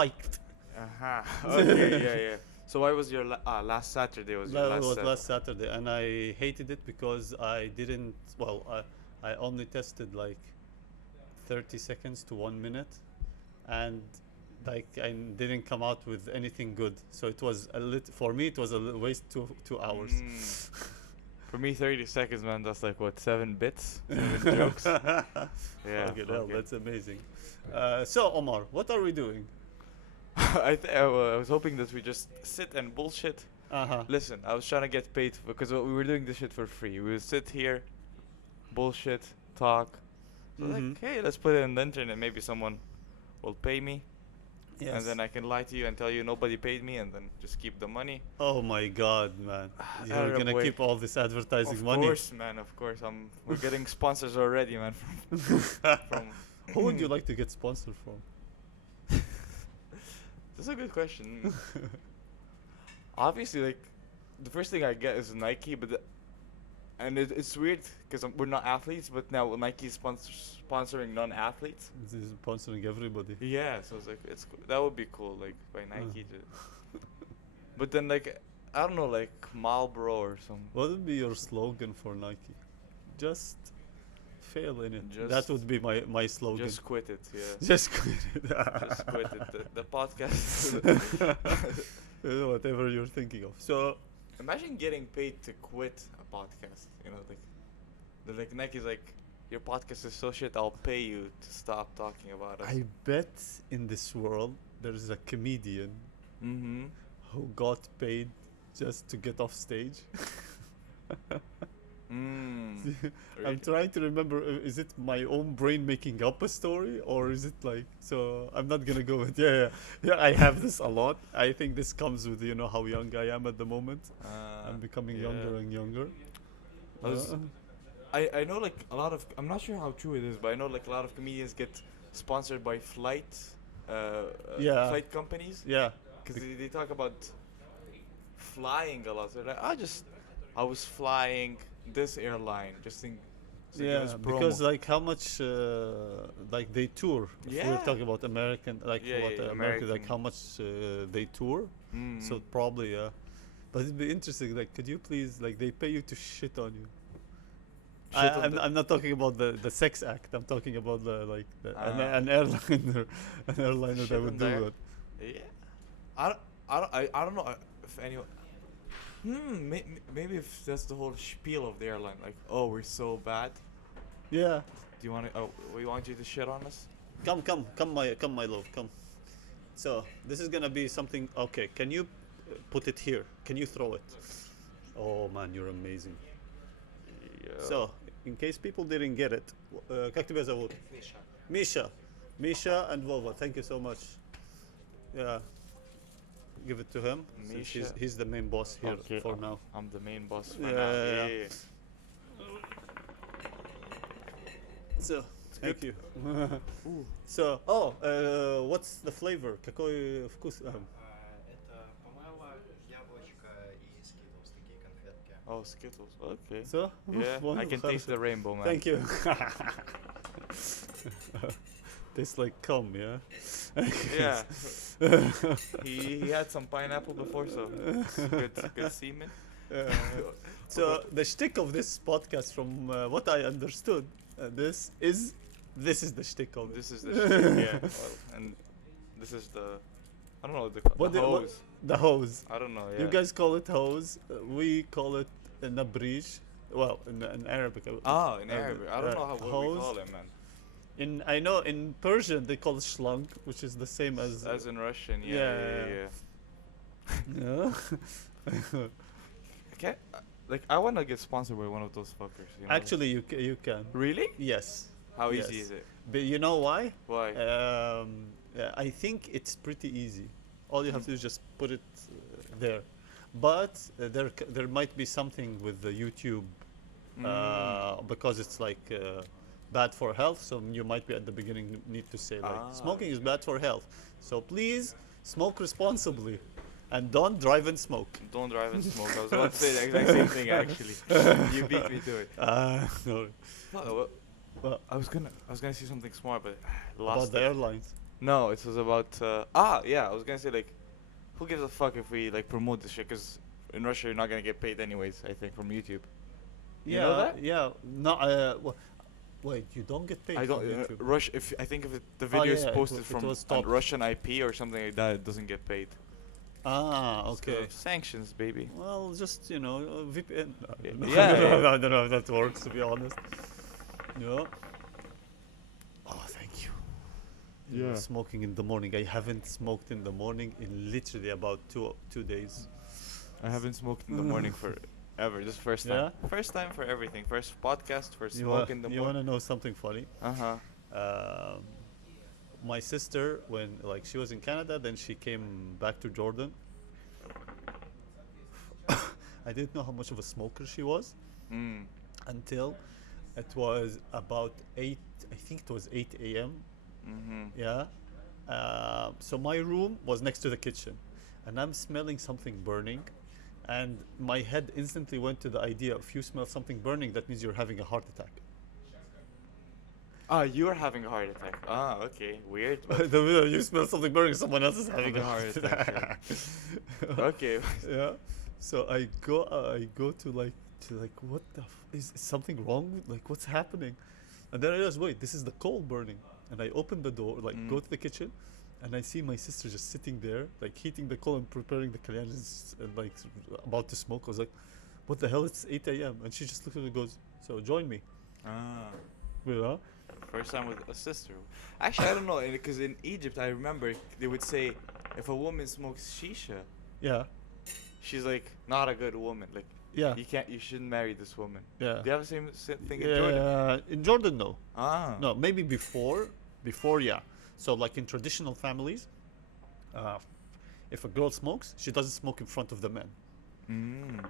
spiked. Okay, yeah. So why was your last Saturday was your That last was set? last Saturday, and I hated it because I didn't. Well, I only tested like 30 seconds to 1 minute, and like I didn't come out with anything good. So it was a for me. It was a waste 2 hours. For me, 30 seconds, man. That's like what, 7 bits, 7 jokes. Yeah. Fucking hell, Okay. that's amazing. So Omar, what are we doing? I was hoping that we just sit and bullshit. Uh-huh. Listen, I was trying to get paid because we were doing this shit for free. We would sit here, bullshit, talk. So like, hey, let's put it on the internet. Maybe someone will pay me, Yes. and then I can lie to you and tell you nobody paid me, and then just keep the money. Oh my God, man! You're Arab gonna way. keep all this advertising Of money. course, man. Of course. We're getting sponsors already, man. From Who would you like to get sponsored from? That's a good question. Obviously, like, the first thing I get is Nike, but and it's weird because we're not athletes, but now Nike is sponsoring non-athletes. This is sponsoring everybody. Yeah, so it's like that would be cool, like by Nike. But then like I don't know, like Marlboro or something. What would be your slogan for Nike? Just fail in it. Just- That would be my slogan. Just quit it, yeah. Just quit it. Just quit it. The podcast. Whatever you're thinking of. So Imagine getting paid to quit a podcast. You know, like Nike's like, your podcast is so shit. I'll pay you to stop talking about us. I bet in this world there's a comedian Mm-hmm. who got paid just to get off stage. I'm Really? trying to remember, is it my own brain making up a story, or is it like, so I'm not gonna go with, yeah, I have this a lot. I think this comes with, how young I am at the moment. I'm becoming younger and younger. I know like a lot of, I'm not sure how true it is, but I know like a lot of comedians get sponsored by flight companies. Yeah. Because they talk about flying a lot. They're like, I was flying this airline just in. So give us promo. Because like how much like they tour. If Yeah. we're talking about American, like American, like American. how much they tour. Mm. So probably but it'd be interesting. Like, could you please, like, they pay you to shit on you. I'm not talking about the sex act. I'm talking about an airliner, that would do that. Yeah. I don't know if anyone. Maybe if that's the whole spiel of the airline, like, oh, we're so bad. Yeah. Do you want to? Oh, we want you to shit on us. Come, my love, come. So this is gonna be something. Okay, can you put it here? Can you throw it? Oh man, you're amazing. Yeah. So, in case people didn't get it, как тебя зовут? Misha and Vova. Thank you so much. Yeah. Give it to him. Since Misha. he's the main boss here for now. I'm the main boss for Yeah, now. yeah, Yeah. So, thank you. Ooh. So, what's the flavor? Какой вкус? Это Pomelo, яблочко и Skittles, такие конфетки. Oh, Skittles. Okay. So, Yeah, I wonderful. can taste the rainbow, man. Thank you. Tastes like cum, yeah? Yeah. he had some pineapple before, so good semen. So the shtick of this podcast, from what I understood, this is the shtick of it. This is the shit, yeah. Well, and this is the, I don't know, the hose. The hose. I don't know, yeah. You guys call it hose. We call it nabrij. Well, in Arabic. In Arabic. I don't know what we hose. call it, man. I know in Persian they call it shlang, which is the same as in Russian, yeah. Yeah. Okay, like I wanna get sponsored by one of those fuckers. You know? Actually, you can. Really? Yes. How Yes. easy is it? But you know why? Why? I think it's pretty easy. All you have to do is just put it there. But there might be something with the YouTube because it's like bad for health. So you might be at the beginning need to say like smoking is bad for health. So please smoke responsibly, and don't drive and smoke. Don't drive and smoke. I was about to say the exact same thing actually. You beat me to it. No. I was gonna say something smart, but lost About the it. airlines. No, it was about. Yeah, I was gonna say like, who gives a fuck if we like promote this shit? Because in Russia you're not gonna get paid anyways. I think from YouTube. You know that? Yeah. No, wait, you don't get paid I from don't. YouTube. Rush. If I think if the Oh, video is yeah, posted it from was a stopped. Russian IP or something like that, it doesn't get paid. Ah, So, okay. sanctions, baby. Well, just VPN. Yeah, No, yeah. I don't know if that works, to be honest. Yeah. Oh, thank you. Yeah. Smoking in the morning. I haven't smoked in the morning in literally about 2 days. I haven't smoked in the morning for ever. This is first time. Yeah? First time for everything. First podcast. First You, smoke in the you morning. want to know something funny? Uh huh. Um, my sister, when like she was in Canada, then she came back to Jordan. I didn't know how much of a smoker she was Mm. until it was about 8. I think it was 8 a.m. Mm-hmm. Yeah. So my room was next to the kitchen, and I'm smelling something burning, and my head instantly went to the idea: if you smell something burning, that means you're having a heart attack. Ah, you're having a heart attack. Ah, okay. Weird. But The minute you smell something burning, someone else is having a heart attack. okay. Yeah. So I go to like what the is something wrong? Like what's happening? And then I realize, wait, this is the coal burning. And I open the door, like go Mm. to the kitchen, and I see my sister just sitting there, like heating the coal and preparing the kalyanis and like about to smoke. I was like, what the hell? It's 8 a.m. And she just looks at me and goes, so join me. Ah. You know? First time with a sister. Actually, I don't know, because in Egypt, I remember they would say, if a woman smokes shisha, Yeah. she's like not a good woman. Like Yeah. you shouldn't marry this woman. Yeah. Do you have the same thing in Jordan? Yeah. In Jordan, no. Ah. No, maybe before, yeah. So like in traditional families, if a girl smokes, she doesn't smoke in front of the men. Mm.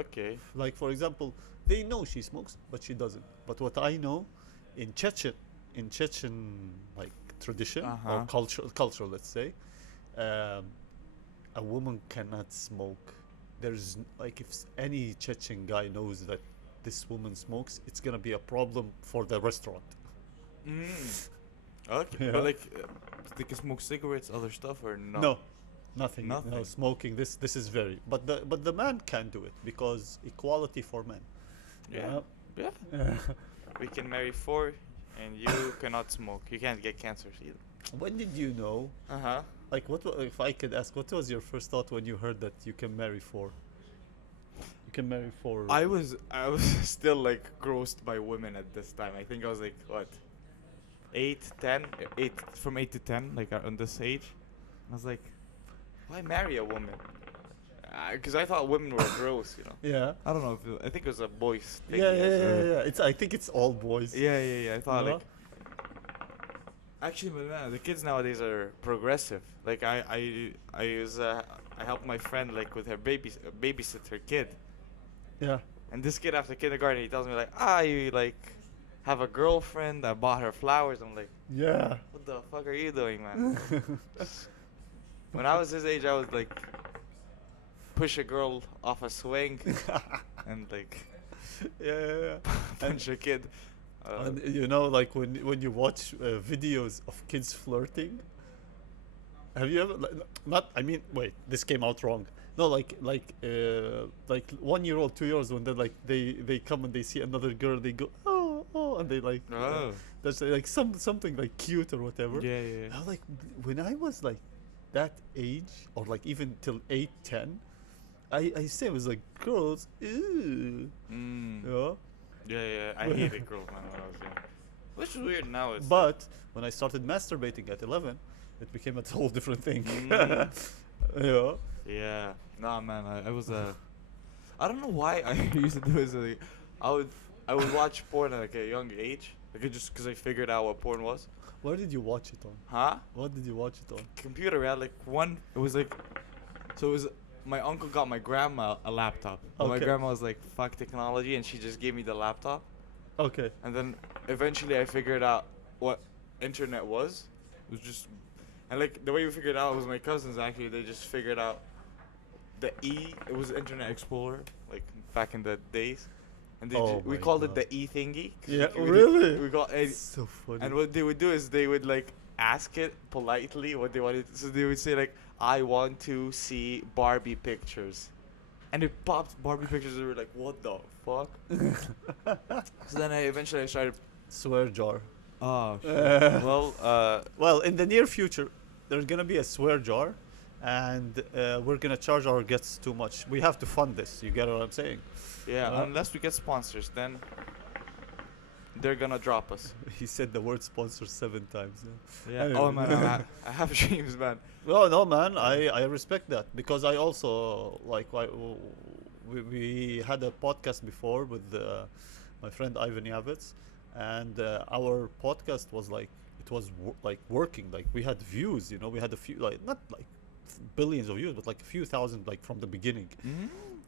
Okay. Like for example, they know she smokes, but she doesn't. But what I know, in Chechen like tradition Uh-huh. or culture, let's say, a woman cannot smoke. There's like if any Chechen guy knows that this woman smokes, it's gonna be a problem for the restaurant. Mm. Okay. Yeah. But like, they can smoke cigarettes, other stuff, or no? No, nothing. No Nothing. smoking. This is very. But the man can do it because equality for men. Yeah. Yeah. Yeah. We can marry four, and you cannot smoke. You can't get cancer either. When did you know? Uh huh. Like, if I could ask, what was your first thought when you heard that you can marry four? You can marry four. I was still like grossed by women at this time. I think I was like what, 8, 10, 8 from 8 to 10, like on this age. I was like, why marry a woman? Because I thought women were gross, you know. Yeah. I don't know if I think it was a boys thing. Yeah. I think it's all boys. Yeah. I thought Yeah. like. Actually, but man, the kids nowadays are progressive. Like I helped my friend like with her babysit her kid. Yeah. And this kid after kindergarten, he tells me like, you like have a girlfriend. I bought her flowers. I'm like, Yeah. what the fuck are you doing, man? When I was his age, I would like push a girl off a swing and like Yeah. punch a kid. And you know, like when you watch videos of kids flirting, have you ever not? I mean, wait, this came out wrong. No, like 1 year old, 2 years when they come and they see another girl, they go oh, and they like Oh. that's like something like cute or whatever. Yeah. Now, like when I was like that age or like even till 8, 10, I say it was like girls, ew, Mm. yeah. Yeah. I hated girls man, when I was young. Which is weird now. It's But when I started masturbating at 11, it became a whole different thing. Mm. Yeah. yeah. Nah, man. I was I don't know why I used to do this. Like, I would watch porn at like a young age. Like just because I figured out what porn was. Where did you watch it on? Huh? What did you watch it on? Computer. We had like one. It was like, so it was. My uncle got my grandma a laptop. But my Okay. grandma was like, fuck technology, and she just gave me the laptop. Okay. And then eventually I figured out what internet was. It was just, and like the way we figured out was my cousins actually. They just figured out the E. It was Internet Explorer, like back in the days. And they Oh we my called God. it the E thingy. 'cause Yeah, we really? We got It's so funny. and what they would do is they would like ask it politely what they wanted. So they would say like, "I want to see Barbie pictures," and it popped Barbie pictures. And we were like, "What the fuck?" So then I started. Swear jar. Oh shit. Well, Well, in the near future, there's gonna be a swear jar, and we're gonna charge our guests too much. We have to fund this. You get what I'm saying? yeah. Unless we get sponsors, then they're gonna drop us. He said the word sponsor 7 times. Yeah. Anyway. Oh man, I have dreams, man. Well, no, man, I respect that because I also like we had a podcast before with my friend Ivan Yavitz, and our podcast was like it was like working. Like we had views, you know, we had a few like not like billions of views, but like a few thousand like from the beginning,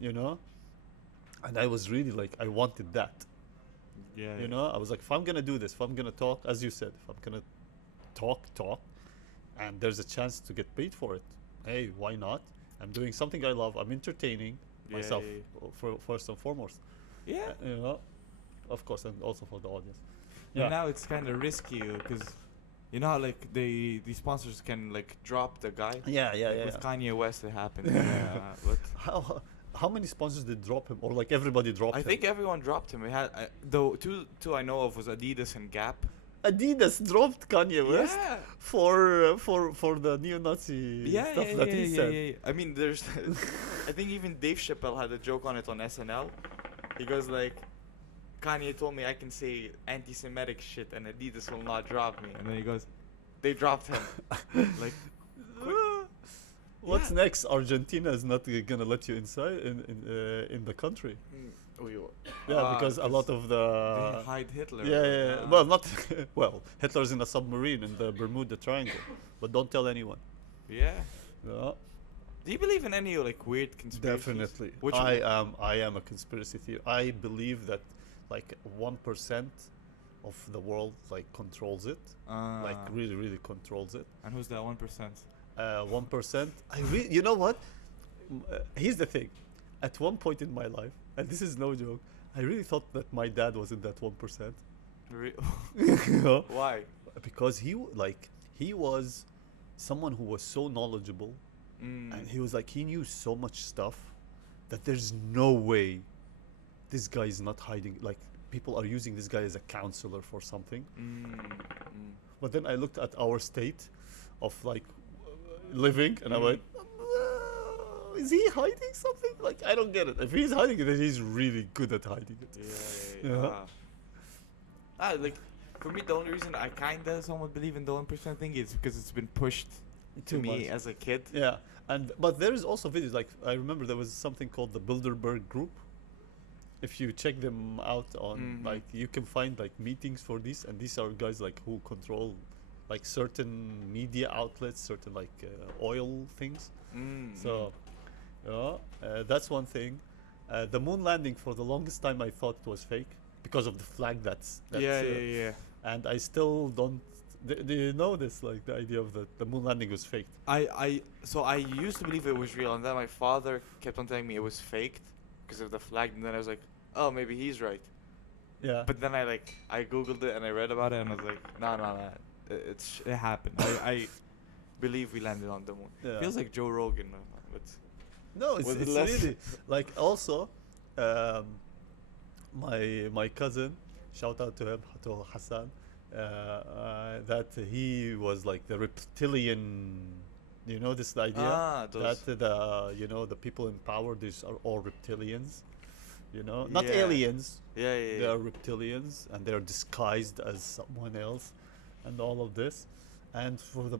you know. And I was really like I wanted that. Yeah. You know, I was like, if I'm gonna do this, if I'm gonna talk, as you said, if I'm gonna talk, and there's a chance to get paid for it, hey, why not? I'm doing something I love. I'm entertaining myself for first and foremost. Yeah. You know, of course, and also for the audience. But Yeah. now it's kind of risky because you know how like the sponsors can like drop the guy. Yeah, Like with Kanye West, it happened. But How many sponsors did drop him, or like everybody dropped I him? think everyone dropped him. We had though two I know of was Adidas and Gap. Adidas dropped Kanye West Yeah. for the neo-Nazi stuff that he said. I mean, there's. I think even Dave Chappelle had a joke on it on SNL. He goes like, Kanye told me I can say anti-Semitic shit and Adidas will not drop me. And then he goes, they dropped him. Like, What's Yeah. next? Argentina is not gonna let you inside in the country. Yeah, because a lot of they the hide Hitler. yeah. Well, not well. Hitler's in a submarine in the Bermuda Triangle, but don't tell anyone. Yeah. Yeah, Do you believe in any like weird conspiracies? definitely. Which I am a conspiracy theory. I believe that like 1% of the world like controls it, like really controls it. And who's that 1%? 1%. You know what? Here's the thing. At one point in my life, and this is no joke, I really thought that my dad was in that 1%. You know? Why? Because he was someone who was so knowledgeable, and he was like he knew so much stuff that there's no way this guy is not hiding. Like people are using this guy as a counselor for something. But then I looked at our state of like living, and I'm like, is he hiding something? Like I don't get it. If he's hiding it, then he's really good at hiding it. Yeah. Like for me, the only reason I kinda somewhat believe in the 1% thing is because it's been pushed to Too me much. as a kid. Yeah, but there is also videos like I remember there was something called the Bilderberg Group. If you check them out on like you can find like meetings for these, and these are guys like who control like certain media outlets, certain like oil things. So that's one thing. The moon landing, for the longest time I thought it was fake because of the flag that's Yeah. and I still don't. Do you know this? Like the idea of the moon landing was faked. So I used to believe it was real, and then my father kept on telling me it was faked because of the flag, and then I was like, oh, maybe he's right. Yeah. But then I googled it and I read about it, and I was like, no, it happened. I believe we landed on the moon. Yeah. Feels like Joe Rogan, but No, it's with less- really like also my cousin, shout out to him, to Hassan, that he was like the reptilian. You know this idea those- that the people in power, these are all reptilians. You know, not Yeah. aliens. yeah. They are reptilians, and they're disguised as someone else, and all of this. And for the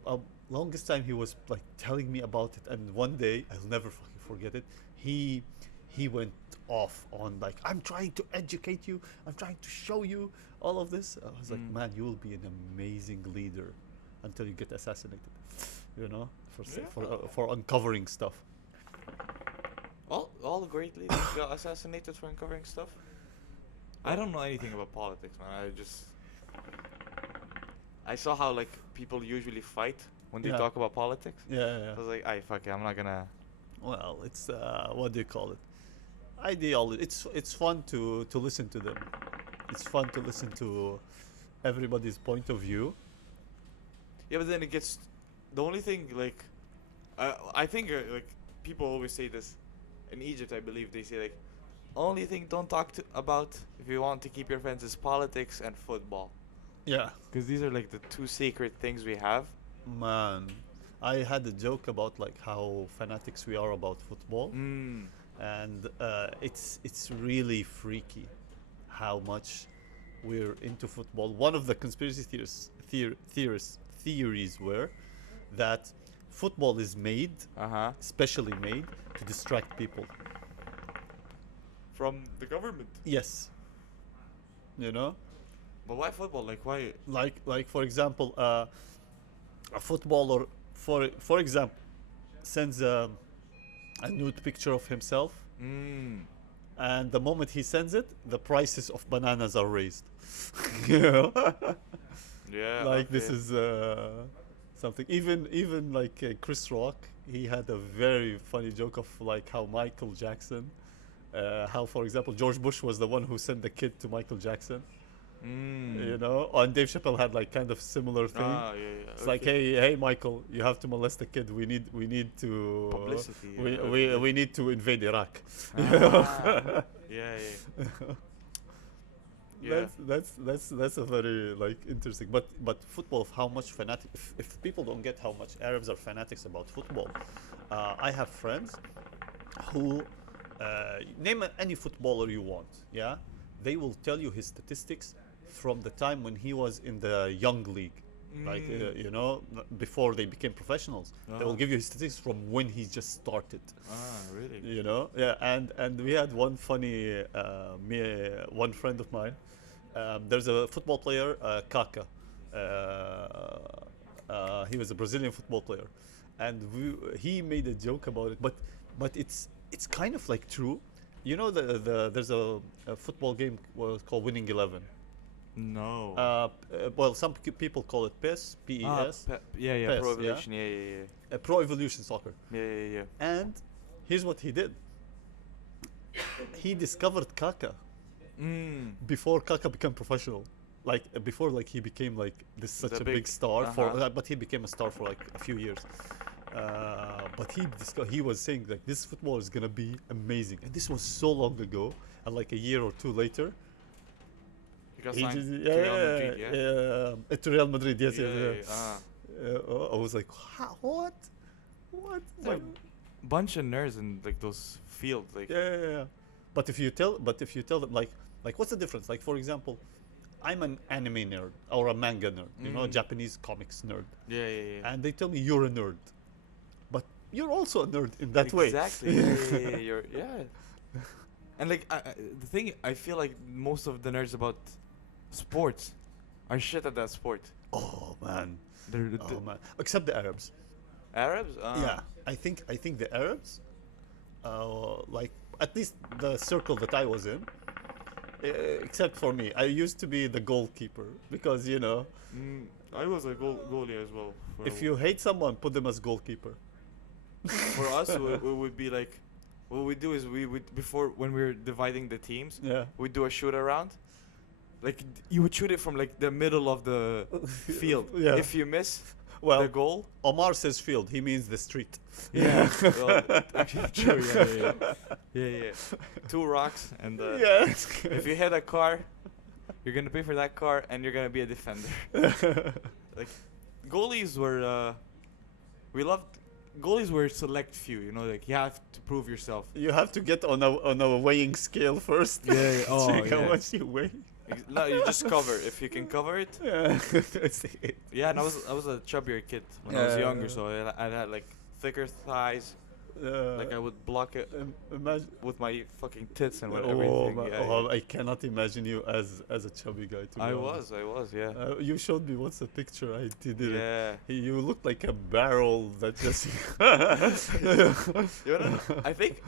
longest time, he was like telling me about it. And one day, I'll never fucking forget it. He went off on like, I'm trying to educate you. I'm trying to show you all of this. I was like, man, you will be an amazing leader until you get assassinated. You know, for uncovering stuff. All great leaders got assassinated for uncovering stuff. I don't know anything about politics, man. I saw how like people usually fight when they Yeah. talk about politics. Yeah. I was like, fuck it, I'm not gonna. Well, it's what do you call it? Ideology. It's fun to listen to them. It's fun to listen to everybody's point of view. Yeah, but then it gets. The only thing, like, I think, like, people always say this. In Egypt, I believe they say, like, only thing don't talk about if you want to keep your friends is politics and football. Yeah. Because these are, like, the two sacred things we have. Man, I had a joke about like how fanatics we are about football, and it's really freaky how much we're into football. One of the conspiracy theories were that football is made, Uh-huh. specially made, to distract people. From the government. Yes. You know, But why football? Like, why? like for example, a footballer, for example, sends a nude picture of himself, and the moment he sends it, the prices of bananas are raised. You know, Yeah. like this okay. is something. Even like Chris Rock, he had a very funny joke of like how Michael Jackson, how for example George Bush was the one who sent the kid to Michael Jackson. You know, and Dave Chappelle had like kind of similar thing. Ah, yeah. It's like, hey, Michael, you have to molest the kid. We need to Publicity, we, yeah, we, okay. we need to invade Iraq. Ah, yeah. Yeah. That's a very like interesting. But football, of how much fanatic. If people don't get how much Arabs are fanatics about football, I have friends who name any footballer you want. Yeah, they will tell you his statistics from the time when he was in the young league, like you know, before they became professionals. They will Ah. give you his statistics from when he just started. Ah, really? You know, yeah, and we had one funny one friend of mine. There's a football player, Kaka. He was a Brazilian football player, and he made a joke about it. But it's kind of like true. You know, there's a football game called Winning 11. No. Well, some people call it PES, PES, yeah. PES, Pro yeah? Evolution. Yeah. Pro Evolution Soccer. Yeah. And here's what he did. He discovered Kaka before Kaka became professional. Like before, like he became like this such The a big big- star uh-huh. but he became a star for like a few years. But he was saying like this football is gonna be amazing, and this was so long ago. And like a year or two later, You got he signed just, to Real Madrid, yeah? to Real Madrid. Yes, yes. Yeah. Ah. I was like, what? It's like bunch of nerds in like those fields, like. Yeah. But if you tell them like what's the difference? Like for example, I'm an anime nerd or a manga nerd, you know, a Japanese comics nerd, Yeah. and they tell me you're a nerd, but you're also a nerd in that way. Exactly. Yeah. And like the thing, I feel like most of the nerds about sports are shit at that sport. Oh man. They're Oh man. Except the Arabs. Arabs. Yeah, I think the Arabs, like at least the circle that I was in, except for me, I used to be the goalkeeper because you know, I was a goalie as well. if you hate someone, put them as goalkeeper. For us, we would be like, what we do is we would before when we were dividing the teams, Yeah. we do a shoot around. Like you would shoot it from like the middle of the field. Yeah. If you miss Well, the goal, Omar says field. He means the street. yeah. Well, actually, true. Yeah. 2 rocks and Yeah. if you hit a car, you're gonna pay for that car and you're gonna be a defender. Like goalies were, goalies were select few. You know, like you have to prove yourself. You have to get on a weighing scale first. Yeah, oh, Check how yeah. much you weigh. No, you just cover. If you can cover it. Yeah. That's it. Yeah, and I was a chubbier kid when I was younger, so I had like thicker thighs. Like I would block it Imagine. with my fucking tits and Oh, everything. man. Yeah, Oh, I cannot imagine you as a chubby guy. To be I honest. was, yeah. You showed me what's the picture. I did it. Yeah. You look like a barrel that just. You know, I think.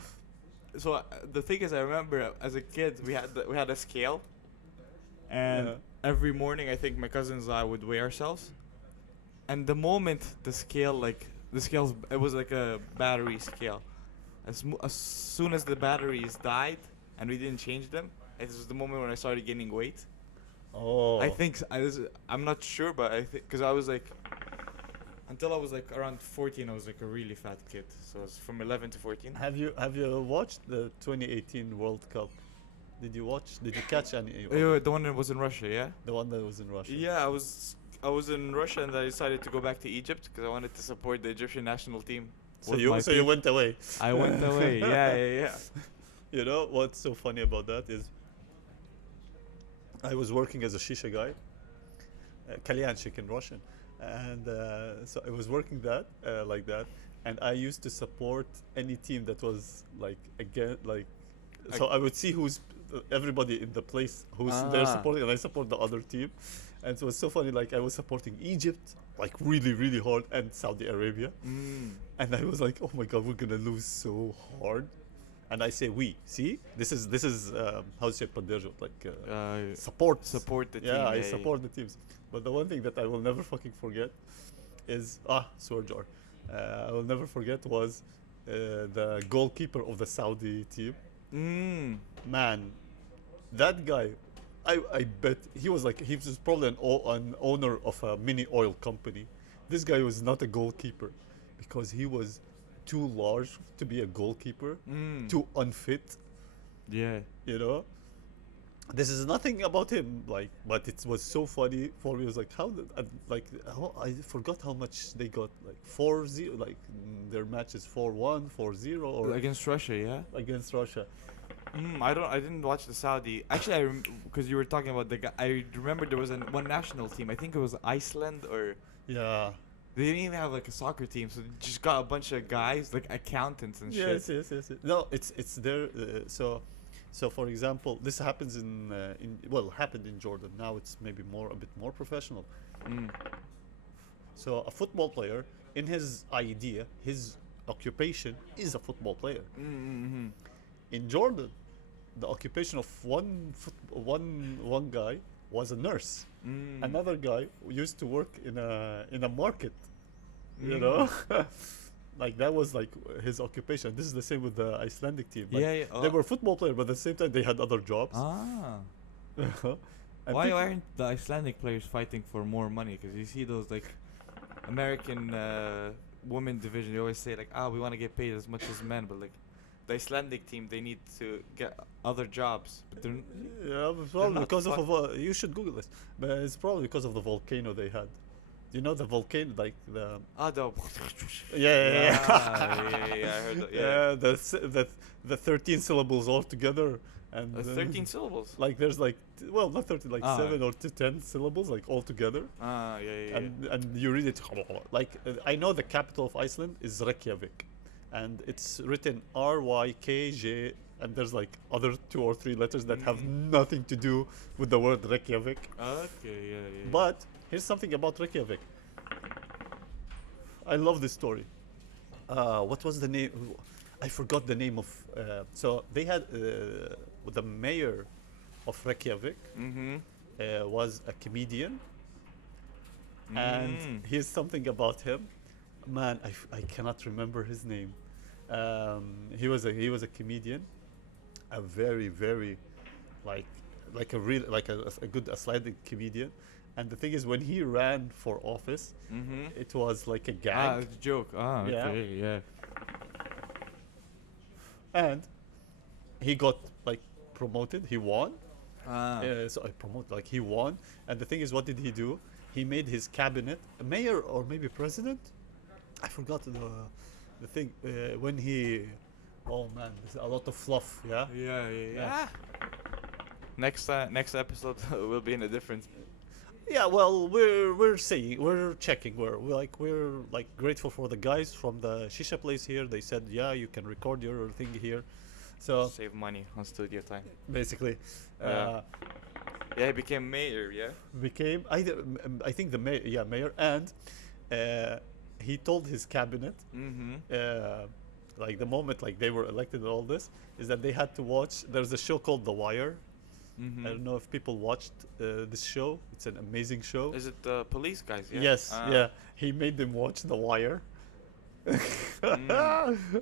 So the thing is, I remember as a kid we had a scale, and Yeah. every morning I think my cousins and I would weigh ourselves, and the moment the scales, it was like a battery scale. As soon as the batteries died and we didn't change them, it was the moment when I started gaining weight. Oh. I think I'm not sure, but I think because I was like Until I was like around 14, I was like a really fat kid. So it was from 11 to 14. Have you watched the 2018 World Cup? Did you watch? Did you catch any? The one that was in Russia, yeah? The one that was in Russia. Yeah, I was in Russia and I decided to go back to Egypt because I wanted to support the Egyptian national team. So with you my so you team. went away. I went away. Yeah. You know what's so funny about that is I was working as a shisha guy, kalyanchik in Russian, and so I was working that like that, and I used to support any team that was like again like, so I would see who's everybody in the place who's they're Ah. supporting, and I support the other team, and so it was so funny. Like I was supporting Egypt like really really hard and Saudi Arabia, and I was like, oh my god, we're gonna lose so hard. And I say we. See, this is how to say поддерживать, like support. Support the team. Yeah, I support the teams. But the one thing that I will never fucking forget is sword jar. I will never forget was the goalkeeper of the Saudi team. Man, that guy, I bet he was probably an owner of a mini oil company. This guy was not a goalkeeper because he was too large to be a goalkeeper, too unfit, Yeah. you know. This is nothing about him, like, but it was so funny for me. It was like, I forgot how much they got, like 4-0, like their match is 4-1, 4-0, or Against Russia, yeah. against Russia. I didn't watch the Saudi. Actually, because you were talking about the guy. I remember there was one national team. I think it was Iceland, or Yeah. they didn't even have like a soccer team. So they just got a bunch of guys, like accountants and Yes, shit. yes. No, it's there. So for example, this happens happened in Jordan. Now it's maybe a bit more professional. So a football player, in his idea, his occupation is a football player. In Jordan, the occupation of one guy was a nurse. Another guy used to work in a market. You know, like that was like his occupation. This is the same with the Icelandic team. Like, Yeah. they were football players, but at the same time they had other jobs. And Why peop- aren't the Icelandic players fighting for more money? Because you see those like American women division. They always say like, we want to get paid as much as men, but like the Icelandic team, they need to get other jobs. But they're Yeah, it's probably not because of you should Google this, but it's probably because of the volcano they had. You know the volcano, like the the yeah. I heard that. Yeah. The 13 syllables all together, and 13 syllables. like there's like not 13, like 7 or 10 syllables like all together, Yeah. and you read it like I know the capital of Iceland is Reykjavik, and it's written RYKJ, and there's like other 2 or 3 letters that have nothing to do with the word Reykjavik. Okay, yeah. But here's something about Reykjavik. I love this story. What was the name? I forgot the name of. So they had the mayor of Reykjavik was a comedian, and here's something about him. Man, I cannot remember his name. He was a comedian, a very like a real a good Icelandic comedian. And the thing is, when he ran for office, it was like a gag. It's a joke. Yeah. Okay, yeah. And he got like promoted. He won. So I promoted, like he won. And the thing is, what did he do? He made his cabinet a mayor or maybe president. I forgot the thing when he. Oh man, there's a lot of fluff. Yeah. Yeah. Next episode will be in a different. Yeah, well, we're checking. We're grateful for the guys from the shisha place here. They said, yeah, you can record your thing here. So Save money on studio time. basically, Yeah, he became mayor. Yeah. became I think the mayor, and he told his cabinet, like the moment like they were elected and all this, is that they had to watch. There's a show called The Wire. I don't know if people watched this show. It's an amazing show. Is it the police guys? Yeah. Yes, yeah. He made them watch The Wire.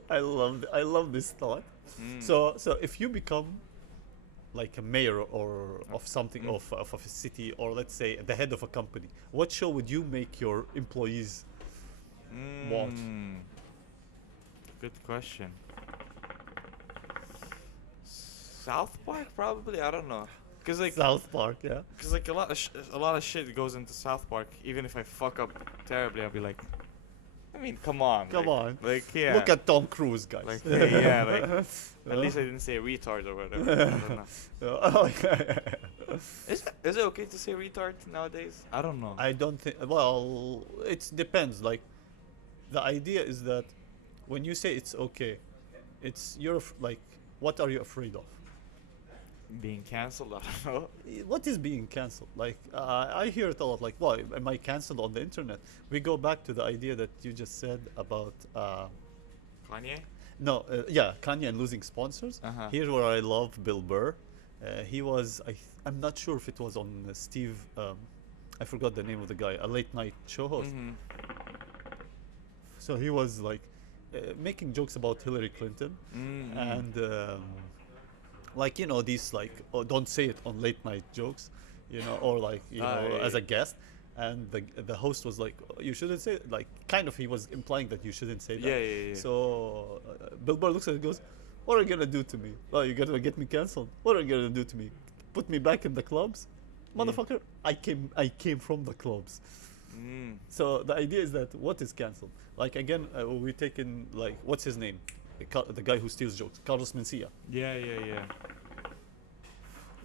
I love this thought. So if you become like a mayor or of something of a city, or let's say the head of a company, what show would you make your employees What? Good question. South Park, probably. I don't know. Cause like, South Park, yeah. a lot of shit goes into South Park. Even if I fuck up terribly, I'll be like, I mean, come on. Come on. Like, yeah. Look at Tom Cruise, guys. Like, hey, yeah, like. At least I didn't say retard or whatever. I don't know. Oh, yeah. Is it okay to say retard nowadays? I don't know. I don't think. Well, it depends. Like, the idea is that when you say it's okay, like, what are you afraid of? Being cancelled? I don't know. What is being cancelled? Like, I hear it a lot. Like, why am I cancelled on the internet? We go back to the idea that you just said about. Kanye? No, yeah, Kanye and losing sponsors. Uh-huh. Here's where I love Bill Burr. He was, I'm not sure if it was on Steve, I forgot the name of the guy, a late night show host. Mm-hmm. So he was like making jokes about Hillary Clinton Mm-hmm. and like, you know, these like, oh, don't say it on late night jokes, you know, or like, you know, yeah, as a yeah. guest. And the host was like, "Oh, you shouldn't say it." Like, kind of, he was implying that you shouldn't say that. Yeah, yeah, yeah. So Bill Burr looks at it and goes, "What are you gonna do to me? Oh, you're gonna get me cancelled. What are you gonna do to me? Put me back in the clubs, Yeah. motherfucker? I came from the clubs." Mm. So the idea is that what is cancelled? Like again, we take in like, what's his name? The guy who steals jokes, Carlos Mencia. Yeah, yeah, yeah.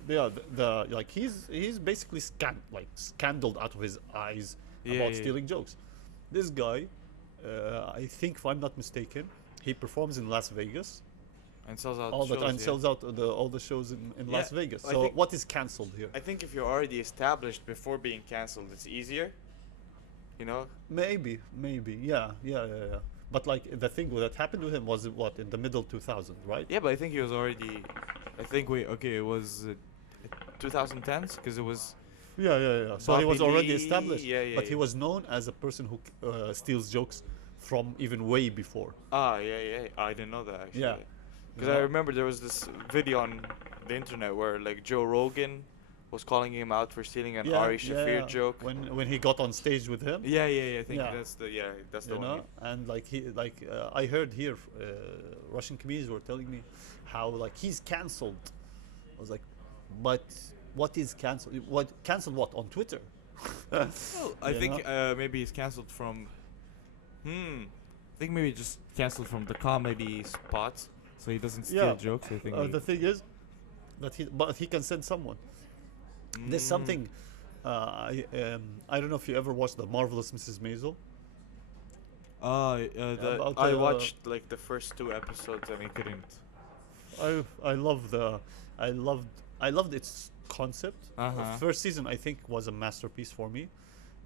Yeah, the like he's basically scandaled out of his eyes Yeah, about yeah. stealing jokes. This guy, I think if I'm not mistaken, he performs in Las Vegas And sells out all the shows, time, yeah. sells out all the shows in Yeah, Las Vegas. I So think- what is cancelled here? I think if you're already established before being cancelled, it's easier. You know? Maybe, yeah. But like the thing that happened with him was what, in the middle 2000, right? Yeah, but I think he was already. I think it was 2010s because it was. Yeah. So he was Bobby already Lee, established, yeah, but he yeah. was known as a person who steals jokes from even way before. Yeah. I didn't know that actually. Yeah. Because You I know? remember there was this video on the internet where like Joe Rogan was calling him out for stealing an Ari Shafir joke. When he got on stage with him. Yeah. I think Yeah. that's the You one. know, and like I heard here, Russian comedians were telling me how like he's cancelled. I was like, but what is cancelled? What cancelled? What on Twitter? Well, I You think maybe he's cancelled from. I think maybe just cancelled from the comedy spots, so he doesn't steal Yeah. jokes. I think. The thing is that he can send someone. There's something. I don't know if you ever watched the Marvelous Mrs. Maisel. About I the- watched like the first 2 episodes and I couldn't. I loved its concept. Uh-huh. First season I think was a masterpiece for me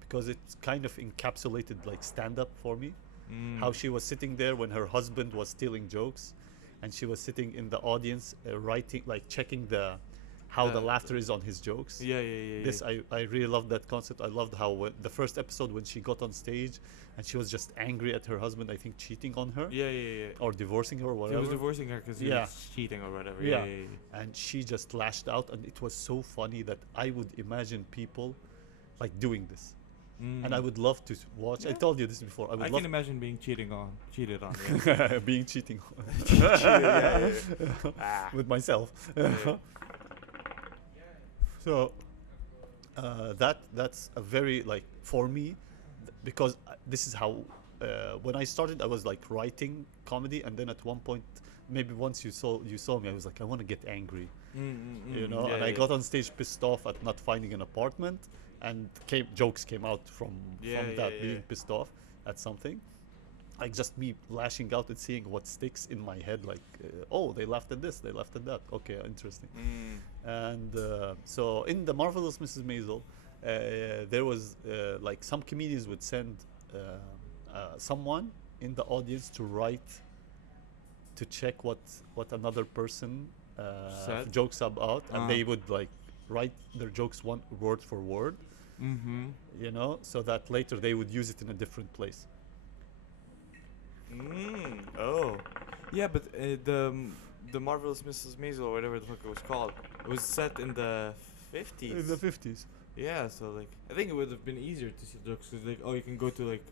because it kind of encapsulated like stand up for me. How she was sitting there when her husband was stealing jokes, and she was sitting in the audience writing, like checking how the laughter is on his jokes. Yeah. This I really loved that concept. I loved how the first episode when she got on stage and she was just angry at her husband, I think cheating on her Yeah. or divorcing her or He whatever. was divorcing her because he Yeah. was cheating or whatever. Yeah. Yeah. And she just lashed out, and it was so funny that I would imagine people like doing this. And I would love to watch. I Yeah. told you this before. I would I love can imagine being cheated on. Yeah. being cheating Yeah. Ah. with myself. Yeah. So that's a very like for me because this is how when I started I was like writing comedy, and then at one point maybe once you saw me I was like I want to get angry, you know, and I got on stage pissed off at not finding an apartment, and jokes came out from that being pissed off at something. Like just me lashing out and seeing what sticks in my head, like oh, they laughed at this, they laughed at that, okay, interesting. And so in the Marvelous Mrs. Maisel there was like some comedians would send someone in the audience to write, to check what another person Said? jokes about, and they would like write their jokes one word for word, you know, so that later they would use it in a different place. Oh. Yeah, but the Marvelous Mrs. Maisel or whatever the fuck it was called, it was set in the 50s. In the 50s. Yeah, so like I think it would have been easier to see jokes because like you can go to like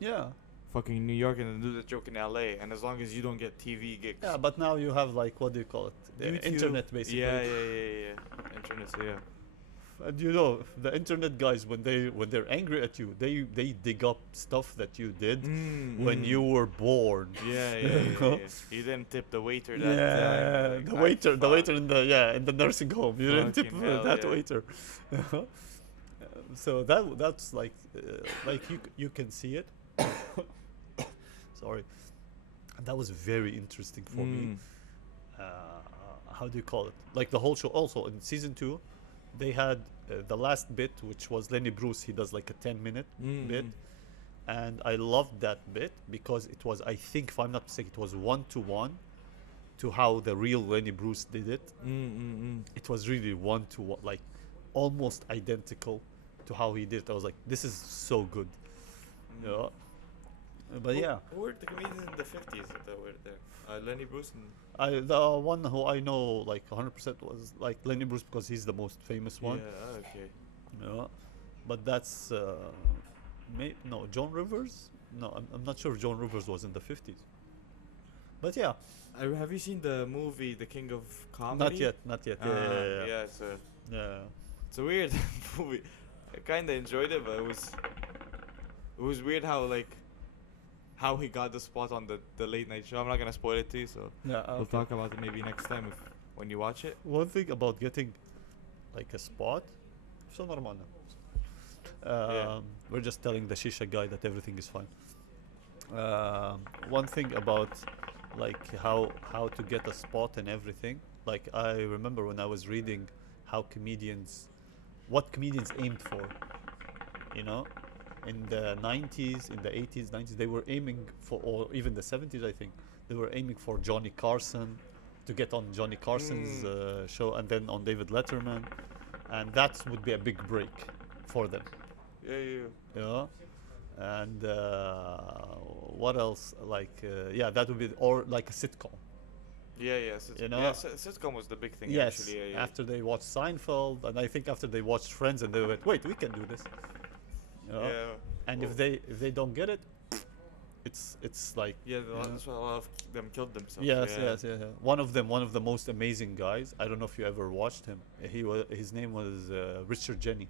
Yeah. fucking New York and then do the joke in LA. And as long as you don't get TV gigs. Yeah, but now you have like, what do you call it? The YouTube. internet, basically. Yeah. Internet, so yeah. And you know, the internet guys, when they're angry at you, they dig up stuff that you did when you were born. Yeah. You didn't tip the waiter that Yeah, time. the waiter in the nursing home. You didn't tip Fucking hell, that yeah. waiter. So that's like you can see it. Sorry, and that was very interesting for me. How do you call it? Like the whole show. Also in season 2, they had the last bit, which was Lenny Bruce. He does like a 10-minute bit, and I loved that bit because it was, I think, if I'm not mistaken, it was 1-to-1 to how the real Lenny Bruce did it. It was really 1-to-1, like almost identical to how he did it. I was like, this is so good. Yeah. But yeah, Who were the comedians in the 50s that were there? Lenny Bruce and... the one who I know like 100% was like Lenny Bruce because he's the most famous one. Yeah, okay. Yeah. But that's no, Joan Rivers. No, I'm not sure if Joan Rivers was in the 50s. But yeah, Have you seen the movie The King of Comedy? not yet. Yeah, Yeah. it's a weird movie. I kind of enjoyed it, but it was weird how he got the spot on the late night show. I'm not gonna spoil it to you, so Yeah. we'll talk about it maybe next time when you watch it. One thing about getting like a spot, so normal. We're just telling the shisha guy that everything is fine. One thing about like how to get a spot and everything. Like I remember when I was reading what comedians aimed for, you know, in the 90s, in the 80s, 90s, they were aiming for, or even the 70s, I think, they were aiming for Johnny Carson, to get on Johnny Carson's show, and then on David Letterman, and that would be a big break for them. Yeah. And what else? Like, that would be, or like a sitcom. You know, sitcom was the big thing. Yes. Actually, After they watched Seinfeld, and I think after they watched Friends, and they went, "Wait, we can do this." You know? Yeah. And if they don't get it, it's like that's why a lot of them killed themselves. yes. One of the most amazing guys. I don't know if you ever watched him. His name was Richard Jenny.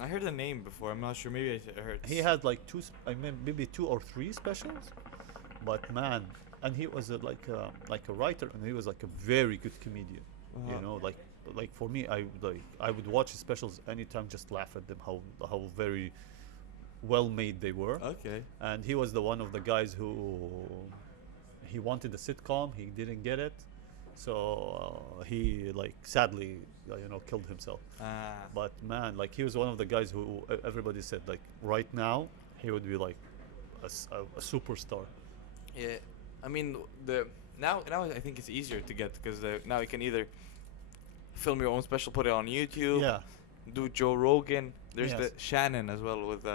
I heard the name before. I'm not sure. Maybe I heard. He had like maybe 2 or 3 specials, but man, and he was like a writer, and he was like a very good comedian. You know, like for me, I would watch his specials anytime, just laugh at them, how very well made they were. Okay. And he was one of the guys who he wanted a sitcom, he didn't get it, so he like sadly killed himself. But man, like he was one of the guys who everybody said like right now he would be like a superstar. Yeah, I mean now I think it's easier to get because now you can either film your own special, put it on YouTube. Yeah. Do Joe Rogan. There's Yes. the Shannon as well with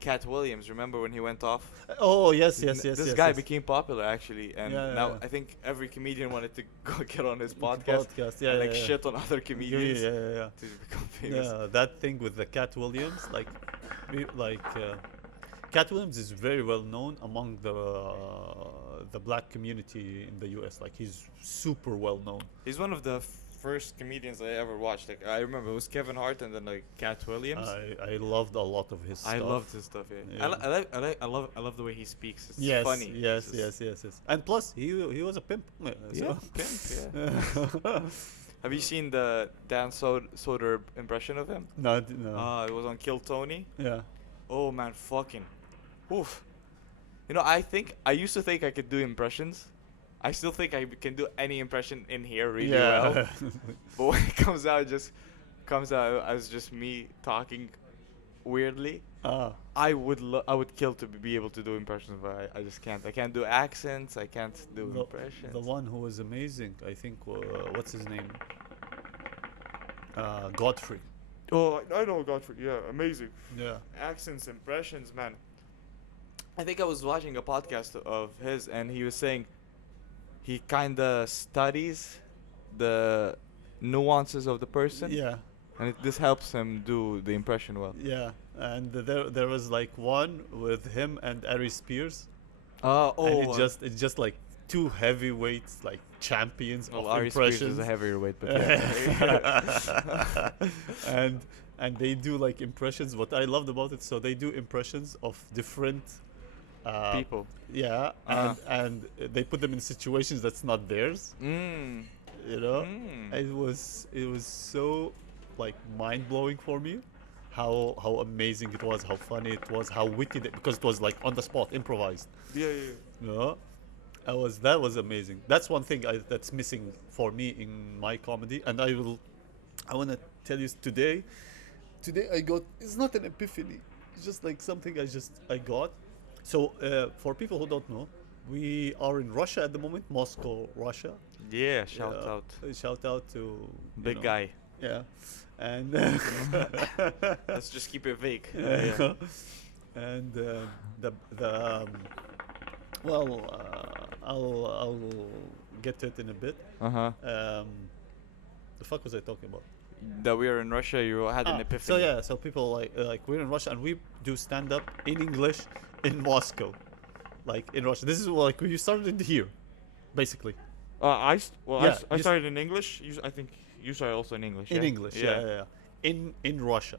Cat Williams. Remember when he went off? Oh yes. This guy became popular actually, and now Yeah. I think every comedian wanted to go get on his podcast, and shit on other comedians Yeah. to become famous. Yeah, that thing with the Cat Williams, Cat Williams is very well known among the black community in the U.S. Like he's super well known. He's one of the first comedians I ever watched. Like I remember it was Kevin Hart and then like Cat Williams. I loved a lot of his stuff. I loved his stuff. Yeah. I love the way he speaks. It's funny. Yes. And plus, he was a pimp. Pimp. Yeah. Have you seen the Dan Soder impression of him? No. It was on Kill Tony. Yeah. Oh man, fucking, oof. You know, I used to think I could do impressions. I still think I can do any impression in here really well. But when it comes out, as just me talking weirdly. I would kill to be able to do impressions, but I just can't. I can't do accents. I can't do impressions. The one who was amazing, I think, what's his name? Godfrey. Oh, I know Godfrey. Yeah, amazing. Yeah. Accents, impressions, man. I think I was watching a podcast of his, and he was saying he kind of studies the nuances of the person. Yeah. And this helps him do the impression well. Yeah. and there was like one with him and Ari Spears, Oh, and it's just like two heavyweights, like champions well, of Ari Spears is impressions. a heavier weight, but yeah. and they do like impressions. What I loved about it, so they do impressions of different People. yeah, and they put them in situations that's not theirs. Mm. You know, Mm. it was so like mind blowing for me, how amazing it was, how funny it was, how witty because it was like on the spot, improvised. Yeah. You know, that was amazing. That's one thing that's missing for me in my comedy, and I want to tell you today I got, it's not an epiphany, it's just like something I got. So for people who don't know, we are in Russia at the moment, Moscow, Russia. Yeah, shout Yeah, out. Shout out to you Big know, guy. Yeah, and Let's just keep it vague. yeah. And the well, I'll get to it in a bit. Uh-huh. The fuck was I talking about? That we are in Russia, you had an epiphany. So yeah, so people like we're in Russia and we do stand up in English in Moscow, like in Russia. This is like you started here, basically. I Yeah, you started in English. I think you started also in English. In yeah? English, yeah. In Russia,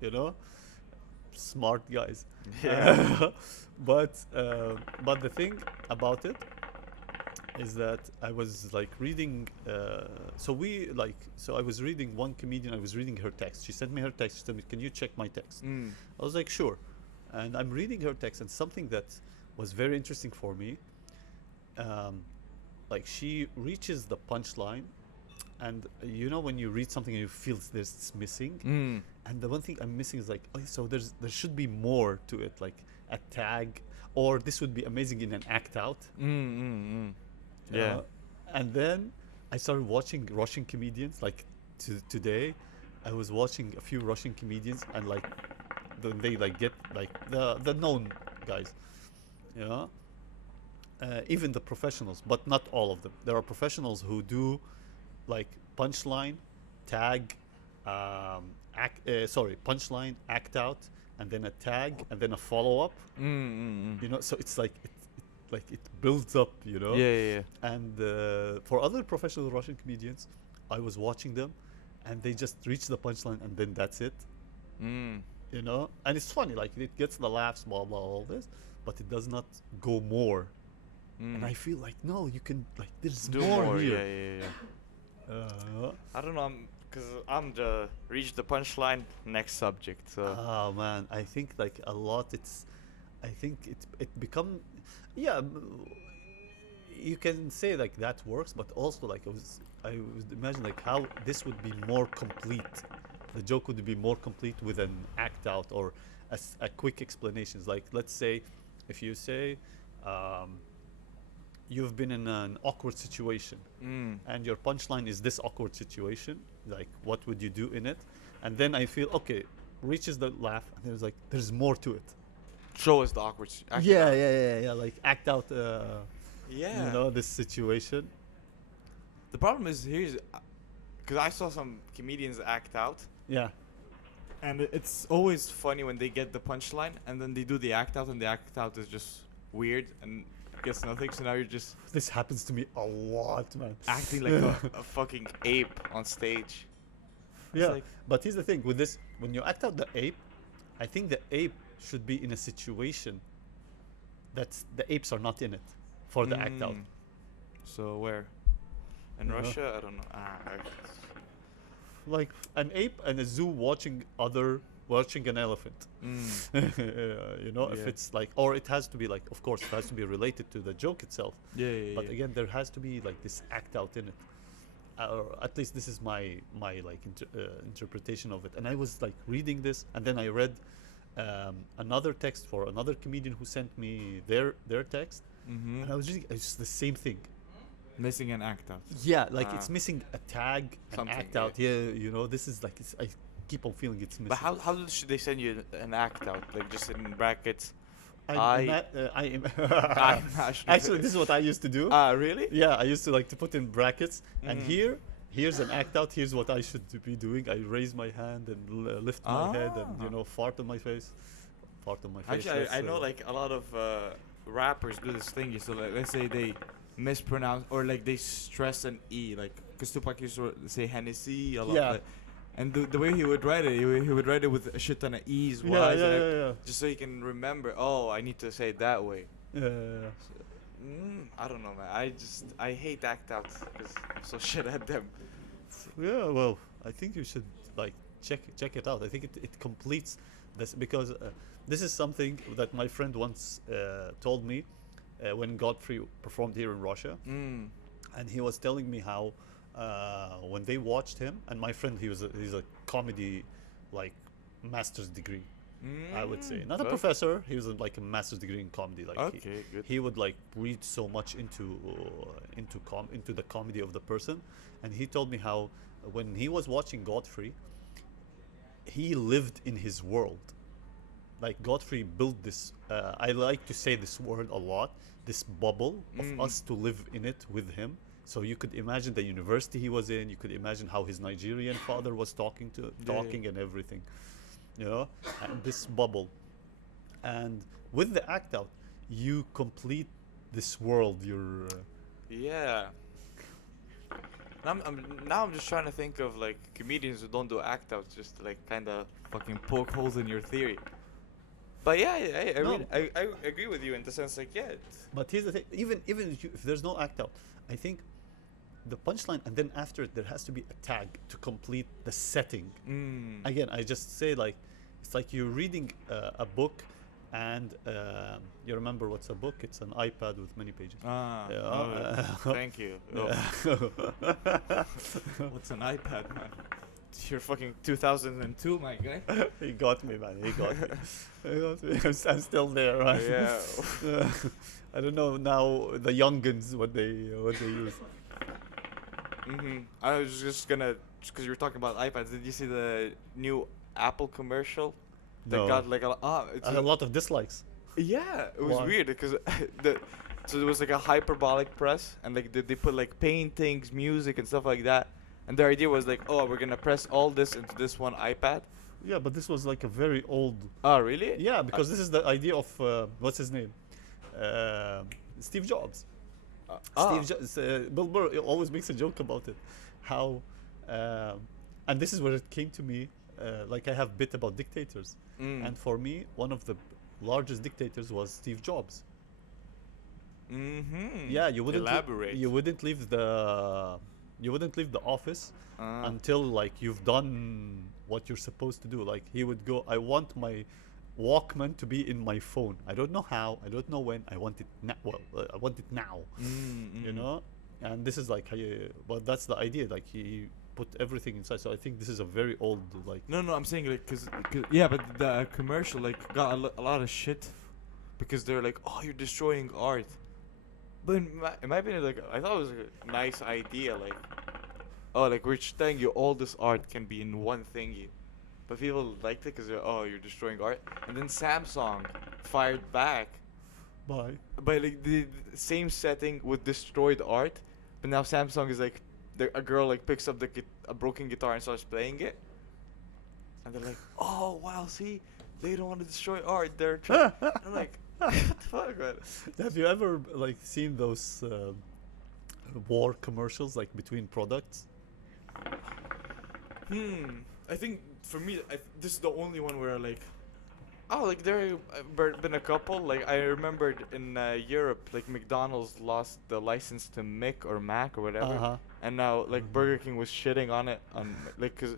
you know, smart guys. Yeah. but the thing about it is that I was like reading. So I was reading one comedian. I was reading her text. She sent me her text. She told me, "Can you check my text?" Mm. I was like, "Sure." And I'm reading her text, and something that was very interesting for me. Like she reaches the punchline, and you know when you read something and you feel there's missing, Mm. and the one thing I'm missing is like, oh, so there should be more to it, like a tag, or this would be amazing in an act out. Yeah. And then I started watching Russian comedians. Like today, I was watching a few Russian comedians, and like they like get like the known guys, you know. Even the professionals, but not all of them. There are professionals who do like punchline, tag, punchline, act out, and then a tag, and then a follow up. You know, so it's like it builds up, you know. Yeah. And for other professional Russian comedians, I was watching them, and they just reach the punchline, and then that's it. Mm. You know, and it's funny, like it gets the laughs, blah blah, all this, but it does not go more. And I feel like no, you can like there's Do more, more. here. Yeah. I don't know. Because I'm the reach the punchline. Next subject. So. Oh man, I think like a lot. I think it become, yeah. You can say like that works, but also like I would imagine like how this would be more complete. The joke would be more complete with an act out or a quick explanations. Like let's say, if you say. You've been in an awkward situation, and your punchline is this awkward situation. Like, what would you do in it? And then I feel okay, reaches the laugh, and there's there's more to it. Show us the awkward. Yeah. Like act out. Yeah. You know this situation. The problem is here's, because I saw some comedians act out, Yeah. and it's always funny when they get the punchline and then they do the act out, and the act out is just weird and gets nothing. So now you're just This happens to me a lot, man. acting like a fucking ape on stage. It's Yeah. like- But here's the thing with this: when you act out the ape, I think the ape should be in a situation that's the apes are not in it for the act out. So where? In Yeah. Russia? I don't know. Like an ape and a zoo watching an elephant. You know, if Yeah. it's like, or it has to be like, of course, it has to be related to the joke itself. Yeah. But again, there has to be like this act out in it, or at least this is my like interpretation of it. And I was like reading this, and then I read another text for another comedian who sent me their text, and I was reading, it's the same thing. Missing an act out. Yeah, like it's missing a tag, an Something, act out. Yeah, you know, this is like I keep on feeling it's missing. But how should they send you an act out? Like just in brackets. I'm I'm actually, this is what I used to do. Really? Yeah, I used to like to put in brackets, and Mhm. here here's an act out. Here's what I should be doing. I raise my hand and lift my head and fart on my face. Fart on my face. Actually, that's, I know like a lot of rappers do this thing. So like, let's say they mispronounce or like they stress an E, like because Tupac used to say Hennessy a lot. Yeah. Like, and the way he would write it, he would write it with a shit ton of E's, Y's, yeah. just so you can remember. Oh, I need to say it that way. Yeah. I don't know, man. I hate act outs because I'm so shit at them. Yeah, well, I think you should like check it out. I think it completes this because this is something that my friend once told me when Godfrey performed here in Russia, and he was telling me how when they watched him, and my friend he's a comedy like master's degree. I would say not a professor. He was like a master's degree in comedy. Like Okay, good. he would like read so much into the comedy of the person, and he told me how when he was watching Godfrey, he lived in his world. Like Godfrey built this. I like to say this word a lot. This bubble of us to live in it with him. So you could imagine the university he was in. You could imagine how his Nigerian father was talking and everything. You know, and this bubble, and with the act out, you complete this world. You're Yeah. Now I'm just trying to think of like comedians who don't do act outs, just to, like kind of fucking poke holes in your theory. But yeah, I agree with you in the sense like But here's the thing: even if there's no act out, I think the punchline, and then after it, there has to be a tag to complete the setting. Again, I just say like it's like you're reading a book, and you remember what's a book? It's an iPad with many pages. Thank you. What's an iPad, man? You're fucking 2002, my guy. He got me, man. He got me. He got me. I'm still there, right? Yeah. I don't know now the youngins what they use. I was just gonna, because you were talking about iPads. Did you see the new Apple commercial? That No. got like A lot of dislikes. Yeah, it was Why? weird because so there was like a hyperbolic press, and like they put like paintings, music, and stuff like that. And their idea was like, oh, we're gonna press all this into this one iPad. Yeah, but this was like a very old. Oh, really? Yeah, because this is the idea of what's his name, Steve Jobs. Steve Jobs. Bill Burr always makes a joke about it, how, and this is where it came to me. Like I have bit about dictators, and for me, one of the largest dictators was Steve Jobs. Yeah, you wouldn't elaborate. You wouldn't leave the office until like you've done what you're supposed to do. Like he would go, I want my Walkman to be in my phone. I don't know how, I don't know when. I want it now. Well, I want it now. You know, and this is like, but that's the idea. Like he put everything inside. So I think this is a very old like. No, I'm saying like, cause yeah, but the commercial like got a lot of shit because they're like, oh, you're destroying art. But in my opinion, like I thought it was a nice idea. Like, oh, like we're just telling you all this art can be in one thingy. But people liked it because you're destroying art. And then Samsung fired back Bye. by like the same setting with destroyed art. But now Samsung is like, a girl like picks up a broken guitar and starts playing it. And they're like, oh wow, see, they don't want to destroy art. They're trying. I'm like, what the fuck, man? Have you ever like seen those war commercials like between products? I think for me, this is the only one where like, like there have been a couple. Like I remembered in Europe, like McDonald's lost the license to Mick or Mac or whatever, and now like Burger King was shitting on it on like because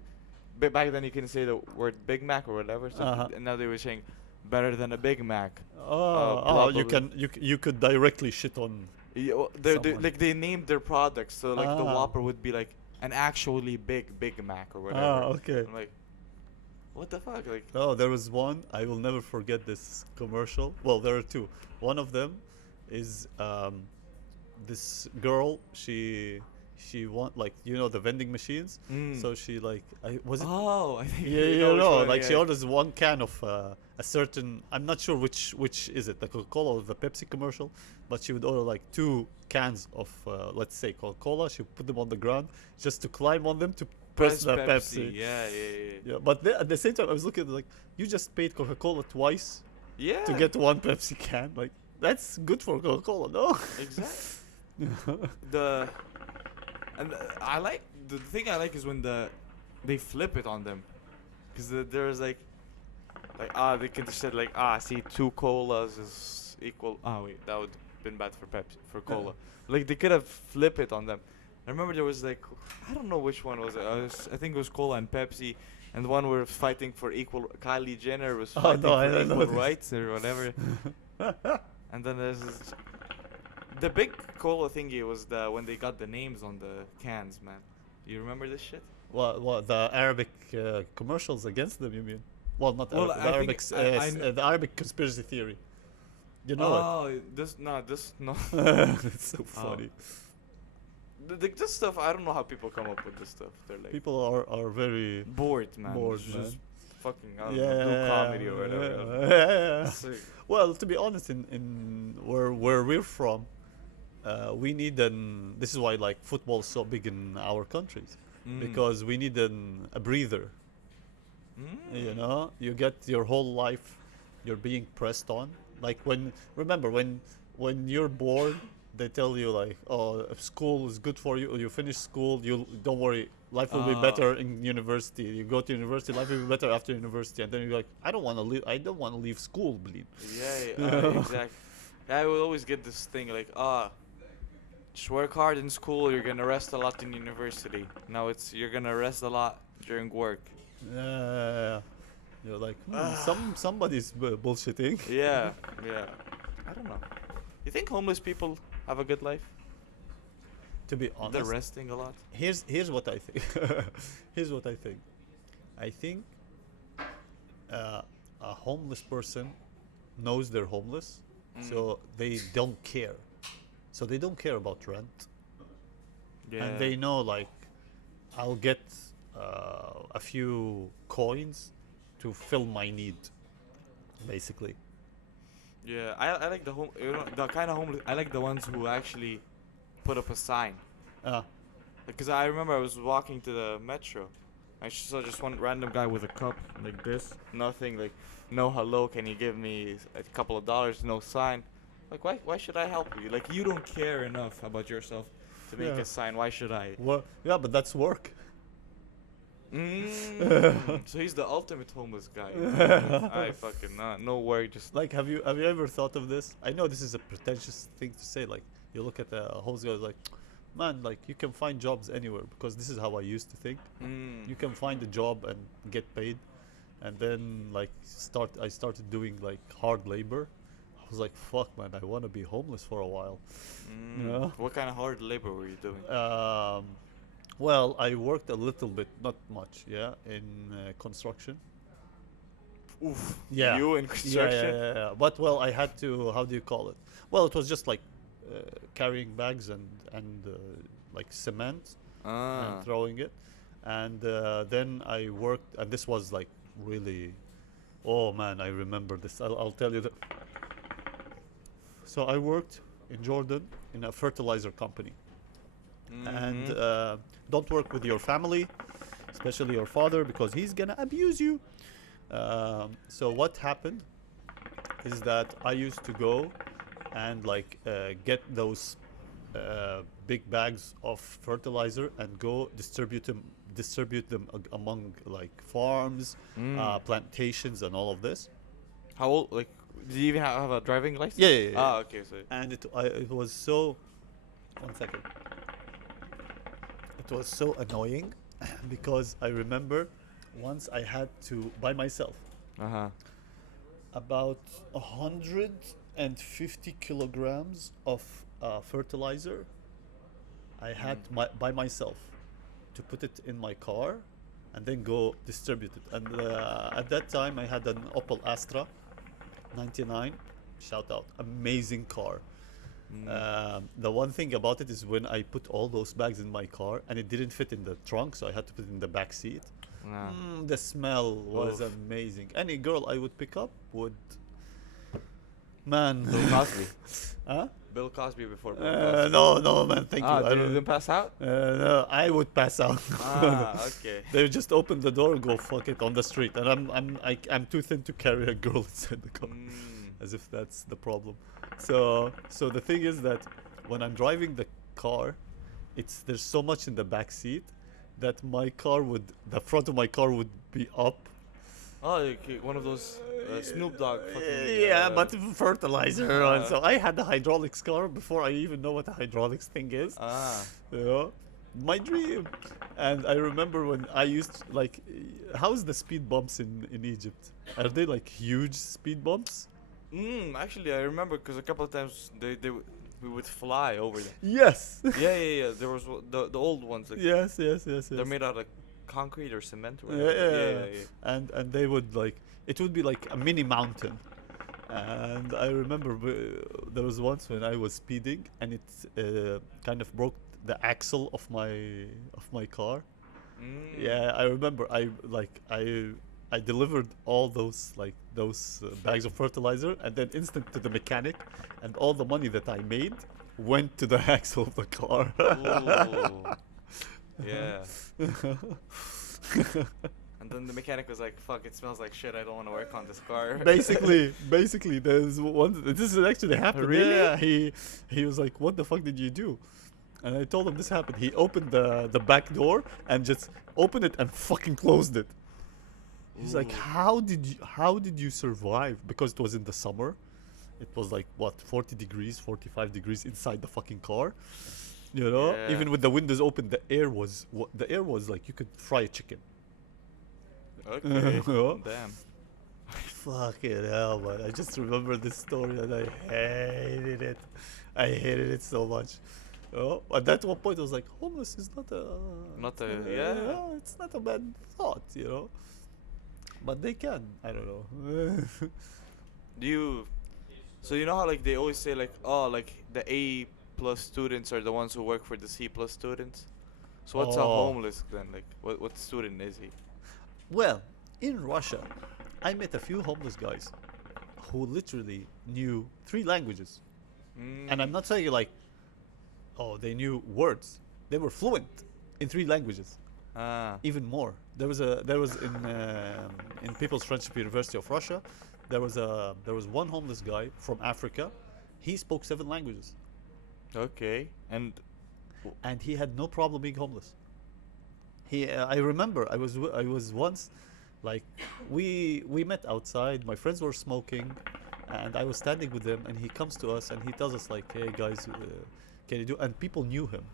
back then you couldn't say the word Big Mac or whatever, so and now they were saying better than a Big Mac. You could directly shit on. Yeah, well, they named their products, so like the Whopper would be like an actually Big Mac or whatever. Okay. I'm like, what the fuck? Like, Oh, there was one. I will never forget this commercial. Well, there are two. One of them is this girl. She she want like the vending machines. Mm. So she like I was it. Oh, I think Yeah, I you know which know, one, like she yeah. orders one can of a certain. I'm not sure which is it, the Coca-Cola or the Pepsi commercial, but she would order like 2 cans of let's say Coca-Cola. She would put them on the ground just to climb on them to press the Pepsi. Yeah, yeah, yeah. Yeah, but at the same time, I was looking at it like you just paid Coca-Cola twice Yeah. to get one Pepsi can. Like that's good for Coca-Cola, no? Exactly. the and I like the thing I like is when they flip it on them, because there's like they can just say like see 2 colas is equal. Wait, that would been bad for Pepsi for cola. Like they could have flip it on them. I remember there was like I don't know which one was it. I think it was cola and Pepsi, and one were fighting for equal. Kylie Jenner was Oh, fighting no, I for don't know equal this. rights or whatever. And then there's the big cola thingy was when they got the names on the cans, man. You remember this shit? What the Arabic commercials against them? You mean? Well, not Well, Arabic. The I Arabic, think I the Arabic conspiracy theory. You know this no. it? It's so funny. This stuff, I don't know how people come up with this stuff. They're like People are very bored, man. bored, It's man. just fucking I don't know, do comedy or whatever. Yeah. Sick. Well, to be honest, in where we're from, we need this is why like football is so big in our countries, because we need a breather. You know, you get your whole life, you're being pressed on. Like when you're bored, they tell you like, oh, if school is good for you. You finish school, you don't worry, life will be better in university. You go to university, life will be better after university, and then you're like, I don't want to leave. I don't want to leave school, bleed. Yeah, exactly. I will always get this thing like, just work hard in school. You're gonna rest a lot in university. Now you're gonna rest a lot during work. Yeah. You're like, somebody's bullshitting. Yeah. I don't know. You think homeless people have a good life? To be They're honest, resting a lot. here's what I think. Here's what I think. I think a homeless person knows they're homeless, so they don't care. So they don't care about rent, Yeah. and they know like, I'll get a few coins to fill my need, basically. Yeah, I like the kind of homeless. I like the ones who actually put up a sign. Uh, Because I remember I was walking to the metro. I saw just one random guy with a cup like this, nothing, like no hello. Can you give me a couple of dollars? No sign. Like why should I help you? Like you don't care enough about yourself to make Yeah. a sign. Why should I? yeah, but that's work. So he's the ultimate homeless guy. I fucking no work. Just Like, have you ever thought of this? I know this is a pretentious thing to say. Like, you look at the homeless guy like, man, like you can find jobs anywhere, because this is how I used to think. You can find a job and get paid, and then like I started doing like hard labor. I was like, fuck, man, I want to be homeless for a while. You know? What kind of hard labor were you doing? Well, I worked a little bit, not much, yeah, in construction. Oof. Yeah. You in Yeah, construction? yeah. But well, I had to. How do you call it? Well, it was just like carrying bags and like cement and throwing it, and then I worked, and this was like really. Oh man, I remember this. I'll tell you that. So I worked in Jordan in a fertilizer company, and don't work with your family, especially your father, because he's gonna abuse you. So what happened is that I used to go and like get those big bags of fertilizer and go distribute them among like farms, plantations, and all of this. How old? Like, did you even have a driving license? Yeah. Ah, okay. So And it was so. 1 second. It was so annoying because I remember once I had to by myself about 150 kilograms of fertilizer. I had by myself to put it in my car and then go distribute it. And at that time I had an Opel Astra 99. Shout out, amazing car. The one thing about it is when I put all those bags in my car and it didn't fit in the trunk, so I had to put it in the back seat. Nah. The smell was Oof. amazing. Any girl I would pick up would, man. Bill Cosby. Huh? Bill Cosby before Bill Cosby. No, man. Thank you. I Did you don't. didn't pass out? No, I would pass out. Okay. They would just open the door and go fuck it on the street, and I'm too thin to carry a girl inside the car, as if that's the problem. So the thing is that when I'm driving the car, there's so much in the back seat that the front of my car would be up. Oh, okay, one of those Snoop Dogg. Fucking, Yeah, but fertilizer. And uh, so I had the hydraulics car before I even know what a hydraulics thing is. You know, my dream. And I remember when I used how's the speed bumps in Egypt? Are they like huge speed bumps? Actually, I remember because a couple of times we would fly over them. Yes. Yeah. There was the old ones. Like, yes. They're made out of concrete or cement. Or Yeah, whatever. yeah. And they would it would be like a mini mountain. And I remember there was once when I was speeding and it kind of broke the axle of my car. Yeah, I remember I delivered all those bags of fertilizer and then instant to the mechanic, and all the money that I made went to the axle of the car. Ooh. Yeah. And then the mechanic was like, "Fuck, it smells like shit. I don't want to work on this car." basically, there's one. This is actually happened. Really? Yeah, he was like, "What the fuck did you do?" And I told him this happened. He opened the back door and just opened it and fucking closed it. He's like, Ooh. how did you survive? Because it was in the summer. It was like what, 40 degrees, 45 degrees inside the fucking car. You know, Yeah. even with the windows open, the air was like you could fry a chicken. Okay. Yeah. Damn. Fucking hell, man. I just remember this story and I hated it. I hated it so much. Oh, at that one point I was like, homeless is not it's not a bad thought, you know. But they can. I don't know. So you know how like they always say like, oh, like the A plus students are the ones who work for the C plus students. So what's a Oh. homeless then? Like what student is he? Well, in Russia, I met a few homeless guys who literally knew 3 languages. And I'm not saying like, oh, they knew words. They were fluent in 3 languages. Even more. There was in People's Friendship University of Russia, there was one homeless guy from Africa. He spoke 7 languages, Okay. And and he had no problem being homeless. I remember I was once, like, we met outside. My friends were smoking, and I was standing with them, and he comes to us and he tells us like, "Hey guys, can you do?" And people knew him,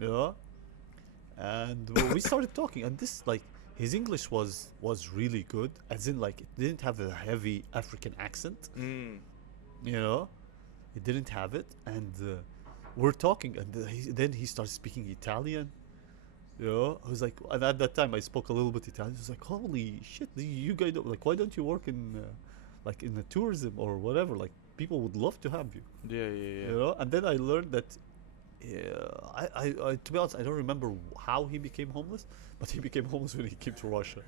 yeah. And we started talking, and this like his English was really good, as in like it didn't have a heavy African accent, you know, it didn't have it, and we're talking, and then he starts speaking Italian. You know, I was like, and at that time I spoke a little bit Italian. I was like, holy shit, you guys like, why don't you work in like in the tourism or whatever? Like people would love to have you. yeah. You know, and then I learned that. I to be honest, I don't remember how he became homeless, but he became homeless when he came to Russia.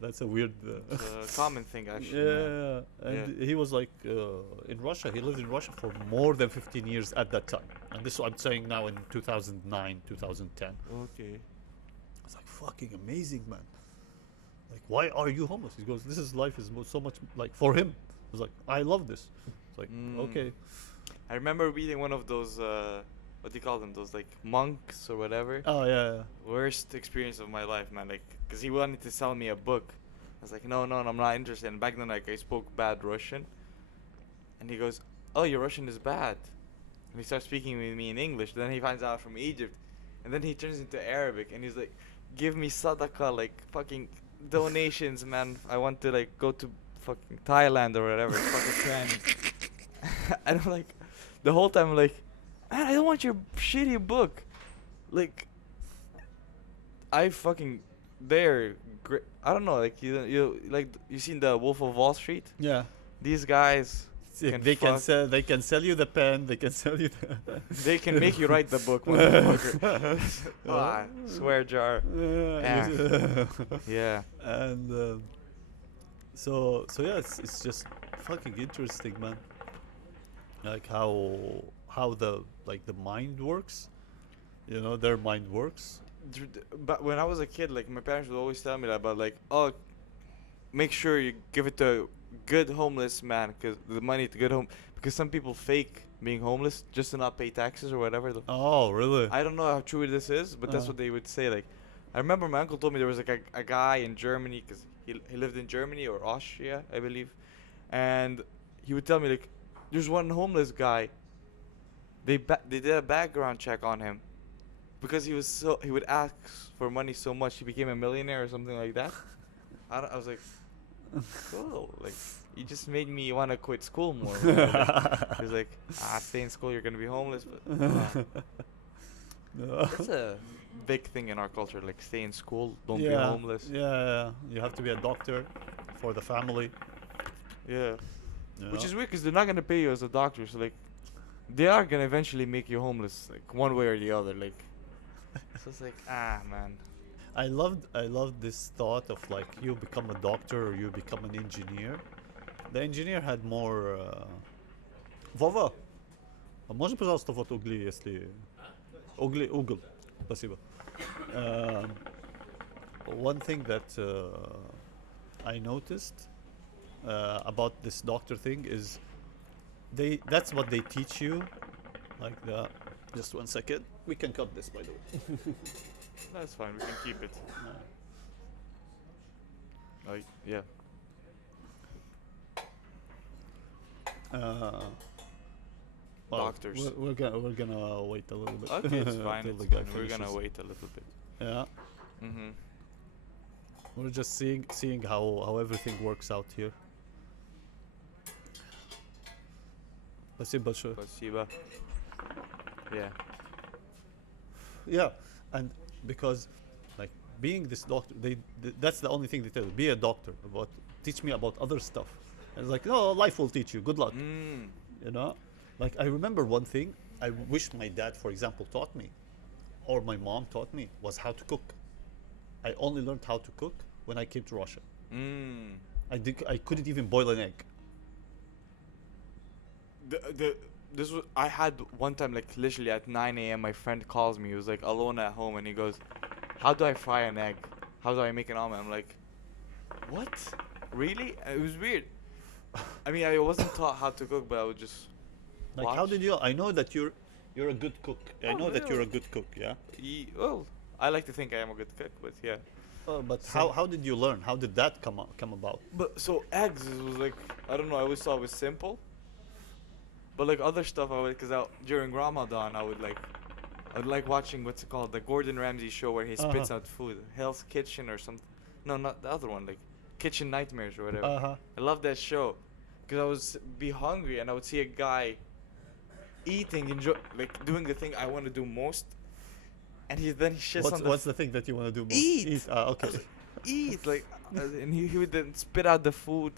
That's a weird. It's a common thing actually. Yeah, and he was like in Russia. He lived in Russia for more than 15 years at that time, and this I'm saying now in 2009, 2010. Okay. It's like fucking amazing, man. Like, why are you homeless? He goes, "This is life is so much like for him." I was like, "I love this." It's like, okay, I remember reading one of those what do you call them? Those like monks or whatever. oh yeah. Worst experience of my life, man. Like, cause he wanted to sell me a book. I was like, no, I'm not interested. And back then, like, I spoke bad Russian. And he goes, "Oh, your Russian is bad." And he starts speaking with me in English. Then he finds out I'm from Egypt, and then he turns into Arabic, and he's like, "Give me sadaqah, like fucking donations, man. I want to like go to fucking Thailand or whatever." Fucking friends. And I'm like, the whole time I'm like, "Man, I don't want your shitty book." Like, I fucking I don't know, like you seen the Wolf of Wall Street? Yeah. These guys They can sell you the pen. They can sell you the. They can make you write the book, motherfucker. Swear jar. Yeah. And so yeah, it's just fucking interesting, man. Like how the mind works, their mind works. But when I was a kid, like my parents would always tell me that about like, oh, make sure you give it to a good homeless man, because the money to good home, because some people fake being homeless just to not pay taxes or whatever. Oh, really? I don't know how true this is, but that's what they would say. Like, I remember my uncle told me there was like a guy in Germany, because he lived in Germany or Austria, I believe, and he would tell me like, there's one homeless guy. They did a background check on him, because he would ask for money so much he became a millionaire or something like that. I was like, cool. Like, you just made me want to quit school more. He was like, stay in school, you're gonna be homeless. But that's a big thing in our culture. Like, stay in school, don't be homeless. Yeah. You have to be a doctor for the family. Yeah. Which is weird, because they're not gonna pay you as a doctor. So like, they are gonna eventually make you homeless, like one way or the other. Like, so it's like, man. I loved this thought of like, you become a doctor or you become an engineer. The engineer had more. Вова, а можно, пожалуйста, вот угли, если угол, спасибо. One thing that I noticed about this doctor thing is that's what they teach you, like the. Just 1 second. We can cut this, by the way. That's fine. We can keep it. Yeah. Well, doctors. We're gonna wait a little bit. Okay, it's fine. Till It's the guy fine. We're gonna finishes. wait a little bit. Yeah. We're just seeing how everything works out here. Спасибо большое. Спасибо. Yeah. Yeah, and because like being this doctor, that's the only thing they tell you. Be a doctor. Teach me about other stuff. And it's like, no, life will teach you. Good luck. Like I remember one thing I wish my dad, for example, taught me, or my mom taught me, was how to cook. I only learned how to cook when I came to Russia. I couldn't even boil an egg. I had one time, like literally at 9 a.m. my friend calls me. He was like alone at home, and he goes, how do I fry an egg? How do I make an omelet? I'm like, what? Really? It was weird. I mean, I wasn't taught how to cook, but I would just Like, watch. how did you? I know that you're a good cook. I know that really? you're a good cook. Yeah. Well, I like to think I am a good cook, but yeah. But So- how did you learn? How did that come about? But so eggs was like, I don't know, I always thought it was simple. But like other stuff, I would, because during Ramadan, I would like watching what's it called, the Gordon Ramsay show where he spits out food, Hell's Kitchen or something. No, not the other one, like Kitchen Nightmares or whatever. I love that show, because I would be hungry and I would see a guy eating, like doing the thing I want to do most, and he shits on the What's the thing that you want to do most? Eat. Okay. eat like, and he would then spit out the food,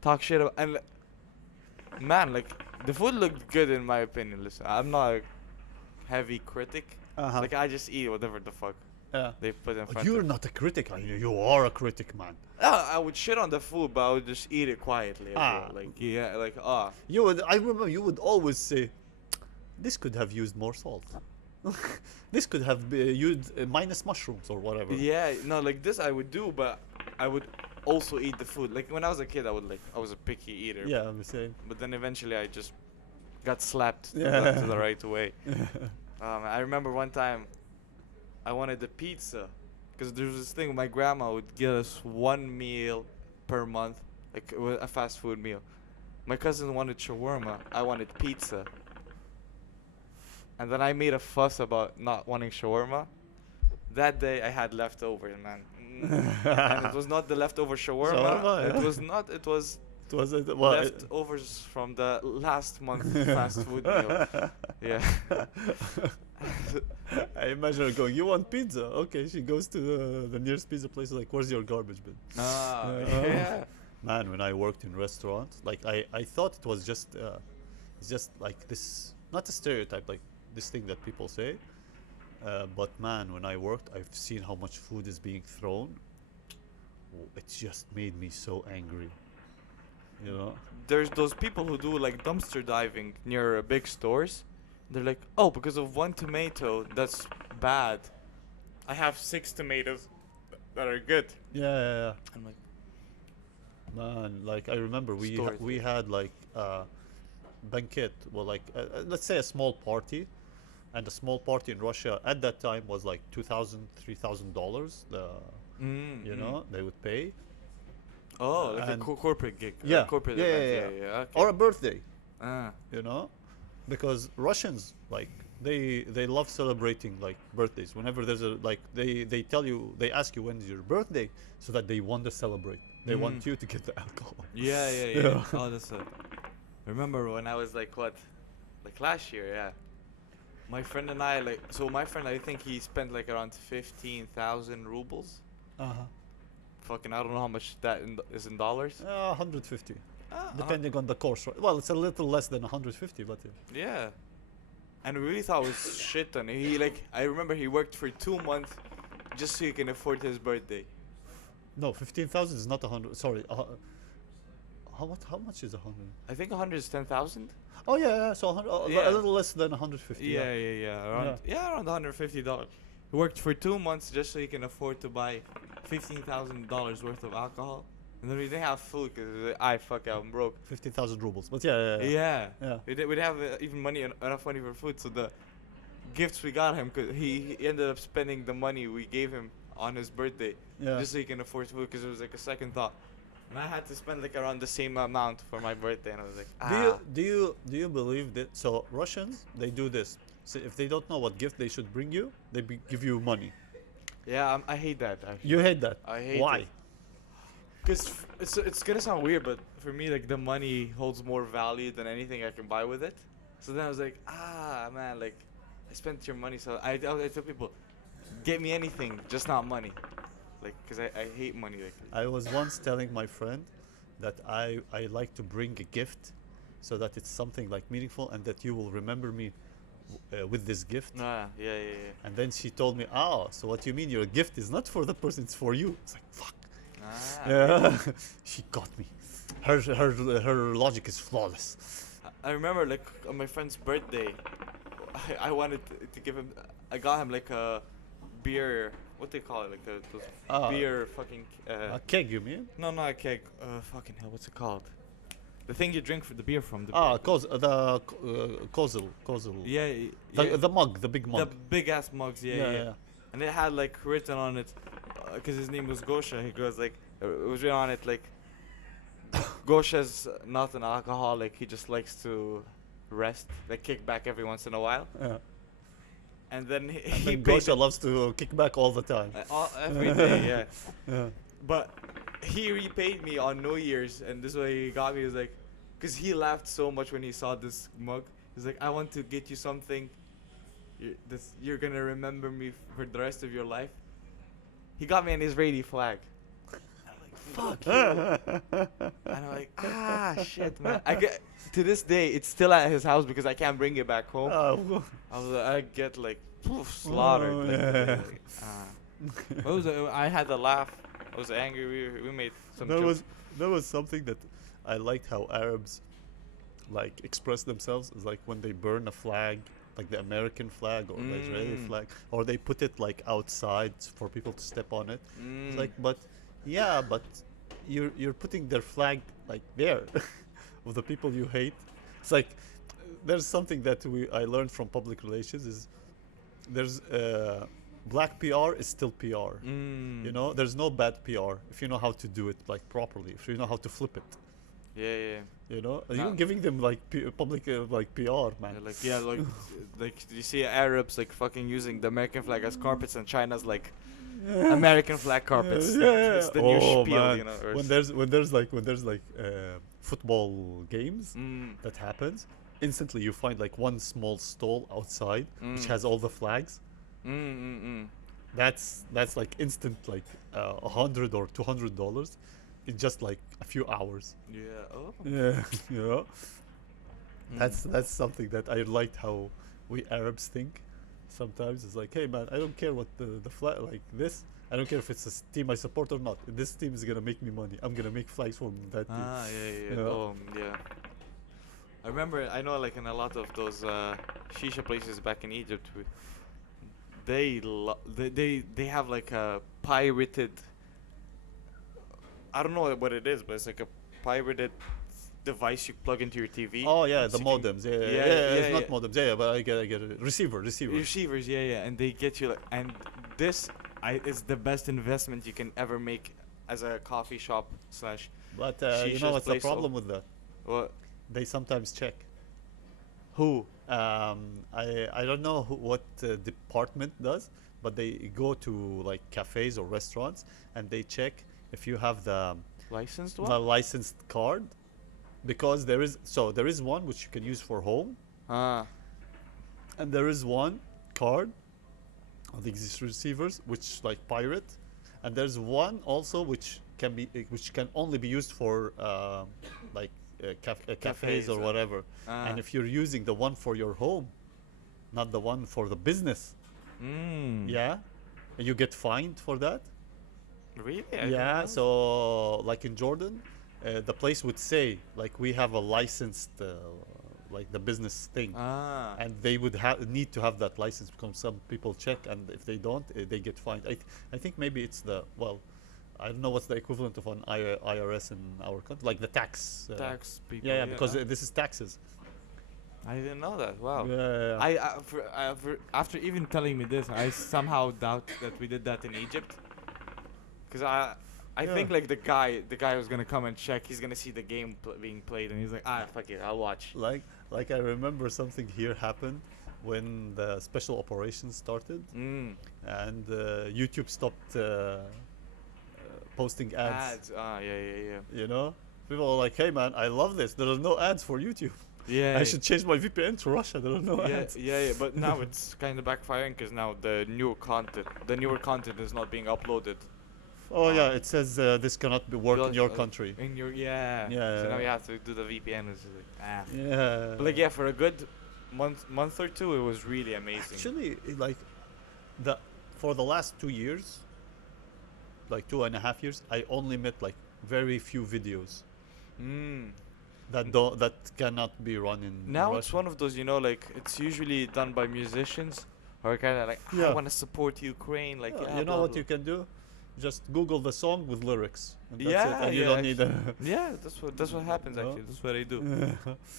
talk shit about, and man, like the food looked good in my opinion. Listen, I'm not a heavy critic. Like I just eat whatever the fuck they put in front You're of me. not a critic. You are a critic, man. I would shit on the food, but I would just eat it quietly. As well. Like You would. I remember you would always say, "This could have used more salt. This could have used minus mushrooms or whatever." Yeah, no, like this I would do, but I would also eat the food. Like when I was a kid, I was a picky eater. Yeah, I'm saying. But then eventually I just got slapped to the right way. I remember one time I wanted the pizza, because there was this thing, my grandma would get us one meal per month, like a fast food meal. My cousin wanted shawarma, I wanted pizza. And then I made a fuss about not wanting shawarma. That day I had leftovers, man. And it was not the leftover shawarma. Shawarma, yeah. It was not, it was Was it leftovers from the last month fast food meal. Yeah. I imagine her going, "You want pizza?" Okay, she goes to the nearest pizza place. Like, "Where's your garbage bin?" Yeah. man, when I worked in restaurants, like I thought it was just it's just like this, not a stereotype, like this thing that people say. But man, when I worked, I've seen how much food is being thrown. It just made me so angry. You know? There's those people who do like dumpster diving near big stores. They're like, oh, because of one tomato, that's bad. I have 6 tomatoes that are good. Yeah. I'm like, Man, like I remember Story we thing. had like banquet, well, like let's say a small party, and a small party in Russia at that time was like $2,000, $3,000. You know, they would pay, oh, like a and corporate gig. yeah, Corporate yeah, event. yeah. Okay. or a birthday. Ah. You know, because Russians, like, they love celebrating like birthdays. Whenever there's a, like, they tell you, they ask you when's your birthday, so that they want to celebrate. They want you to get the alcohol. Yeah. Yeah. Oh, that's it. Remember when I was like what, like last year? Yeah. My friend and I my friend, I think he spent like around 15,000 rubles. Uh-huh. Fucking, I don't know how much that is in dollars. 150, Ah, depending on the course. Right? Well, it's a little less than 150, but yeah. Yeah. And we really thought it was shit ton. I remember he worked for 2 months just so he can afford his birthday. No, 15,000 is not 100. Sorry. How much is 100? I think 100 is 10,000. Oh yeah. So 100, Yeah. a little less than 150. Yeah. Around $150. He worked for 2 months just so he can afford to buy $15,000 worth of alcohol. And then we didn't have food because I'm broke. 15,000 rubles. But yeah. We didn't have even enough money for food. So the gifts we got him, cause he ended up spending the money we gave him on his birthday Yeah. just so he can afford food, because it was like a second thought. And I had to spend like around the same amount for my birthday, and I was like, Do you believe that? So Russians, they do this. So if they don't know what gift they should bring you, they give you money. Yeah, I hate that. Actually. You hate that. I hate Why? it. Because it's gonna sound weird, but for me, like, the money holds more value than anything I can buy with it. So then I was like, man, like, I spent your money. So I tell people, get me anything, just not money. Like, because I hate money. Like, I was once telling my friend that I like to bring a gift, so that it's something like meaningful, and that you will remember me with this gift. yeah. And then she told me, "Oh, so what you mean? Your gift is not for the person; it's for you." It's like, fuck. Yeah. She got me. Her logic is flawless. I remember, like, on my friend's birthday, I wanted to give him. I got him like a beer. What they call it? Like those beer fucking. A keg, you mean? No, not a keg. Fucking hell, what's it called? The thing you drink for the beer from. The Kozel. Yeah. The mug, the big mug. The big ass mugs. Yeah. And it had like written on it, because his name was Gosha. He goes like, it was written on it like, Gosha's not an alcoholic. He just likes to rest, like kick back every once in a while. Yeah. And then he And then paid Gosha loves to kick back all the time. every day. Yeah. Yeah. But he repaid me on New Year's, and this way he got me. He was like, because he laughed so much when he saw this mug. He's like, I want to get you something. You're gonna remember me for the rest of your life. He got me an Israeli flag. I'm like, fuck you. And I'm like, shit, man. To this day, it's still at his house because I can't bring it back home. I get like slaughtered. Oh, like, yeah. What was it? I had to laugh. I was angry. We made some jokes. That was something that I liked, how Arabs like express themselves, is like when they burn a flag, like the American flag or the Israeli flag, or they put it like outside for people to step on it. It's like, but you're putting their flag like there of the people you hate. It's like, there's something that I learned from public relations is there's black PR is still PR. You know, there's no bad PR if you know how to do it like properly, if you know how to flip it. Yeah. You know, you're giving them like public like PR, man. Like you see Arabs like fucking using the American flag as carpets, and China's like American flag carpets. Yeah. It's the new spiel, man. you know. When there's like football games that happens, instantly you find like one small stall outside which has all the flags. That's like instant like $100 or $200. in just like a few hours. Yeah. Oh. Yeah, you know. Mm. That's something that I liked how we Arabs think. Sometimes it's like, hey man, I don't care what the flag like this. I don't care if it's a team I support or not. This team is gonna make me money. I'm gonna make flags for that team. Ah, yeah. Yeah. Oh, yeah. I remember. I know, like in a lot of those shisha places back in Egypt, they have like a pirated. I don't know what it is, but it's like a pirated device you plug into your TV. Oh yeah, so the you can- modems. Yeah, yeah, it's not modems. Yeah, but I get it. Receiver. Receivers, yeah, and they get you like, and this is the best investment you can ever make as a coffee shop slash. But you Shisha's know what's the place, problem with that? What? They sometimes check. Who? I don't know what department does, but they go to like cafes or restaurants and they check if you have Licensed the one? licensed card, because there is one which you can use for home, Ah. and there is one card of these receivers which like pirate, and there's one also which can only be used for like cafes Cafes, or whatever. Ah. And if you're using the one for your home, not the one for the business, yeah, you get fined for that. Really? I didn't Yeah, know. so like in Jordan, the place would say like we have a licensed like the business thing, Ah. and they would need to have that license because some people check, and if they don't, they get fined. I think maybe it's I don't know what's the equivalent of an IRS in our country, like the tax. Tax people. Yeah, because this is taxes. I didn't know that. Wow. Yeah. After even telling me this, I somehow doubt that we did that in Egypt. Cause I Yeah. think like the guy who's gonna come and check, he's gonna see the game being played, and he's like, fuck it, I'll watch. Like I remember something here happened when the special operations started, Mm. and YouTube stopped posting ads. Yeah. You know, people are like, "Hey man, I love this. There are no ads for YouTube. Yeah. I should change my VPN to Russia. There are no Yeah, ads." yeah, but now it's kind of backfiring because now the newer content is not being uploaded. Oh yeah, it says this cannot be work in Yours- your country. In your yeah. Yeah. So now you have to do the VPN. It's like, Yeah. But like yeah, for a good month or two, it was really amazing. Actually, like for the last 2 years, like 2.5 years, I only met like very few videos Mm. that cannot be run in Now Russian. it's one of those, like it's usually done by musicians or kind of like I Yeah. want to support Ukraine, like Yeah, yeah, you know blah, what blah. you can do? Just Google the song with lyrics. And that's Yeah, it. And you yeah, don't need a. Yeah, that's what happens No. actually. That's what I do.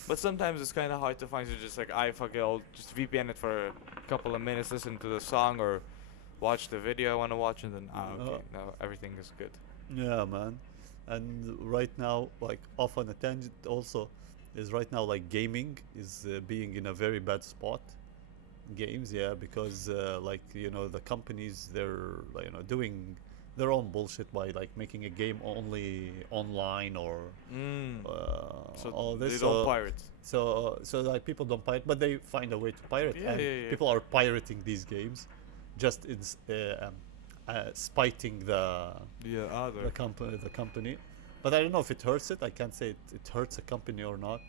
But sometimes it's kind of hard to find. So just like fuck it, I'll just VPN it for a couple of minutes, listen to the song or watch the video I want to watch, and then okay, now everything is good. Yeah, man. And right now, like off on a tangent, also, is right now like gaming is being in a very bad spot. Games, yeah, because like the companies, they're like, doing their own bullshit by like making a game only online or So all this. they don't pirate. So like people don't pirate, but they find a way to pirate, Yeah, and yeah. people are pirating these games, just spiting the Yeah, company. But I don't know if it hurts it. I can't say it hurts a company or not.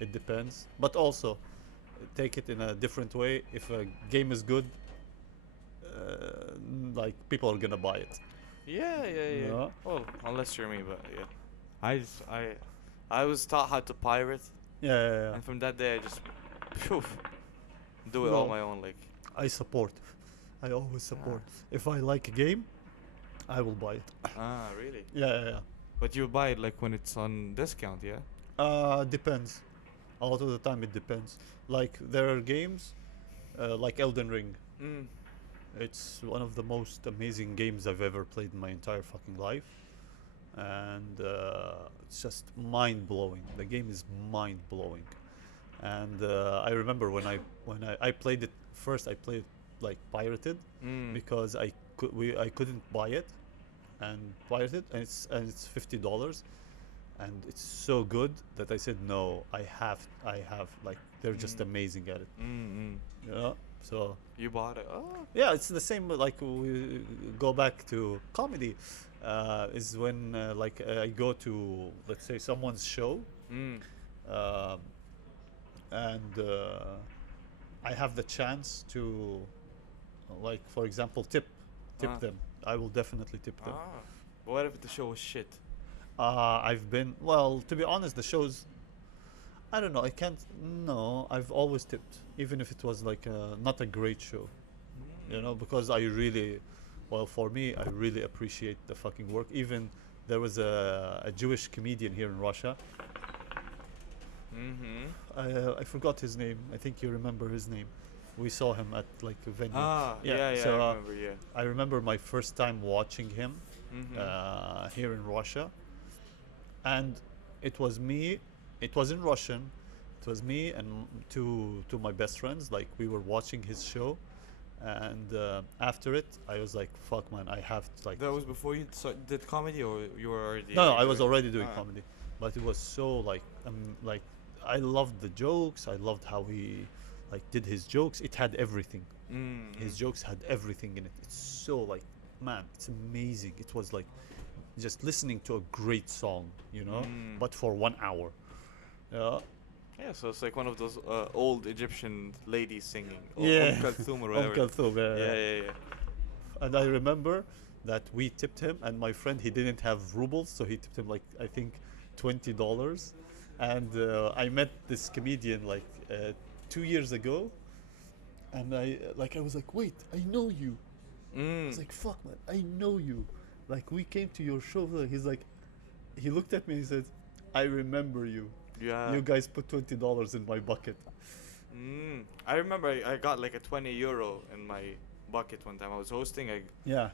It depends. But also, take it in a different way. If a game is good, like people are gonna buy it. Yeah. Yeah. Well, unless you're me, but yeah. I was taught how to pirate, Yeah. and from that day I just phew, do it all No. my own. Like I support. I always support. If I like a game, I will buy it. really? Yeah. But you buy it like when it's on discount, yeah? Depends. A lot of the time it depends. Like there are games, like Elden Ring. Mm. It's one of the most amazing games I've ever played in my entire fucking life, and it's just mind blowing. The game is mind blowing, and I remember when I played it first. I played like pirated because I couldn't buy it, and pirated, and it's $50, and it's so good that I said no. I have like they're just amazing at it. So You bought it? Oh. yeah, it's the same. Like we go back to comedy. is when I go to, let's say, someone's show, Mm. um, and I have the chance to, like, for example, tip Ah. them. I will definitely tip them. Ah. What if the show was shit? I've been, well, to be honest, the shows, I don't know. I can't. No, I've always tipped, even if it was like not a great show. You know, because I really, well, for me, I really appreciate the fucking work. Even there was a Jewish comedian here in Russia. Mm-hmm. I forgot his name. I think you remember his name. We saw him at like a venue. Ah, yeah, So I remember, yeah. I remember my first time watching him Mm-hmm. here in Russia, and it was me. It was in Russian. It was me and two my best friends. Like we were watching his show, and after it, I was like, "Fuck, man! I have to like." That was before you did comedy, or you were already? No, I was already doing Ah. comedy, but it was so like I loved the jokes. I loved how he like did his jokes. It had everything. Mm. His jokes had everything in it. It's so like, man, it's amazing. It was like just listening to a great song, you know, Mm. but for 1 hour. Yeah, Yeah, so it's like one of those old Egyptian ladies singing. Yeah. Kulthum or whatever. Kulthum, Yeah. And I remember that we tipped him, and my friend, he didn't have rubles, so he tipped him like I think $20. And I met this comedian like 2 years ago, and I was like, wait, I know you. I Mm. was like, fuck, man, I know you. Like we came to your show. He's like, he looked at me and he said, I remember you. Yeah. You guys put $20 in my bucket. I remember I got like a 20 euro in my bucket one time. I was hosting a Yeah.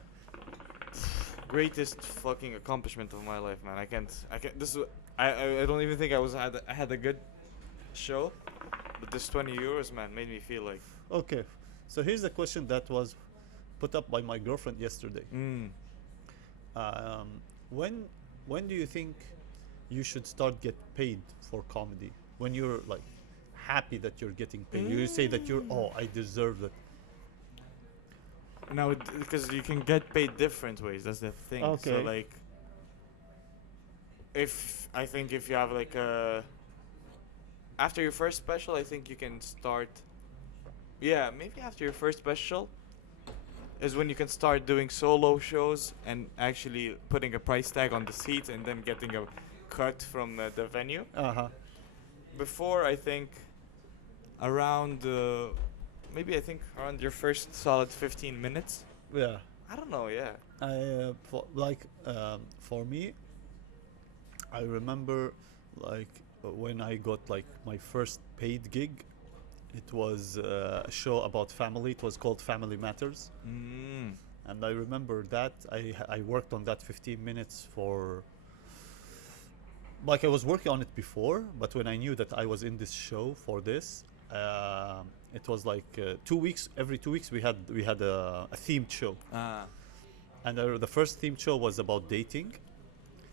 greatest fucking accomplishment of my life, man. I can't. This is. I don't even think I had a good show, but this 20 euros, man, made me feel like. Okay. So here's the question that was put up by my girlfriend yesterday. Um, when do you think you should start get paid for comedy? When you're like happy that you're getting paid, you say that I deserve that. Now, because you can get paid different ways. That's the thing. So Okay. like, I think if you have like a after your first special, I think you can start. Yeah, maybe after your first special is when you can start doing solo shows and actually putting a price tag on the seats and then getting a cut from the venue. Before, I think around maybe I think around your first solid 15 minutes. Yeah. I don't know. Yeah. For me, I remember when I got like my first paid gig. It was a show about family. It was called Family Matters, and I remember that I worked on that 15 minutes for. Like I was working on it before, but when I knew that I was in this show for this, it was like 2 weeks. Every 2 weeks we had a themed show, and the first themed show was about dating,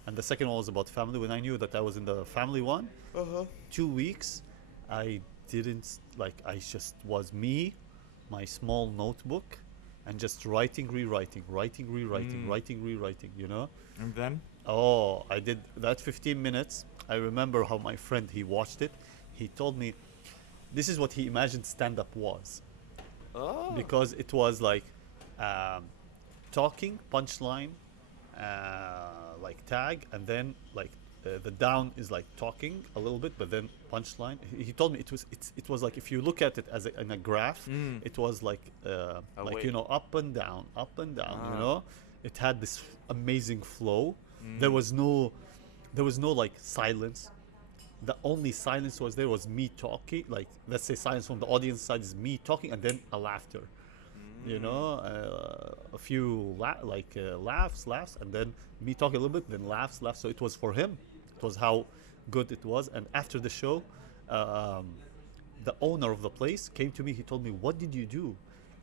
and the second one was about family. When I knew that I was in the family one, 2 weeks, I didn't I just was me, my small notebook, and just writing, rewriting, you know. And then. Oh, I did that 15 minutes. I remember how my friend, he watched it. He told me this is what he imagined stand-up was. Oh. Because it was like talking, punchline, like tag, and then like the down is like talking a little bit, but then punchline. He told me it was like if you look at it as in a graph, it was like wave. up and down, Ah. you know. It had this amazing flow. There was no like silence. The only silence was me talking. Like let's say silence from the audience side is me talking, and then a laughter. You know, a few laughs, and then me talking a little bit, then laughs. So it was for him. It was how good it was. And after the show, the owner of the place came to me. He told me, "What did you do?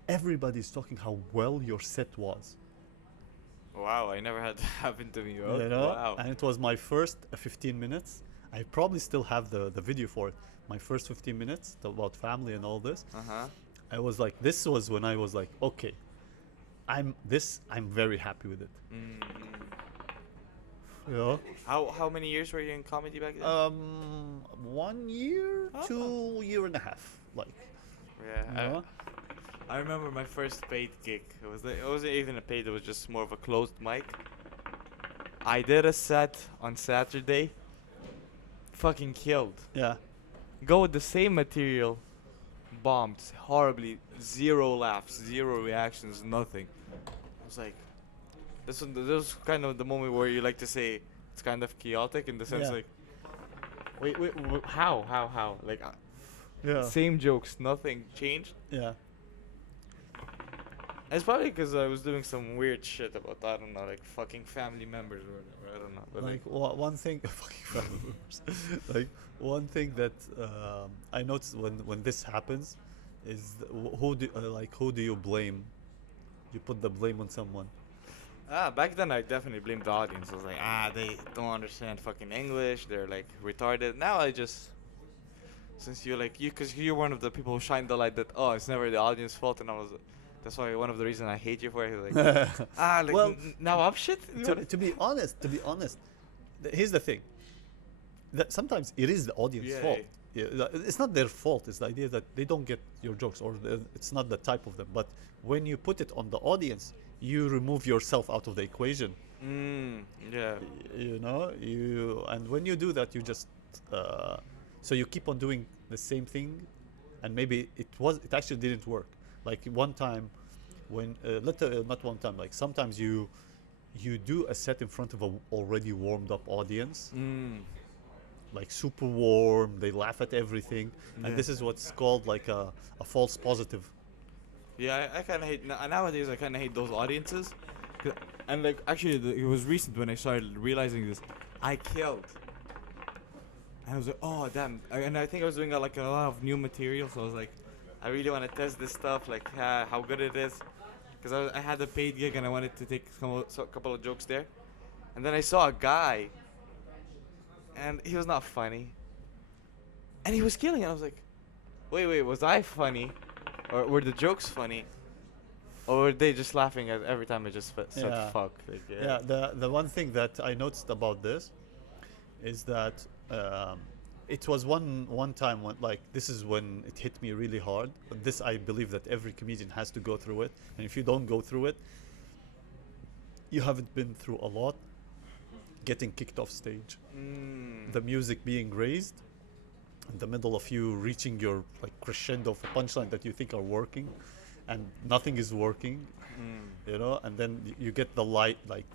Everybody's talking how well your set was." Wow, I never had that happen to me. You know, Wow. and it was my first 15 minutes. I probably still have the video for it. My first 15 minutes about family and all this. I was like, this was when I was like, okay, I'm very happy with it. You know? How many years were you in comedy back then? 1 year, Oh. 2.5 years, like. Yeah, You know? I remember my first paid gig. It wasn't even a paid. It was just more of a closed mic. I did a set on Saturday. Fucking killed. Yeah. Go with the same material. Bombed horribly. Zero laughs, zero reactions, nothing. I was like, this was kind of the moment where you like to say it's kind of chaotic in the sense Yeah. like, wait, how? Like, Yeah. same jokes, nothing changed. Yeah. It's probably because I was doing some weird shit about, I don't know, like fucking family members or whatever. I don't know. But Like one thing, fucking family members. Like one thing that I noticed when this happens is who do you blame? You put the blame on someone. back then I definitely blamed the audience. I was like, they don't understand fucking English. They're like retarded. Now I just, since you're like, because you're one of the people who shine the light that, it's never the audience fault. And that's why one of the reasons I hate you for it. Like, Well, now I'm shit. to be honest, here's the thing. That sometimes it is the audience Yeah, fault. Yeah, it's not their fault. It's the idea that they don't get your jokes, or it's not the type of them. But when you put it on the audience, you remove yourself out of the equation. Yeah. You know, and when you do that, you just so you keep on doing the same thing, and maybe it actually didn't work. Like one time, when not one time, like sometimes you do a set in front of a already warmed up audience, like super warm. They laugh at everything, Yeah. and this is what's called like a false positive. Yeah, I kind of hate nowadays. I kind of hate those audiences, and like actually, it was recent when I started realizing this. I killed, and I was like, oh damn! And I think I was doing like a lot of new material, so I was like, I really want to test this stuff, like how good it is, because I had a paid gig and I wanted to take a couple of jokes there, and then I saw a guy, and he was not funny, and he was killing it. I was like, wait, was I funny? Or were the jokes funny? Or were they just laughing at every time I just said Yeah. fuck? Like, Yeah, the one thing that I noticed about this is that it was one time when, like, this is when it hit me really hard. But this, I believe that every comedian has to go through it, and if you don't go through it, you haven't been through a lot. Getting kicked off stage, the music being raised, in the middle of you reaching your like crescendo of a punchline that you think are working, and nothing is working, you know, and then you get the light, like,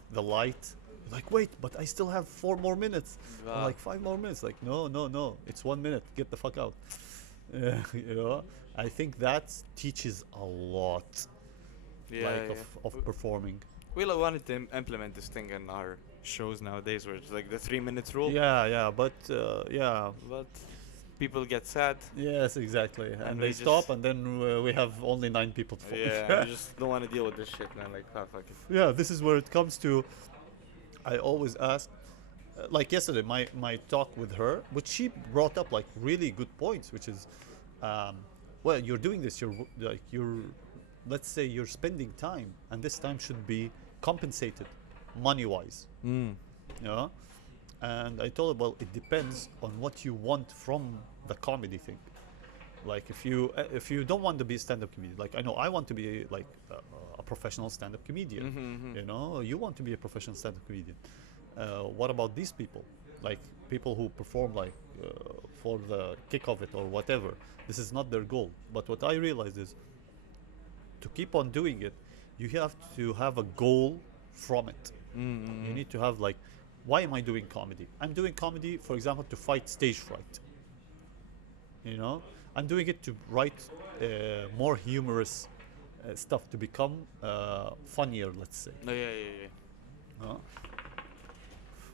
wait, but I still have 4 more minutes, or Wow. like 5 more minutes, like, no, it's 1 minute, get the fuck out. You know, I think that teaches a lot, like of performing. We wanted to implement this thing in our shows nowadays, where it's like the 3 minutes rule. Yeah, but But people get sad. yes, exactly, and we they stop, and then we have only 9 people to follow. Yeah, we just don't want to deal with this shit, man. Like, fuck it. Yeah, this is where it comes to. I always ask, like yesterday, my talk with her, which she brought up like really good points, which is, well, you're doing this. Let's say you're spending time, and this time should be compensated, money-wise. You know, and I told her, well, it depends on what you want from the comedy thing. Like if you don't want to be a stand-up comedian, like I know I want to be like a professional stand-up comedian. You know, you want to be a professional stand-up comedian. What about these people? Like people who perform like for the kick of it or whatever. This is not their goal. But what I realized is, to keep on doing it, you have to have a goal from it. You need to have like, why am I doing comedy? I'm doing comedy, for example, to fight stage fright. You know, I'm doing it to write more humorous stuff, to become funnier, let's say. No, yeah. Uh,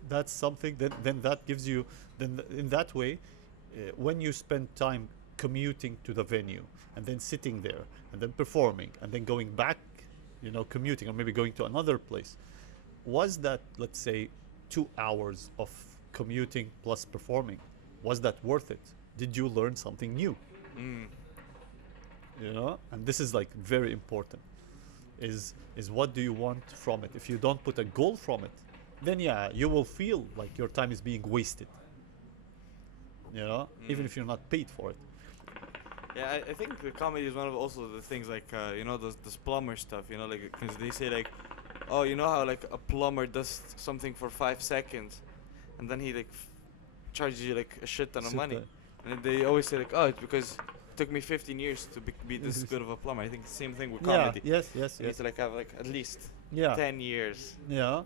that's something that then that gives you, then in that way, when you spend time commuting to the venue and then sitting there and then performing and then going back, you know, commuting or maybe going to another place, was that, let's say, 2 hours of commuting plus performing, was that worth it? Did you learn something new? You know, and this is like very important, is what do you want from it? If you don't put a goal from it, then yeah, you will feel like your time is being wasted. You know, even if you're not paid for it. Yeah, I think the comedy is one of also the things like you know those plumber stuff. You know, like because they say like, oh, you know how like a plumber does something for 5 seconds, and then he like charges you like a shit ton of Sit money, there. and they always say like, oh, it's because it took me 15 years to be this good of a plumber. I think the same thing with Yeah. comedy. Yes. Yes. You need Yes. to like have like at least Yeah. 10 years. Yeah.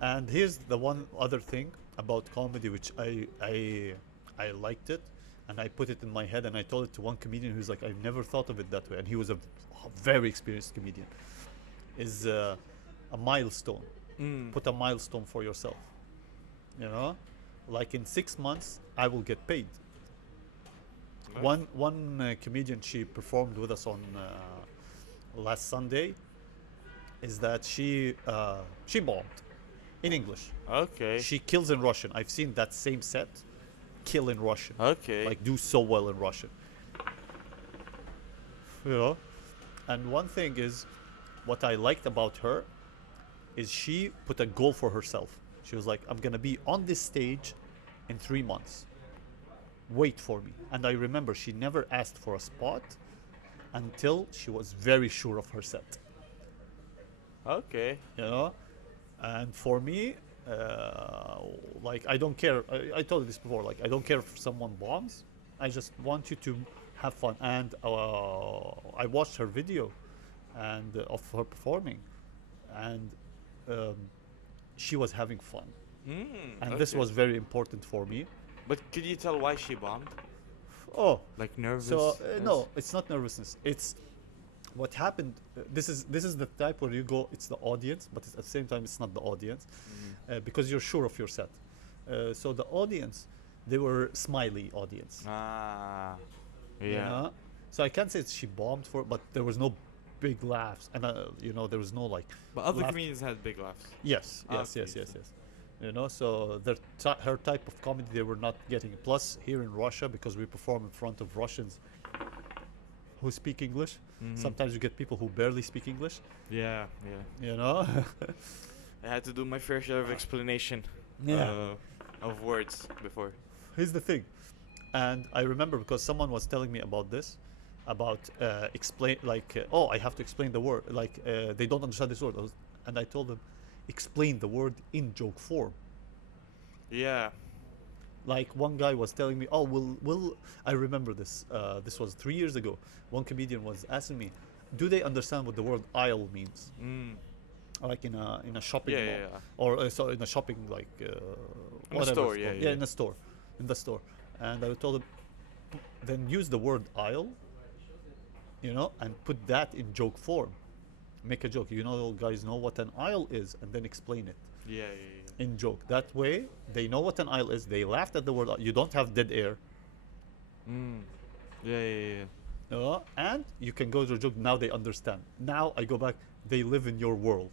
And here's the one other thing about comedy which I liked it, and I put it in my head, and I told it to one comedian who's like, I never thought of it that way, and he was a very experienced comedian. Is a milestone. Put a milestone for yourself. You know, like in 6 months I will get paid. Right. One comedian, she performed with us on last Sunday. Is that she bombed in English. Okay. She kills in Russian. I've seen that same set kill in Russian. Okay. Like do so well in Russian. You know? And one thing is, what I liked about her is she put a goal for herself. She was like, I'm gonna be on this stage in 3 months. Wait for me. And I remember she never asked for a spot until she was very sure of her set. Okay. You know? And for me, like I don't care. I told you this before. Like I don't care if someone bombs. I just want you to have fun. And I watched her video, and of her performing, and she was having fun. And this okay. was very important for me. But could you tell why she bombed? Oh, Like nervous? so no, it's not nervousness. It's what happened. This is the type where you go. It's the audience, but at the same time, it's not the audience, because you're sure of your set. So the audience, they were smiley audience. Ah. Yeah. You know? So I can't say she bombed for, but there was no big laughs, and you know, there was no like. But other laugh- comedians had big laughs. Yes, yes, Okay, yes, yes, so- yes. You know, so her type of comedy they were not getting. Plus, here in Russia, because we perform in front of Russians who speak English, sometimes you get people who barely speak English. Yeah, yeah. You know. I had to do my fair share of explanation of words before. Here's the thing, and I remember because someone was telling me about this, about explain like oh, I have to explain the word, like they don't understand this word. And I told them, explain the word in joke form. Yeah. Like one guy was telling me, oh, will I remember this? This was 3 years ago. One comedian was asking me, do they understand what the word aisle means? Like in a shopping Yeah, mall, yeah, yeah. or so in a shopping like In a whatever store, it's yeah, called. yeah. In the store. And I told him, then use the word aisle, you know, and put that in joke form. Make a joke. You know, guys know what an aisle is, and then explain it Yeah, yeah, in joke. That way, they know what an aisle is. They laughed at the word. You don't have dead air, yeah. Yeah, yeah, yeah. you know, and you can go to a joke. Now they understand. Now I go back. They live in your world.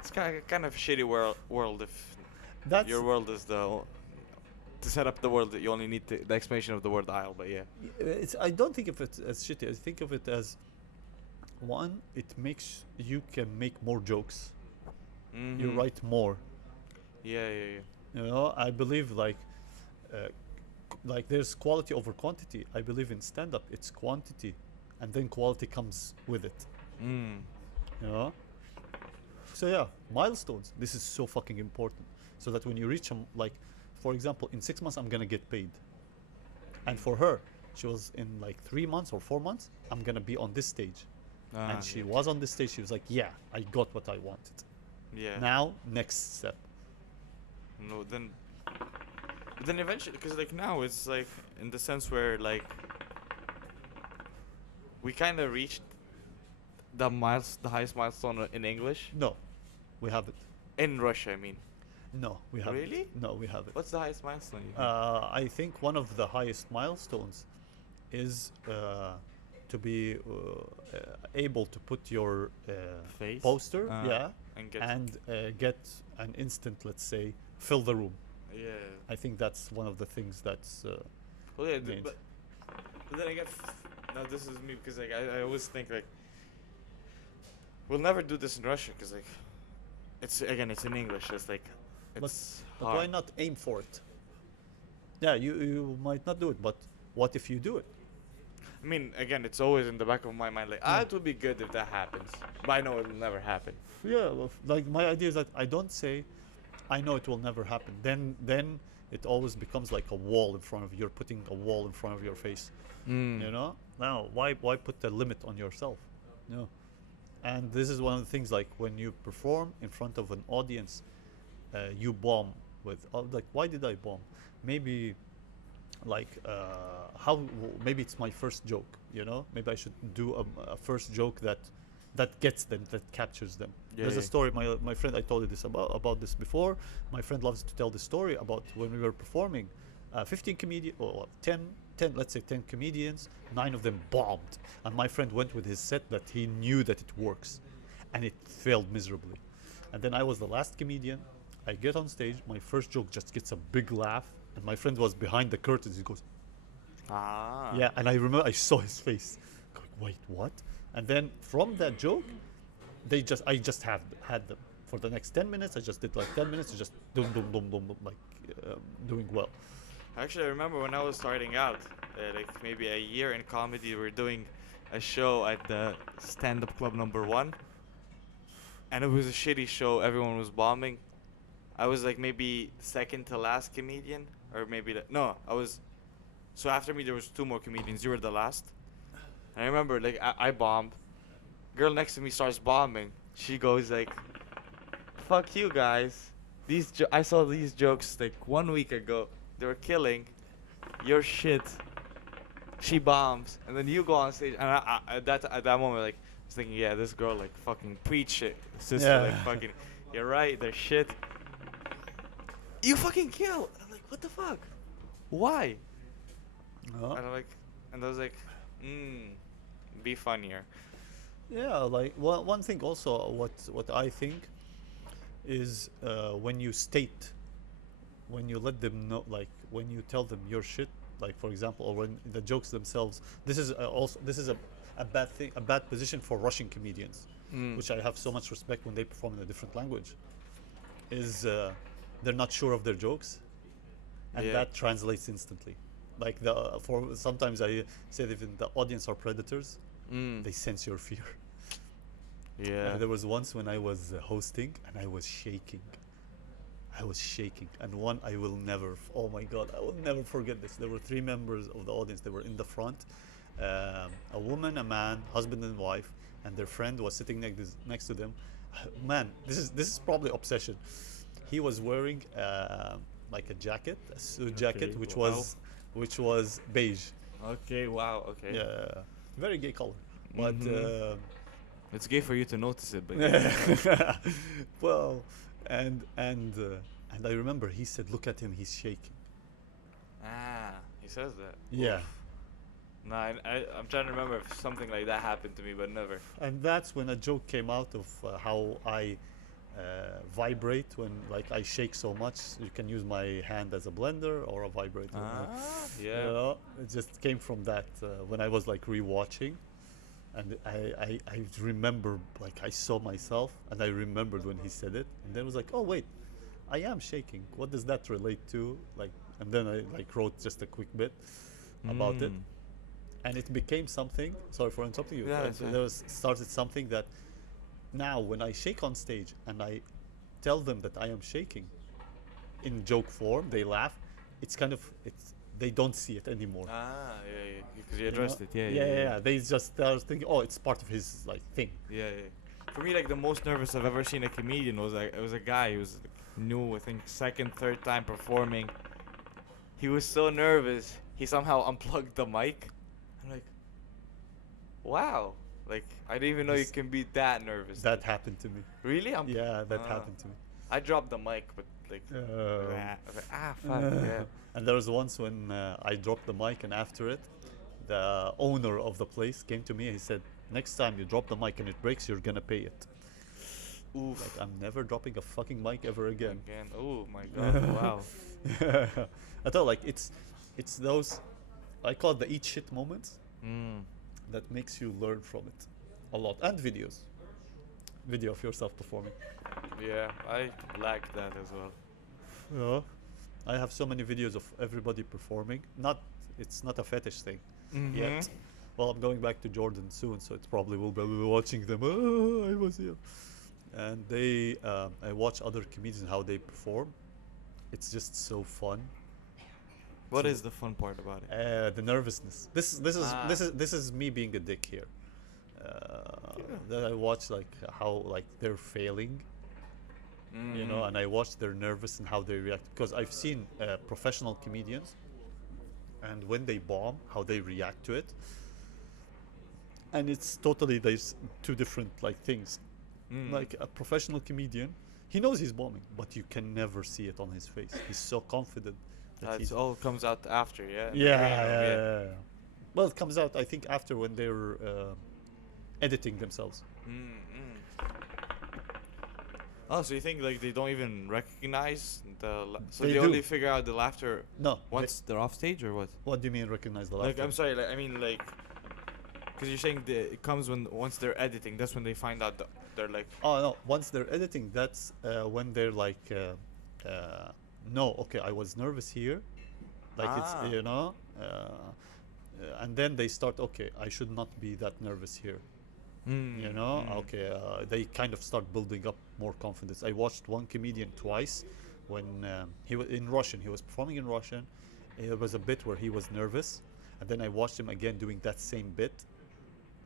It's kind of a shitty world if That's your world is to set up the world that you only need the explanation of the word aisle, but yeah. It's. I don't think of it as shitty. I think of it as one. It makes you can make more jokes. You Mhm. write more. Yeah, yeah, yeah. You know, I believe like there's quality over quantity. I believe in stand-up, it's quantity, and then quality comes with it. You know. So yeah, milestones. This is so fucking important. So that when you reach them, like, for example, in 6 months I'm gonna get paid. And for her, she was in like 3 months or 4 months. I'm gonna be on this stage, and she yeah. was on this stage. She was like, yeah, I got what I wanted. Yeah. Now, next step. No, then eventually, because like now it's like in the sense where like we kind of reached the highest milestone in English No, we haven't. in Russia. I mean, No, we haven't. Really? No, we haven't. what's the highest milestone? You think? I think one of the highest milestones is to be able to put your Face? poster, yeah, and get and get an instant, let's say, fill the room. yeah. I think that's one of the things that's Well, yeah, made. but then I get now this is me because like I always think like we'll never do this in Russia because like it's in English. It's like it's But why hard. not aim for it? Yeah, you might not do it, but what if you do it? I mean, again, it's always in the back of my mind. Like, it would be good if that happens, but I know it'll never happen. Yeah, well, like my idea is that I don't say, I know it will never happen. Then it always becomes like a wall in front of you. You're putting a wall in front of your face. You know? Now, why put the limit on yourself? No. And this is one of the things, like when you perform in front of an audience, you bomb with like, why did I bomb? Maybe like maybe it's my first joke, you know, maybe I should do a first joke that gets them, that captures them. There's a story, my friend, I told you this about this before. My friend loves to tell the story about when we were performing, 15 comedians, or 10, let's say 10 comedians, 9 of them bombed, and my friend went with his set that he knew that it works, and it failed miserably. And then I was the last comedian. I get on stage, my first joke just gets a big laugh, and my friend was behind the curtains. He goes, yeah, and I remember I saw his face. Going, wait, what? And then from that joke, I just had them for the next 10 minutes. I just did like 10 minutes, just dum dum dum dum, dum, like doing well. Actually, I remember when I was starting out, like maybe a year in comedy, we were doing a show at the stand-up club #1, and it was a shitty show. Everyone was bombing. I was like maybe second to last comedian, or maybe no, I was. So after me, there was 2 more comedians. You were the last. And I remember, like, I bombed. Girl next to me starts bombing. She goes like, "Fuck you guys. I saw these jokes like 1 week ago. They were killing. Your shit." She bombs, and then you go on stage. And at that moment, like, I was thinking, yeah, this girl like fucking preach it, sister. Yeah. Like fucking, you're right. They're shit. You fucking kill. And I'm like, what the fuck? Why? Uh, And I'm like, and I was like, be funnier. yeah, like one thing also, what I think is when you state, when you let them know, like when you tell them your shit, like for example, or when the jokes themselves. This is a bad thing, a bad position for Russian comedians, which I have so much respect when they perform in a different language. Is they're not sure of their jokes, and Yeah. that translates instantly. Like for sometimes I say that if the audience are predators, they sense your fear. Yeah. There was once when I was hosting and I was shaking. And one I will never, oh my God, I will never forget this. There were 3 members of the audience. They were in the front. A woman, a man, husband and wife, and their friend was sitting next to them. Man, this is probably obsession. He was wearing like a jacket, a suit jacket, Okay, which was beige. Okay. Wow. Okay. Yeah, very gay color. But It's gay for you to notice it, but well, and I remember he said, "Look at him, he's shaking." he says that. Yeah, No, I'm trying to remember if something like that happened to me, but never. and that's when a joke came out of how I vibrate when, like, I shake so much. You can use my hand as a blender or a vibrator. Yeah. You know, it just came from that when I was like rewatching, and I remember, like, I saw myself and I remembered when he said it, and then I was like, oh wait, I am shaking. What does that relate to? Like, and then I like wrote just a quick bit about it, and it became something. Sorry for interrupting you. Yeah, that's fine. Started something that now when I shake on stage and I tell them that I am shaking in joke form, they laugh. It's kind of, they don't see it anymore. Yeah, because you You addressed know? it. Yeah. They just start thinking, oh, it's part of his like thing. Yeah. For me, like the most nervous I've ever seen a comedian was like, it was a guy who was new, I think second, third time performing. He was so nervous, he somehow unplugged the mic. I'm like, wow, like I didn't even know you This- can be that nervous. That happened to me. Really? Yeah, that happened to me. I dropped the mic, but like, I was like, fuck, yeah. And there was once when I dropped the mic, and after it, the owner of the place came to me and he said, next time you drop the mic and it breaks, you're gonna pay it. Oof. Like, I'm never dropping a fucking mic ever again. Oh my god, wow. I thought, like, it's those, I call it the eat shit moments that makes you learn from it a lot. And videos. video of yourself performing. Yeah, I like that as well. Yeah. I have so many videos of everybody performing. It's not a fetish thing yet. Well, I'm going back to Jordan soon, so it probably will be watching them. Oh, I was here, and I watch other comedians how they perform. It's just so fun. What So, is the fun part about it? The nervousness. Ah. This is me being a dick here. That I watch like how like they're failing, you know, and I watch they're nervous and how they react because I've seen professional comedians, and when they bomb, how they react to it, and it's totally there's two different like things. Like a professional comedian, he knows he's bombing, but you can never see it on his face. He's so confident that It he's all comes out after, yeah. in the yeah, green room, yeah. Well, it comes out I think after when they're editing themselves. Oh, so you think like they don't even recognize so They they do. only figure out the laughter No. once they're off stage or what? What do you mean recognize the Like laughter? I'm sorry, like I mean like, because you're saying it comes when once they're editing. That's when they find out they're like. Oh no! Once they're editing, that's when they're like, no, okay, I was nervous here, like it's Ah. you know, and then they start. Okay, I should not be that nervous here. You know, okay, they kind of start building up more confidence. I watched one comedian twice when he was in Russian. He was performing in Russian. It was a bit where he was nervous, and then I watched him again doing that same bit,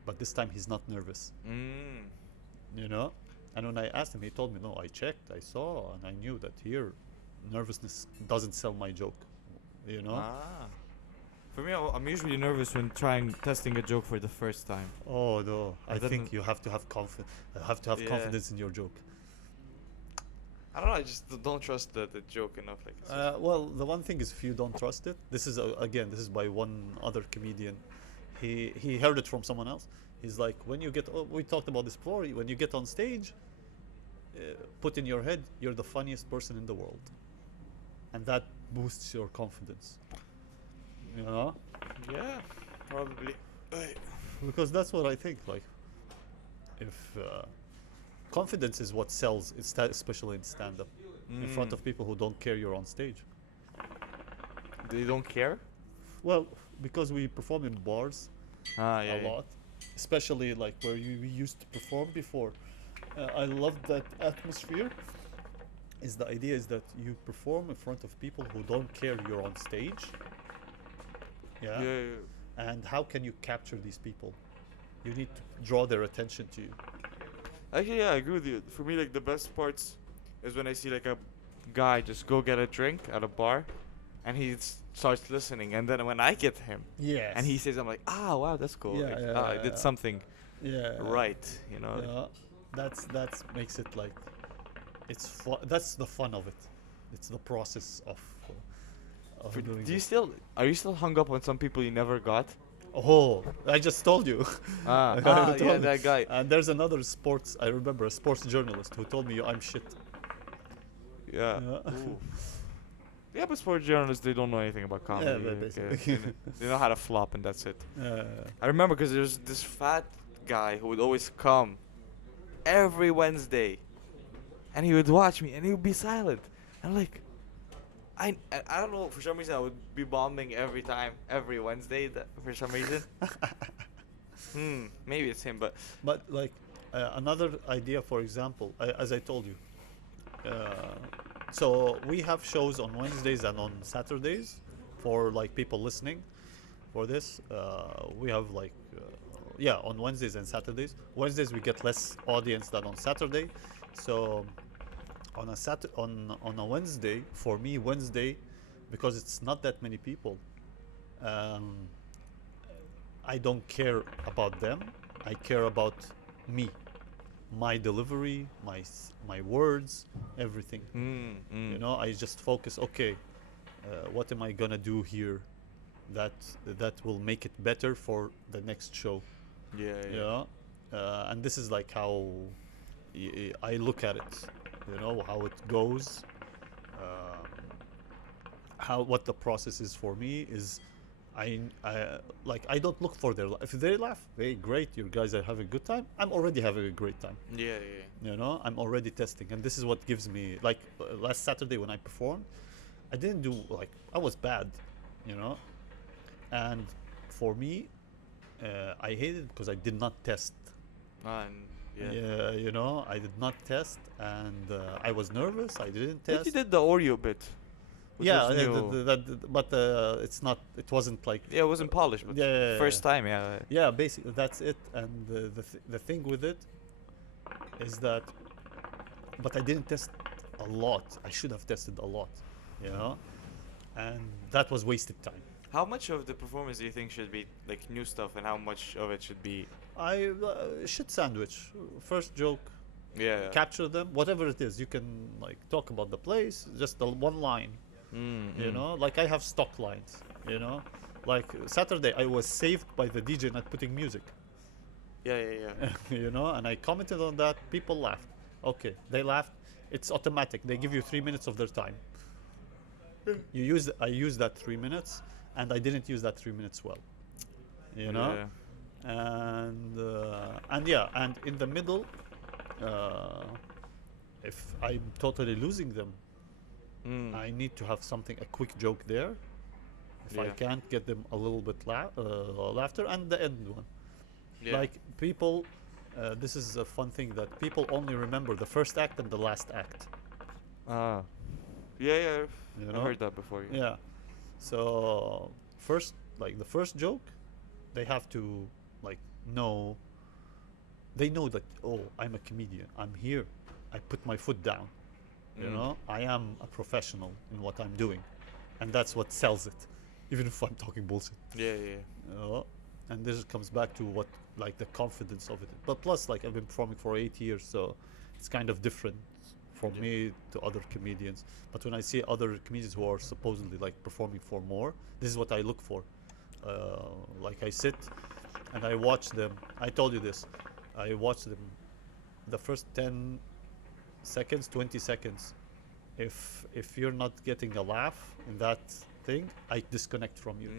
but this time he's not nervous. You know, and when I asked him, he told me, no, I checked, I saw, and I knew that here nervousness doesn't sell my joke, you know. For me, I'm usually nervous when testing a joke for the first time. Oh no, I And then- think you have to have Yeah. confidence in your joke. I don't know. I just don't trust the joke enough. Like, it's just- Well, the one thing is if you don't trust it, this is again, this is by one other comedian. He heard it from someone else. He's like, when you get, we talked about this before. When you get on stage, put in your head you're the funniest person in the world, and that boosts your confidence. You know, yeah, probably. because that's what I think. Like, if confidence is what sells, especially in stand-up, in front of people who don't care you're on stage. They don't care. Well, because we perform in bars Yeah. a lot, especially like where we used to perform before. I love that atmosphere. The idea is that you perform in front of people who don't care you're on stage. Yeah. Yeah. And how can you capture these people? You need to draw their attention to you. Actually, yeah, I agree with you. For me, like the best parts is when I see like a guy just go get a drink at a bar, and he starts listening, and then when I get him, Yes. and he says, I'm like, wow, that's cool. Yeah, like, yeah, I yeah. did something yeah. right, you know. Yeah. That's makes it like it's fun. That's the fun of it. It's the process of doing Do you it. are you still hung up on some people you never got? Oh, I just told you. I told Yeah, you. that guy. And there's another I remember a sports journalist who told me I'm shit. Yeah. Yeah. Ooh. Yeah, but sports journalists, they don't know anything about comedy. Yeah, but like, basically. they know how to flop, and that's it. Uh, I remember because there's this fat guy who would always come every Wednesday, and he would watch me, and he would be silent. And like, I don't know, for some reason I would be bombing every Wednesday for some reason. Maybe it's him, but but like another idea, for example, as I told you. So we have shows on Wednesdays and on Saturdays for like people listening for this. We have like on Wednesdays and Saturdays. Wednesdays we get less audience than on Saturday. So on a Wednesday, for me Wednesday, because it's not that many people, I don't care about them. I care about me, my delivery, my words, everything. You know, I just focus. Okay, what am I gonna do here that will make it better for the next show? yeah. And this is like how I look at it. You know how it goes. What the process is for me is I don't look for their if they laugh, hey, great, you guys are having a good time. I'm already having a great time. Yeah. You know, I'm already testing, and this is what gives me like last Saturday when I performed, I didn't do like I was bad, you know, and for me, I hated it because I did not test. And yeah. Yeah, you know, I did not test, and I was nervous. I didn't But test. you did the Oreo bit. which Yeah, was new. but it's not. It wasn't like. Yeah, it wasn't polished, but Yeah, first time, yeah. Yeah, basically that's it. And the thing with it is that, but I didn't test a lot. I should have tested a lot, you know, and that was wasted time. How much of the performance do you think should be like new stuff, and how much of it should be? I shit sandwich. First joke, Yeah. capture them. Whatever it is, you can like talk about the place. Just the one line. You know, like I have stock lines, you know, like Saturday I was saved by the DJ not putting music. Yeah. You know, and I commented on that. People laughed. Okay, they laughed. It's automatic. They give you 3 minutes of their time. I used that 3 minutes, and I didn't use that 3 minutes well, you know. And yeah, and in the middle, if I'm totally losing them, I need to have something, a quick joke there. If I Yeah. can't get them a little bit laughter, and the end one. Yeah. Like people, this is a fun thing that people only remember the first act and the last act. Ah. Yeah. You I know? heard that before. Yeah. So first, like the first joke, they have to like know. They know that, oh, I'm a comedian. I'm here. I put my foot down. You know, I am a professional in what I'm doing, and that's what sells it, even if I'm talking bullshit. Yeah. You know? And this comes back to what, like, the confidence of it. But plus, like, I've been performing for 8 years, so it's kind of different from Yeah. me to other comedians. But when I see other comedians who are supposedly like performing for more, this is what I look for. Like I sit and I watch them. I told you this. I watch them the first 10 seconds, 20 seconds. If you're not getting a laugh in that thing, I disconnect from you.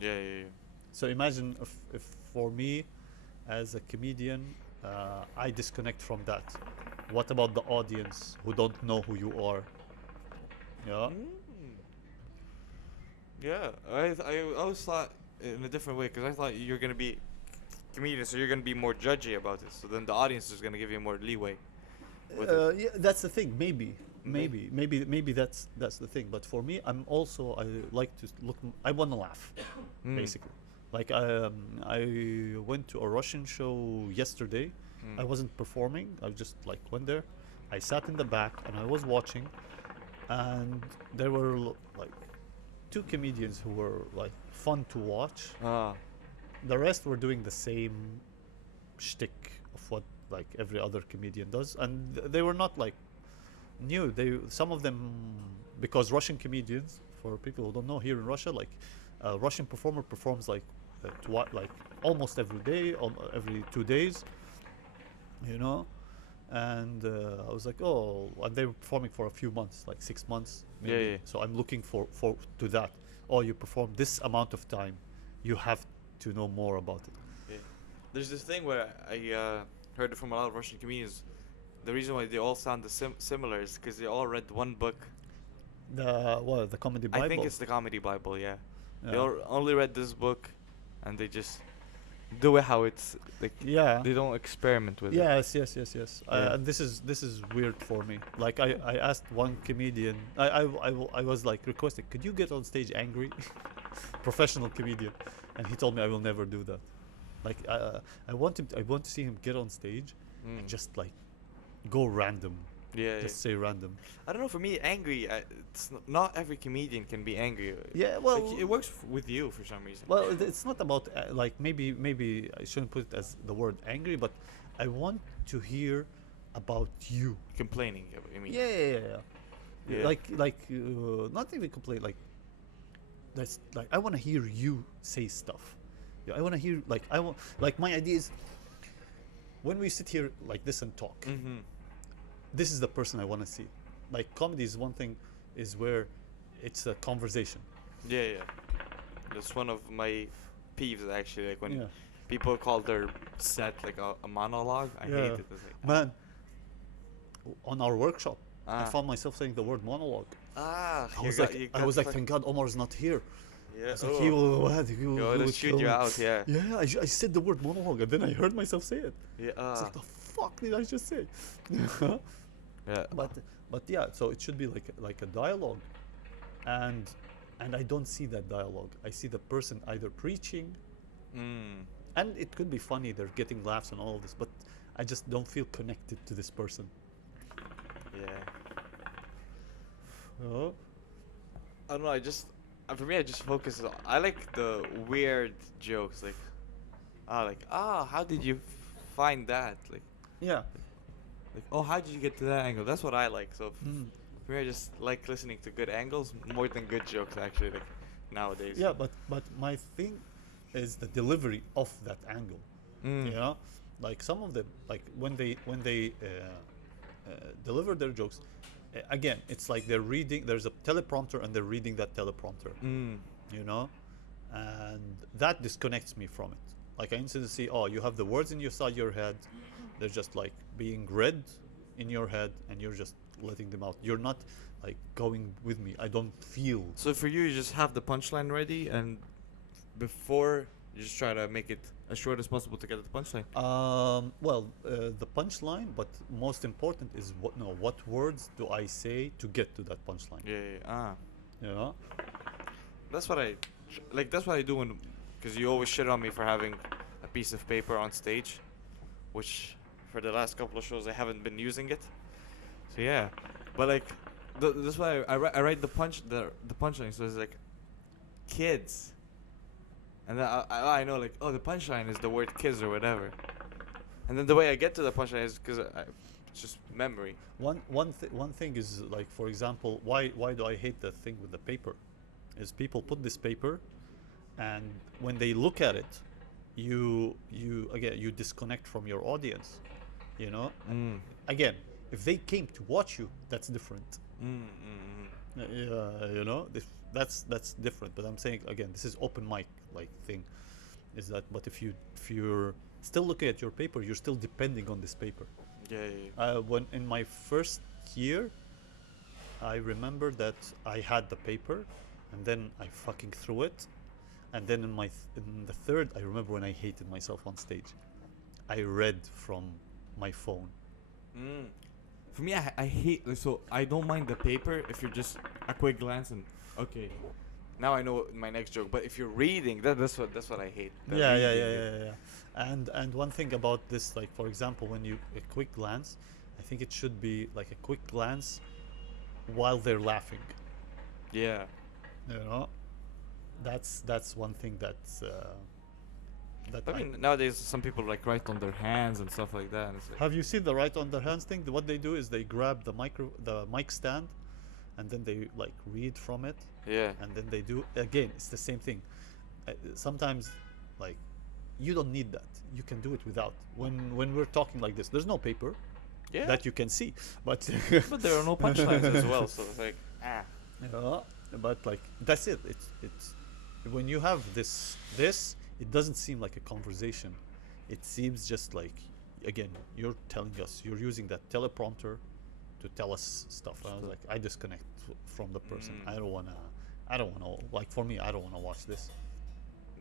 Yeah. So imagine if for me, as a comedian, I disconnect from that. What about the audience who don't know who you are? Yeah. Yeah. I always thought in a different way, because I thought you're gonna be comedian, so you're gonna be more judgy about it. So then the audience is gonna give you more leeway. With it. Yeah, that's the thing. Maybe that's the thing. But for me, I like to look. I want to laugh, basically. Like I went to a Russian show yesterday. I wasn't performing. I just like went there. I sat in the back and I was watching, and there were like two comedians who were like fun to watch. The rest were doing the same shtick of what like every other comedian does, and they were not like new. Some of them, because Russian comedians, for people who don't know, here in Russia, like a Russian performer performs like like almost every day, every 2 days, you know. And I was like, oh, and they were performing for a few months, like 6 months maybe. Yeah. So I'm looking for to that. Oh, you perform this amount of time, you have to know more about it. Yeah. There's this thing where I heard it from a lot of Russian comedians. The reason why they all sound similar is because they all read one book. The comedy Bible. I think it's the Comedy Bible, yeah. They Yeah. all only read this book, and they just do it how it's like. Yeah. They don't experiment with it. Yes. Yeah. And this is weird for me. Like I asked one comedian. I was like requesting, could you get on stage angry? Professional comedian, and he told me I will never do that. Like I want to see him get on stage and just like go random. Yeah. Just say random. I don't know. For me, angry. It's not every comedian can be angry. Yeah. Well, Like, it works with you for some reason. well, it's not about like maybe I shouldn't put it as the word angry, but I want to hear about you. Complaining. I mean. Yeah. Yeah. Like not even complain. Like that's like I want to hear you say stuff. Yeah, I want to hear like my idea is when we sit here like this and talk. Mm-hmm. This is the person I want to see. Like comedy is one thing, is where it's a conversation. Yeah. That's one of my peeves actually. Like when Yeah. people call their set like a monologue. I hate Yeah. it. It's like, Man, on our workshop, I ah, found myself saying the word monologue. ah, I you was got- like, you I got was like, fuck- thank God Omar's not here. yeah, I was like, oh. he will, what? He will, Yo, he they'll will shoot kill you me. out, yeah. Yeah, I said the word monologue, and then I heard myself say it. Yeah, It's like, the fuck did I just say? yeah. but yeah, so it should be like a dialogue, and I don't see that dialogue. I see the person either preaching, Mm. and it could be funny, they're getting laughs and all of this, but I just don't feel connected to this person. Yeah. Oh. I don't know. For me, I just focus on. I like the weird jokes, like, how did you find that? Yeah. Oh, how did you get to that angle? That's what I like. So Mm. for me, I just like listening to good angles more than good jokes, actually. Like nowadays. Yeah, but my thing is the delivery of that angle. Mm. You know, like some of them, like when they deliver their jokes, again, it's like they're reading. There's a teleprompter, and they're reading that teleprompter. Mm. You know, and that disconnects me from it. Like I instantly see, oh, you have the words inside your head. They're just like being read in your head, and you're just letting them out. You're not like going with me. I don't feel. So for you just have the punchline ready, and before you just try to make it as short as possible to get to the punchline. The punchline, but most important is what words do I say to get to that punchline? Yeah. You know? That's what I like. That's what I do because you always shit on me for having a piece of paper on stage, which for the last couple of shows I haven't been using it. So yeah, but like that's why I write the punchline. So it's like kids, and then I know like, oh, the punchline is the word kids or whatever, and then the way I get to the punchline is because it's just memory. One thing is like, for example, why do I hate the thing with the paper? Is people put this paper, and when they look at it, you disconnect from your audience. You know, again, if they came to watch you, that's different. Yeah, you know, that's different. But I'm saying again, this is open mic like thing. Is that? But if you're still looking at your paper, you're still depending on this paper. Yeah. When in my first year, I remember that I had the paper, and then I fucking threw it, and then in the third, I remember when I hated myself on stage. I read from my phone. For me, I hate, so I don't mind the paper if you're just a quick glance and okay, now I know my next joke. But if you're reading, that's what I hate. the reading. And one thing about this, like for example, when you a quick glance, I think it should be like a quick glance while they're laughing. Yeah. You know, that's one thing that's that I mean, nowadays some people like write on their hands and stuff like that. And it's like, Have you seen the right on their hands thing? What they do is they grab the mic stand, and then they like read from it, yeah. and then they do again. It's the same thing. Sometimes, like, you don't need that. You can do it without. When we're talking like this, there's no paper Yeah. that you can see, but But there are no punchlines as well, so it's like, yeah, but like that's it. It's when you have this, it doesn't seem like a conversation. It seems just like, again, you're telling us, you're using that teleprompter to tell us stuff. And I was like, I disconnect from the person. I don't wanna, like for me, I don't wanna watch this.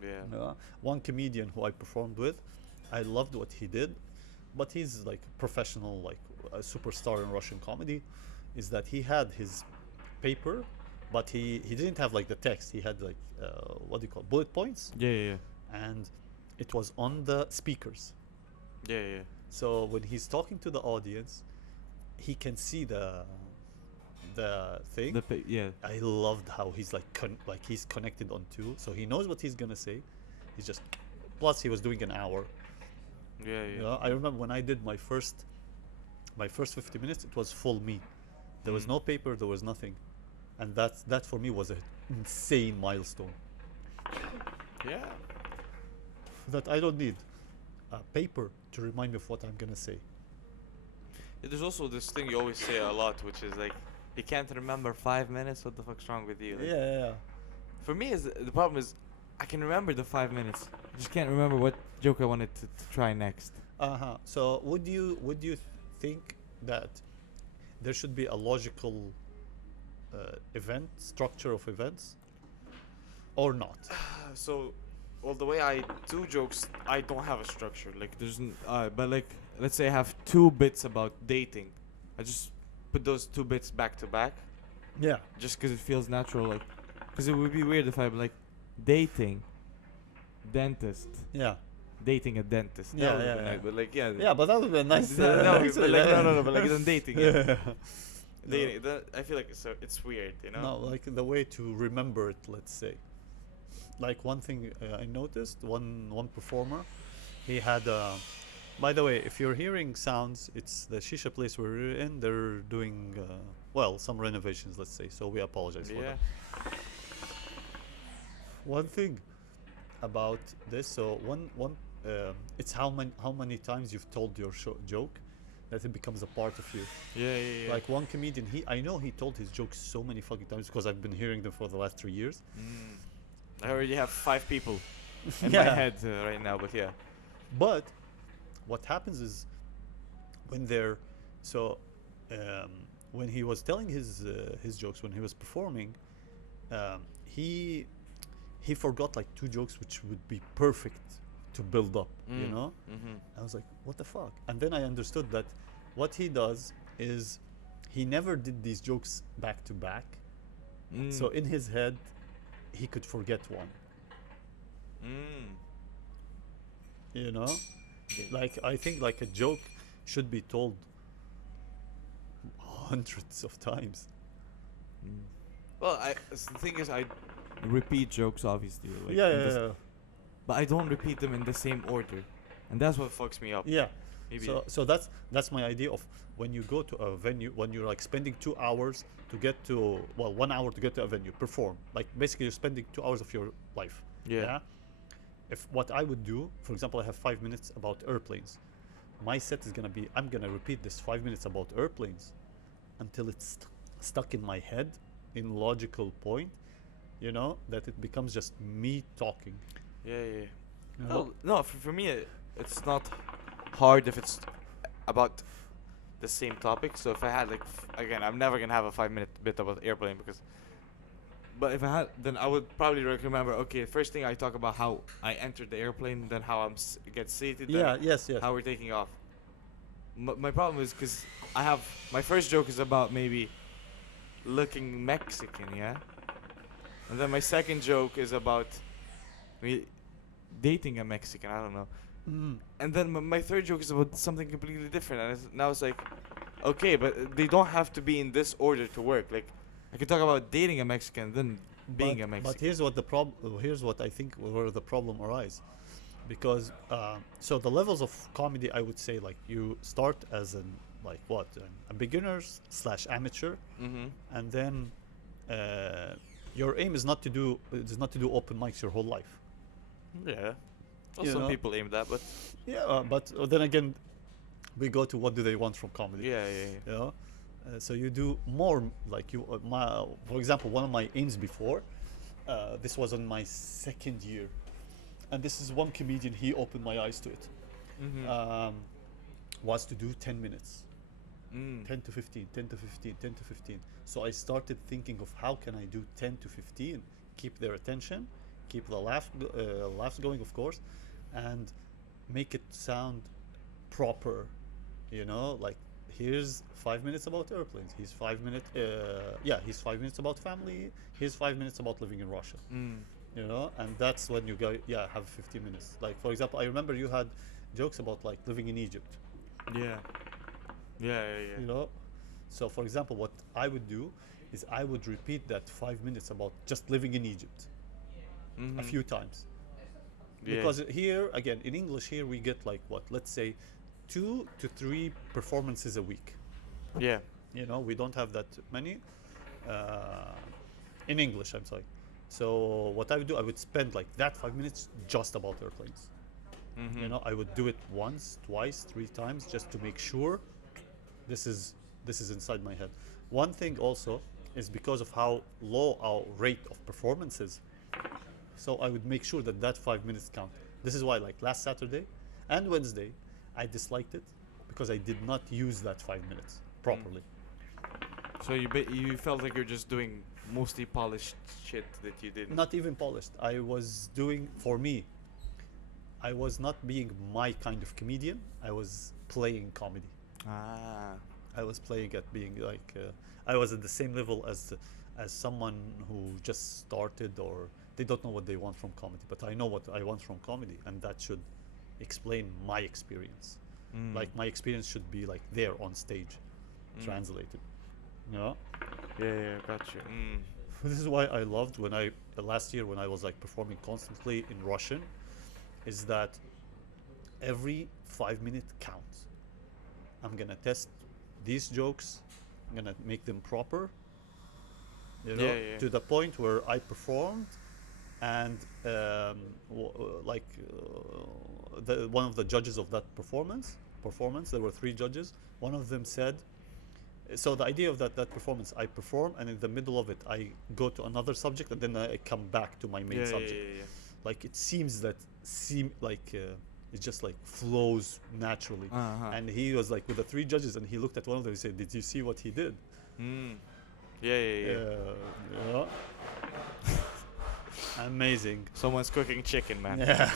yeah. One comedian who I performed with, I loved what he did, but he's like professional, like a superstar in Russian comedy. Is that he had his paper, but he didn't have like the text. He had like what do you call it? Bullet points, Yeah. and it was on the speakers. Yeah. So when he's talking to the audience, he can see the thing. Yeah. I loved how he's like he's connected on two, so he knows what he's gonna say. He's just, plus he was doing an hour. Yeah. You know, I remember when I did my first 50 minutes, it was full me. There was no paper, there was nothing, and that for me was an insane milestone. Yeah. That I don't need a paper to remind me of what I'm gonna say. There's also this thing you always say a lot, which is like, you can't remember 5 minutes. What the fuck's wrong with you? Like, Yeah. For me, the problem is, I can remember the 5 minutes. I just can't remember what joke I wanted to try next. So would you think that there should be a logical event structure of events or not? So, well, the way I do jokes, I don't have a structure. Like, but like, let's say I have 2 bits about dating. I just put those 2 bits back to back, Yeah. just because it feels natural. Like, because it would be weird if I'm like, dating, dentist, Yeah. dating a dentist. Yeah, That would yeah, be yeah. nice, but like, yeah. Yeah, but that would be a nice. No, nice but like, no, but like, event. then dating, yeah. Yeah. Dating. I feel like it's weird, you know. No, like the way to remember it, let's say. Like one thing I noticed, one performer, he had. By the way, if you're hearing sounds, it's the shisha place we're in. They're doing some renovations, let's say. So we apologize for Yeah. that. One thing about this, so it's how many times you've told your joke that it becomes a part of you. Yeah. Like one comedian, I know he told his jokes so many fucking times because I've been hearing them for the last 3 years. I already have 5 people in Yeah. my head right now, but yeah. But what happens is when they're so when he was telling his jokes, when he was performing, he forgot like 2 jokes which would be perfect to build up, you know. I was like, what the fuck? And then I understood that what he does is he never did these jokes back to back. So in his head he could forget one, you know. Like I think like a joke should be told hundreds of times. Well, the thing is, I repeat jokes obviously. Like, Yeah. But I don't repeat them in the same order, and that's what fucks me up. Yeah. Maybe. So that's my idea of when you go to a venue, when you're like spending 2 hours to get to 1 hour to get to a venue, perform. Like basically you're spending 2 hours of your life. Yeah. If what I would do, for example, I have 5 minutes about airplanes. My set is gonna be I'm gonna repeat this 5 minutes about airplanes until it's stuck in my head in logical point, you know, that it becomes just me talking. Yeah. You know? Oh, no, for me, it's not hard if it's about the same topic. So if I had like, again, I'm never gonna have a 5-minute bit about airplane because. But if I had, then I would probably remember. Okay, first thing I talk about how I entered the airplane, then how I'm get seated. Yeah. then Yes. How we're taking off. My problem is because I have my first joke is about maybe looking Mexican, yeah, and then my second joke is about me dating a Mexican. I don't know. And then my third joke is about something completely different. And now it's like, okay, but they don't have to be in this order to work. Like, I can talk about dating a Mexican, then being a Mexican. But here's what I think where the problem arises, because so the levels of comedy, I would say, like you start as a beginners / amateur, and then your aim is not to do open mics your whole life. Yeah. Well, You some know? people aim that, but Yeah, but then again, we go to what do they want from comedy. yeah. You know, so you do more like you. For example, one of my aims before, this was on my second year, and this is one comedian. He opened my eyes to it. Was to do 10 minutes, 10 to 15, 10 to 15, 10 to 15. So I started thinking of how can I do 10 to 15, keep their attention, keep the laughs going, of course, and make it sound proper. You know, like here's 5 minutes about airplanes. He's 5 minutes. He's 5 minutes about family. Here's 5 minutes about living in Russia. You know, and that's when you go. Yeah, have 15 minutes. Like for example, I remember you had jokes about like living in Egypt. Yeah. You know, so for example, what I would do is I would repeat that 5 minutes about just living in Egypt a few times. Yeah. Because here again in English here we get like what, let's say 2 to 3 performances a week. Yeah. You know, we don't have that many in English, I'm sorry. So what I would do, I would spend like that 5 minutes just about airplanes. You know, I would do it once, twice, 3 times just to make sure this is inside my head. One thing also is because of how low our rate of performance is, So I would make sure that that 5 minutes count. This is why, like last Saturday and Wednesday, I disliked it because I did not use that 5 minutes properly. So you felt like you're just doing mostly polished shit that you didn't. Not even polished. I was doing, for me, I was not being my kind of comedian. I was playing comedy. Ah. I was playing at being like, I was at the same level as someone who just started, or they don't know what they want from comedy. But I know what I want from comedy, and that should explain my experience. Like my experience should be like there on stage, translated. You know? Yeah, got you. This is why I loved when last year when I was like performing constantly in Russian, is that every 5 minute counts. I'm gonna test these jokes. I'm gonna make them proper. You know, Yeah. to the point where I performed, and one of the judges of that performance. There were 3 judges. One of them said. So the idea of that performance, I perform, and in the middle of it, I go to another subject, and then I come back to my main subject. Yeah. Like it seems it just like flows naturally. And he was like with the 3 judges, and he looked at one of them and said, "Did you see what he did?" Yeah. Yeah. Amazing. Someone's cooking chicken, man. Yeah.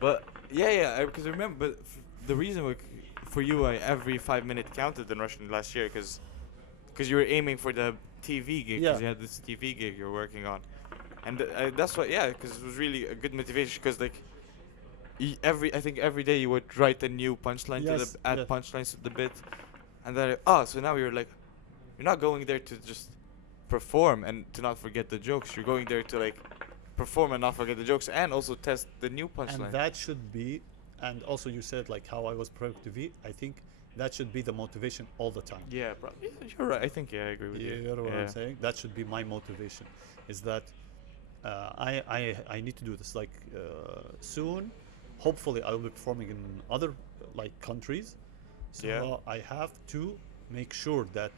But because I remember, but the reason for you, every 5 minute counted in Russian last year, because you were aiming for the TV gig, because you had this TV gig you're working on, and that's why, because it was really a good motivation, because like I think every day you would write a new punchline add punchlines to the bit, and then so now you're not going there to just perform and to not forget the jokes. You're going there to like perform and not forget the jokes, and also test the new punchline. And that should be, and also you said like how I was prepared to be. I think that should be the motivation all the time. Yeah, you're right. I think I agree with you. You know what I'm saying? That should be my motivation. Is that I need to do this like soon. Hopefully, I will be performing in other like countries. So I have to make sure that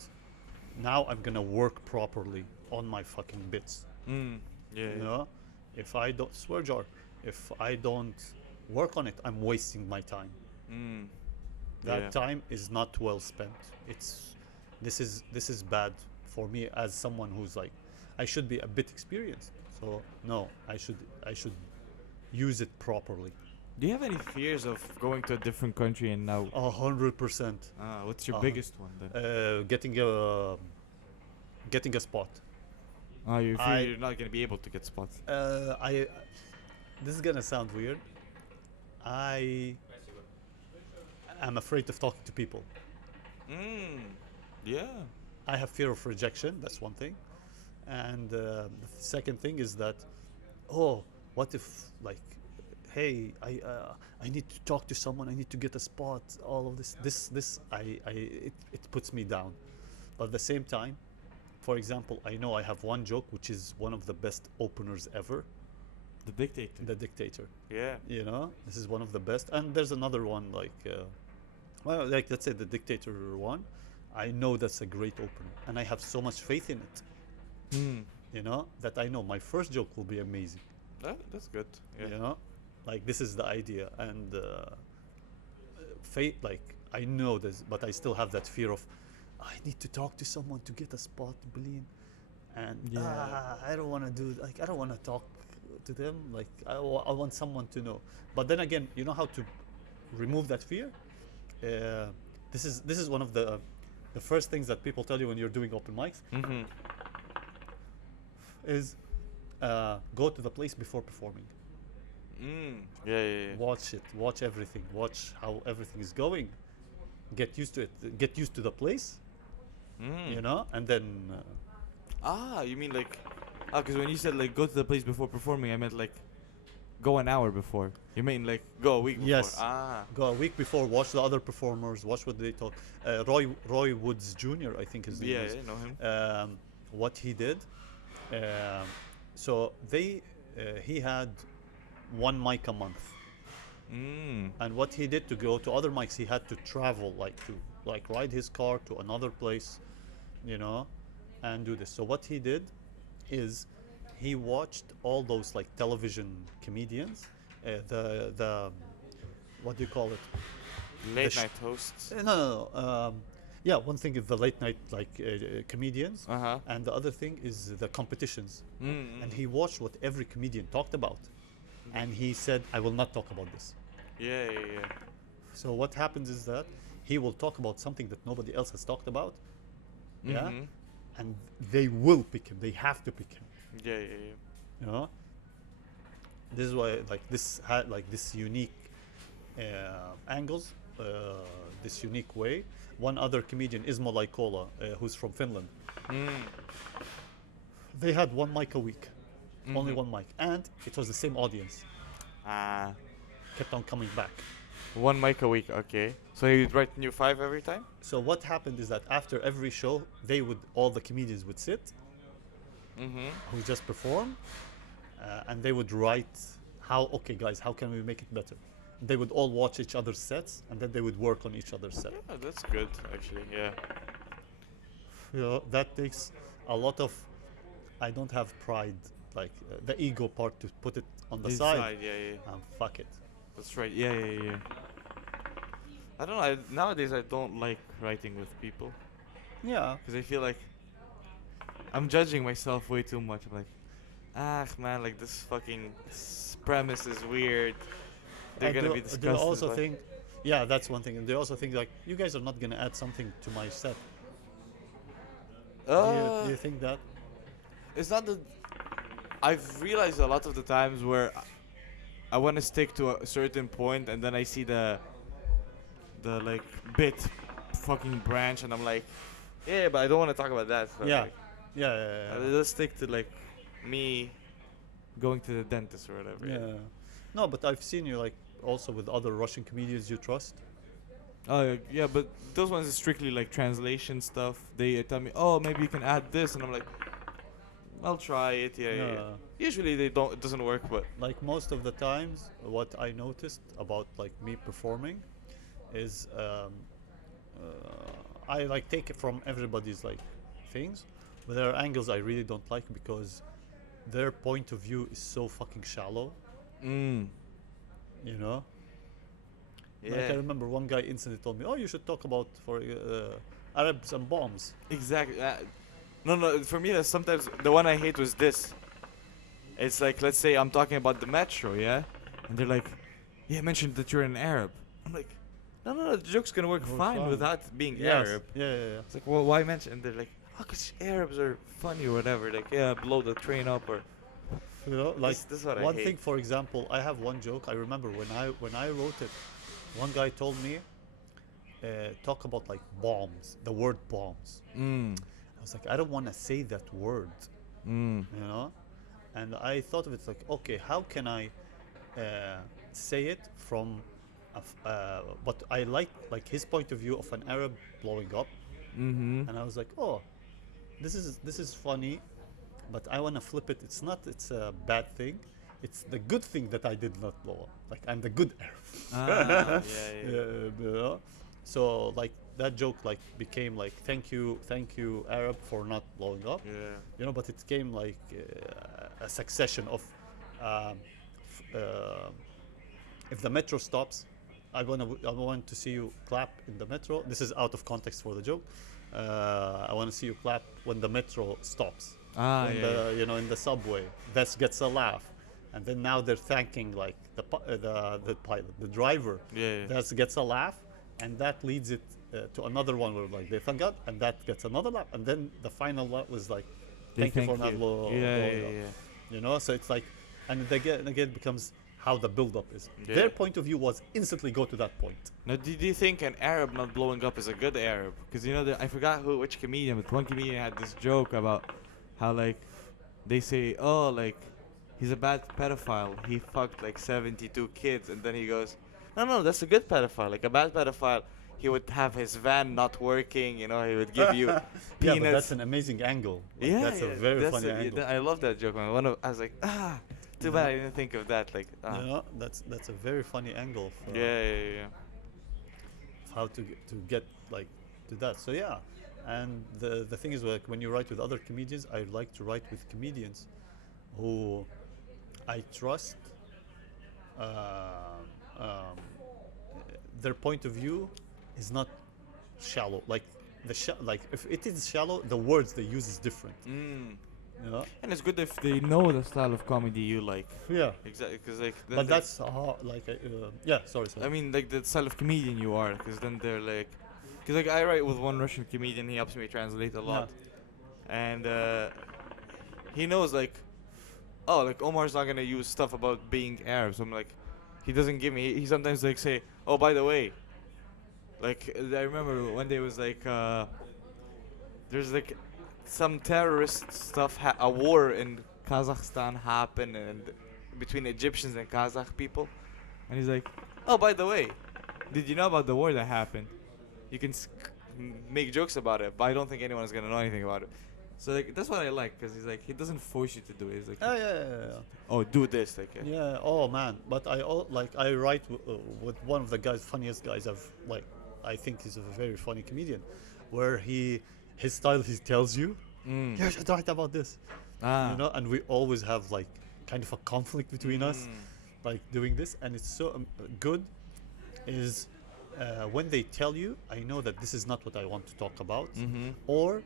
now I'm gonna work properly on my fucking bits. You know, if I don't if I don't work on it, I'm wasting my time. That time is not well spent. This is bad for me as someone who's like, I should be a bit experienced. So no, I should use it properly. Do you have any fears of going to a different country and now? 100%. What's your biggest one then? Getting a spot. You fear you're not gonna be able to get spots. This is gonna sound weird. I am afraid of talking to people. Yeah. I have fear of rejection. That's one thing, and the second thing is that, what if like, hey, I need to talk to someone. I need to get a spot. All of this. It puts me down. But at the same time, for example, I know I have one joke which is one of the best openers ever. The Dictator. The Dictator. Yeah. You know, this is one of the best. And there's another one like, let's say the Dictator one. I know that's a great opener, and I have so much faith in it. You know, that I know my first joke will be amazing. That's good. Yeah. You know, like this is the idea, and faith. Like I know this, but I still have that fear of, I need to talk to someone to get a spot, Bilin, and I don't want to do I don't want to talk to them. Like I want someone to know. But then again, you know how to remove that fear. This is one of the first things that people tell you when you're doing open mics. Is go to the place before performing. Yeah. Watch it. Watch everything. Watch how everything is going. Get used to it. Get used to the place. You know, and then. You mean like, because when you said like go to the place before performing, I meant like go an hour before. You mean like go a week before? Yes. Go a week before. Watch the other performers. Watch what they talk. Roy Woods Jr. I think his name is. Yeah, I know him. What he did. So he had one mic a month. And what he did to go to other mics, he had to travel, like ride his car to another place, you know, and do this. So what he did is he watched all those like television comedians, the what do you call it? Late sh- night hosts. No. Yeah, one thing is the late night like comedians, Uh huh. and the other thing is the competitions. Mm. And he watched what every comedian talked about, and he said, "I will not talk about this." Yeah, yeah, yeah. So what happens is that he will talk about something that nobody else has talked about, yeah, Mhm. and they will pick him. They have to pick him. Yeah, yeah, yeah. You know, this is why like this had like this unique angles, this unique way. One other comedian, Ismo Laikola, who's from Finland. Mm. They had one mic a week, only Mhm. one mic, and it was the same audience. Ah, Kept on coming back. one mic a week. Okay. So you'd write new 5 every time. So what happened is that after every show, all the comedians would sit, Mhm. who just perform, and they would write okay guys, how can we make it better? They would all watch each other's sets, and then they would work on each other's set. Yeah, that's good actually. Yeah. You know, that takes a lot of, I don't have pride, like the ego part to put it on the side. Yeah, yeah. Fuck it. That's right. Yeah, yeah, yeah. I don't know. Nowadays, I don't like writing with people Yeah. because I feel like I'm judging myself way too much. I'm like, man, like this fucking premise is weird. They're gonna be disgusted. They also by- think, yeah, that's one thing. And they also think like, you guys are not gonna add something to my set. Do you think that? It's not that I've realized a lot of the times where I want to stick to a certain point and then I see the like bit fucking branch and I'm like, yeah, but I don't want to talk about that. So Yeah. like, Yeah. let's stick to like me going to the dentist or whatever. Yeah. No, but I've seen you like also with other Russian comedians you trust. Oh yeah, but those ones are strictly like translation stuff. They tell me, oh, maybe you can add this, and I'm like, I'll try it. Yeah. Usually they don't. It doesn't work, but Like most of the times, what I noticed about like me performing is I like take it from everybody's like things, but there are angles I really don't like because their point of view is so fucking shallow. You know. yeah, Like I remember one guy instantly told me, "Oh, you should talk about for Arabs and bombs." exactly. No. For me, that's sometimes the one I hate was this. It's like, let's say I'm talking about the metro, yeah, and they're like, yeah, mention that you're an Arab. I'm like, no, the joke's gonna work Works fine fine. without being Yes. Arab. Yeah. It's like, well, why mention? And they're like, oh, 'cause Arabs are funny or whatever. Like, yeah, blow the train up or. You know, like This is what I one hate. thing, for example, I have one joke. I remember when I wrote it, one guy told me, talk about like bombs, the word bombs. I was like, I don't want to say that word, you know, and I thought of it like, okay, how can I say it from, but I like his point of view of an Arab blowing up, and I was like, oh, this is funny, but I want to flip it. It's a bad thing. It's the good thing that I did not blow up. Like I'm the good Arab. Yeah. You know? So like that joke like became like thank you Arab for not blowing up. Yeah. You know, but it came like a succession of if the metro stops, I want to see you clap in the metro. This is out of context for the joke. I want to see you clap when the metro stops. When you know, in the subway, that gets a laugh, and then now they're thanking like the pilot, the driver. Yeah. That gets a laugh, and that leads it to another one where like they thank God, and that gets another laugh, and then the final one was like, thank you for not blowing up. You know, so it's like, and again it becomes how the build-up is. Yeah. Their point of view was instantly go to that point. Now, do you think an Arab not blowing up is a good Arab? Because you know, I forgot which comedian, but one comedian had this joke about how like they say, oh, like he's a bad pedophile. He fucked like 72 kids, and then he goes, no, that's a good pedophile. Like a bad pedophile, he would have his van not working. You know, he would give you Yeah, peanuts. but that's an amazing angle. Like, that's a very funny angle. I love that joke, man. I was like, too bad I didn't think of that. Like, You know, that's a very funny angle. For, yeah. How to get like to that. So yeah, and the thing is like when you write with other comedians, I like to write with comedians who I trust. Um, um, their point of view is not shallow. Like like if it is shallow, the words they use is different. You know? And it's good if they know the style of comedy you like. Yeah. Exactly, because like. then But they- that's like yeah. Sorry. I mean, like the style of comedian you are, because then they're like, because like I write with one Russian comedian, he helps me translate a lot, and he knows like, oh, like Omar's not gonna use stuff about being Arab. So I'm like, he doesn't give me. He sometimes like say, oh, by the way, like I remember one day it was like, there's like some terrorist stuff, a war in Kazakhstan happened and between Egyptians and Kazakh people, and he's like, oh, by the way, did you know about the war that happened? You can make jokes about it, but I don't think anyone is gonna know anything about it. So like that's what I like, because he's like, he doesn't force you to do it. He's like, Yeah. oh, do this, like. Yeah. Oh man. But I write with one of the guys, funniest guys I think he's a very funny comedian, where his style he tells you, you should write about this, Ah. you know, and we always have like kind of a conflict between us, like doing this, and it's so good. Is when they tell you, I know that this is not what I want to talk about, or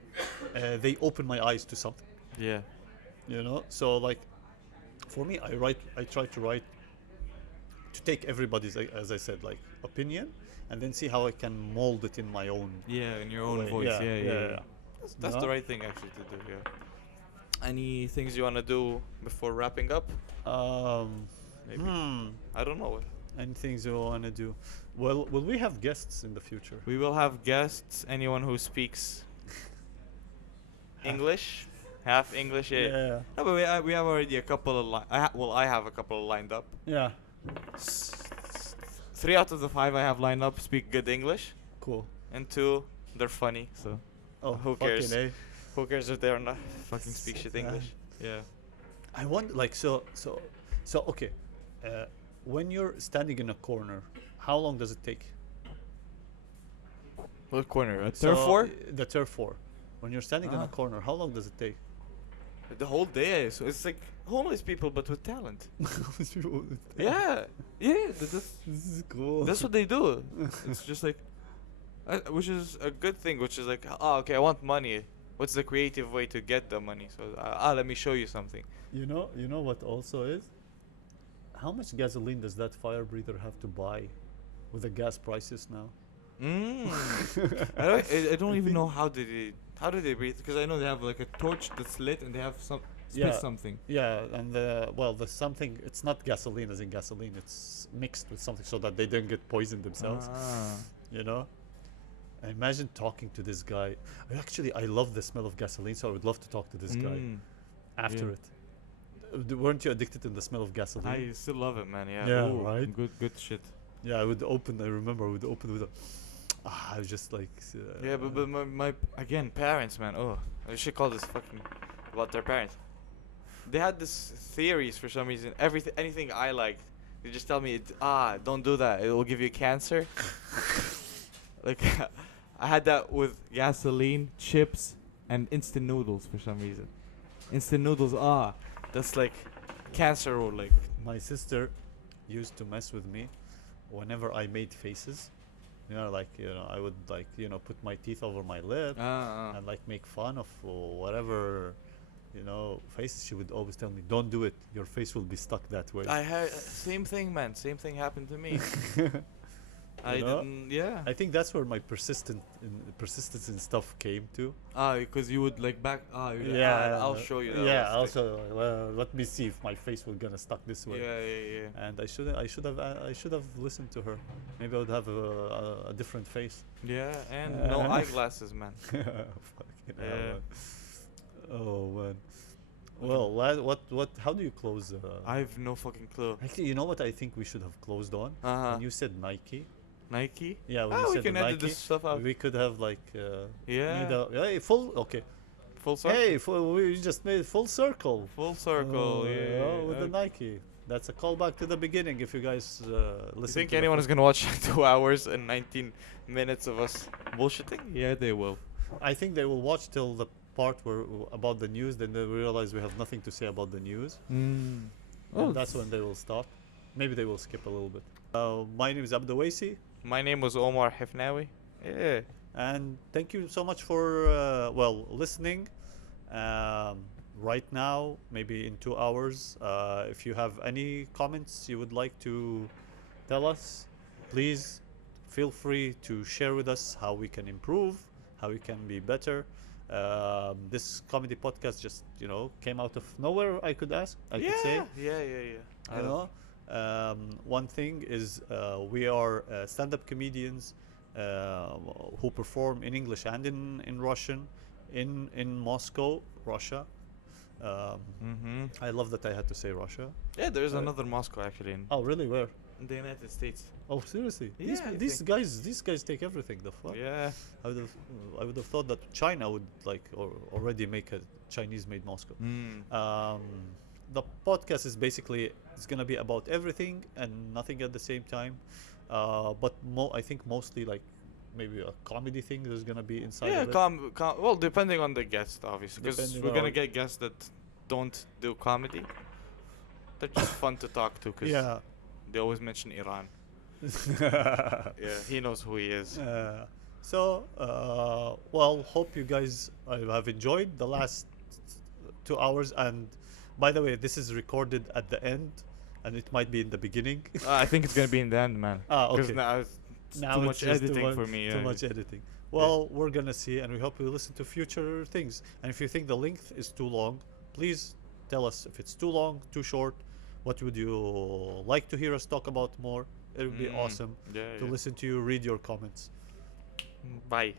they open my eyes to something, Yeah. you know. So like, for me, I try to write to take everybody's, as I said, like opinion, and then see how I can mold it in my own. Yeah, in your own way. voice. Yeah. That's No? the right thing actually to do. Yeah. Any things you wanna do before wrapping up? Maybe. I don't know. Any things you want to do? Well, will we have guests in the future? We will have guests. Anyone who speaks English, half English. Yeah. No, but we have already a couple of I have a couple lined up. Yeah. 3 out of the 5 I have lined up speak good English, Cool. and 2 they're funny. So Oh, Who fucking cares? A. who cares if they're not fucking speak shit English? Yeah. I want like so okay. When you're standing in a corner, how long does it take? What corner? A So, turf war? The turf war. When you're standing in Ah. a corner, how long does it take? The whole day. So it's like homeless people but with talent. Yeah. That's This is cool. that's what they do. It's just like, which is a good thing. Which is like, oh, okay, I want money. What's the creative way to get the money? So let me show you something. You know what also is? How much gasoline does that fire breather have to buy with the gas prices now? I don't even know how do they breathe, because I know they have like a torch that's lit and they have spit something. Yeah, and the something, it's not gasoline as in gasoline, it's mixed with something so that they don't get poisoned themselves, you know? I imagine talking to this guy. I love the smell of gasoline, so I would love to talk to this guy after yeah. it. Weren't you addicted in the smell of gasoline? I still love it, man. Yeah. Yeah, Ooh, right? Good shit. Yeah, I remember I would open with a. I was just like. Yeah, but my again parents, man. Oh, I should call this fucking about their parents. They had this theories for some reason. Anything I liked, they just tell me, don't do that. It will give you cancer. Like, I had that with gasoline, chips, and instant noodles for some reason. Instant noodles, that's like cancer or like. My sister used to mess with me whenever I made faces. I would put my teeth over my lip and like make fun of whatever, faces. She would always tell me, "Don't do it. Your face will be stuck that way." I had same thing, man. Same thing happened to me. I You know? didn't. Yeah. I think that's where my persistence in stuff came to. Because you would like back. I'll show you. That Yeah. was Also, let me see if my face was gonna stuck this way. Yeah. And I should have listened to her. Maybe I would have a different face. Yeah, and no eyeglasses, man. Fucking hell, Yeah. man. Oh man. Well, what? How do you close? I have no fucking clue. Actually, you know what I think we should have closed on? When you said Nike. Nike? Yeah, when you we said can the edit Nike, this stuff out. we could have like. Yeah. Hey, full. Okay. Full circle. Hey, we just made full circle. Full circle. Yeah. With the Nike. That's a callback to the beginning. If you guys listen. You think to the anyone first- is gonna watch 2 hours and 19 minutes of us bullshitting? Yeah, they will. I think they will watch till the part where about the news, then they realize we have nothing to say about the news. Mm. And that's when they will stop. Maybe they will skip a little bit. My name is Abed. My name was Omar Hefnawi. Yeah. And thank you so much for listening. Right now, maybe in 2 hours, if you have any comments you would like to tell us, please feel free to share with us how we can improve, how we can be better. This comedy podcast just came out of nowhere. I could say. Yeah. You know, one thing is we are stand-up comedians who perform in English and in Russian in Moscow, Russia. I love that I had to say Russia. Yeah, there's another Moscow actually in, Oh, really? Where? in the United States. Oh, seriously? Yeah, I These think- guys take everything. The fuck? Yeah. I would have thought that China would already make a Chinese-made Moscow. The podcast is basically it's gonna be about everything and nothing at the same time. But I think mostly like maybe a comedy thing there's gonna be inside Yeah, of it. well, depending on the guest, obviously, because Depending we're gonna on- get guests that don't do comedy. They're just fun to talk to because Yeah. they always mention Iran. Yeah, he knows who he is. Hope you guys have enjoyed the last 2 hours. And by the way, this is recorded at the end, and it might be in the beginning. I think it's gonna be in the end, man. Okay. Now it's Now too it's much just editing for me. Too Yeah. much editing. Well, we're gonna see, and we hope you listen to future things. And if you think the length is too long, please tell us if it's too long, too short. What would you like to hear us talk about more? It would be awesome Yeah, to listen to you read your comments. Bye.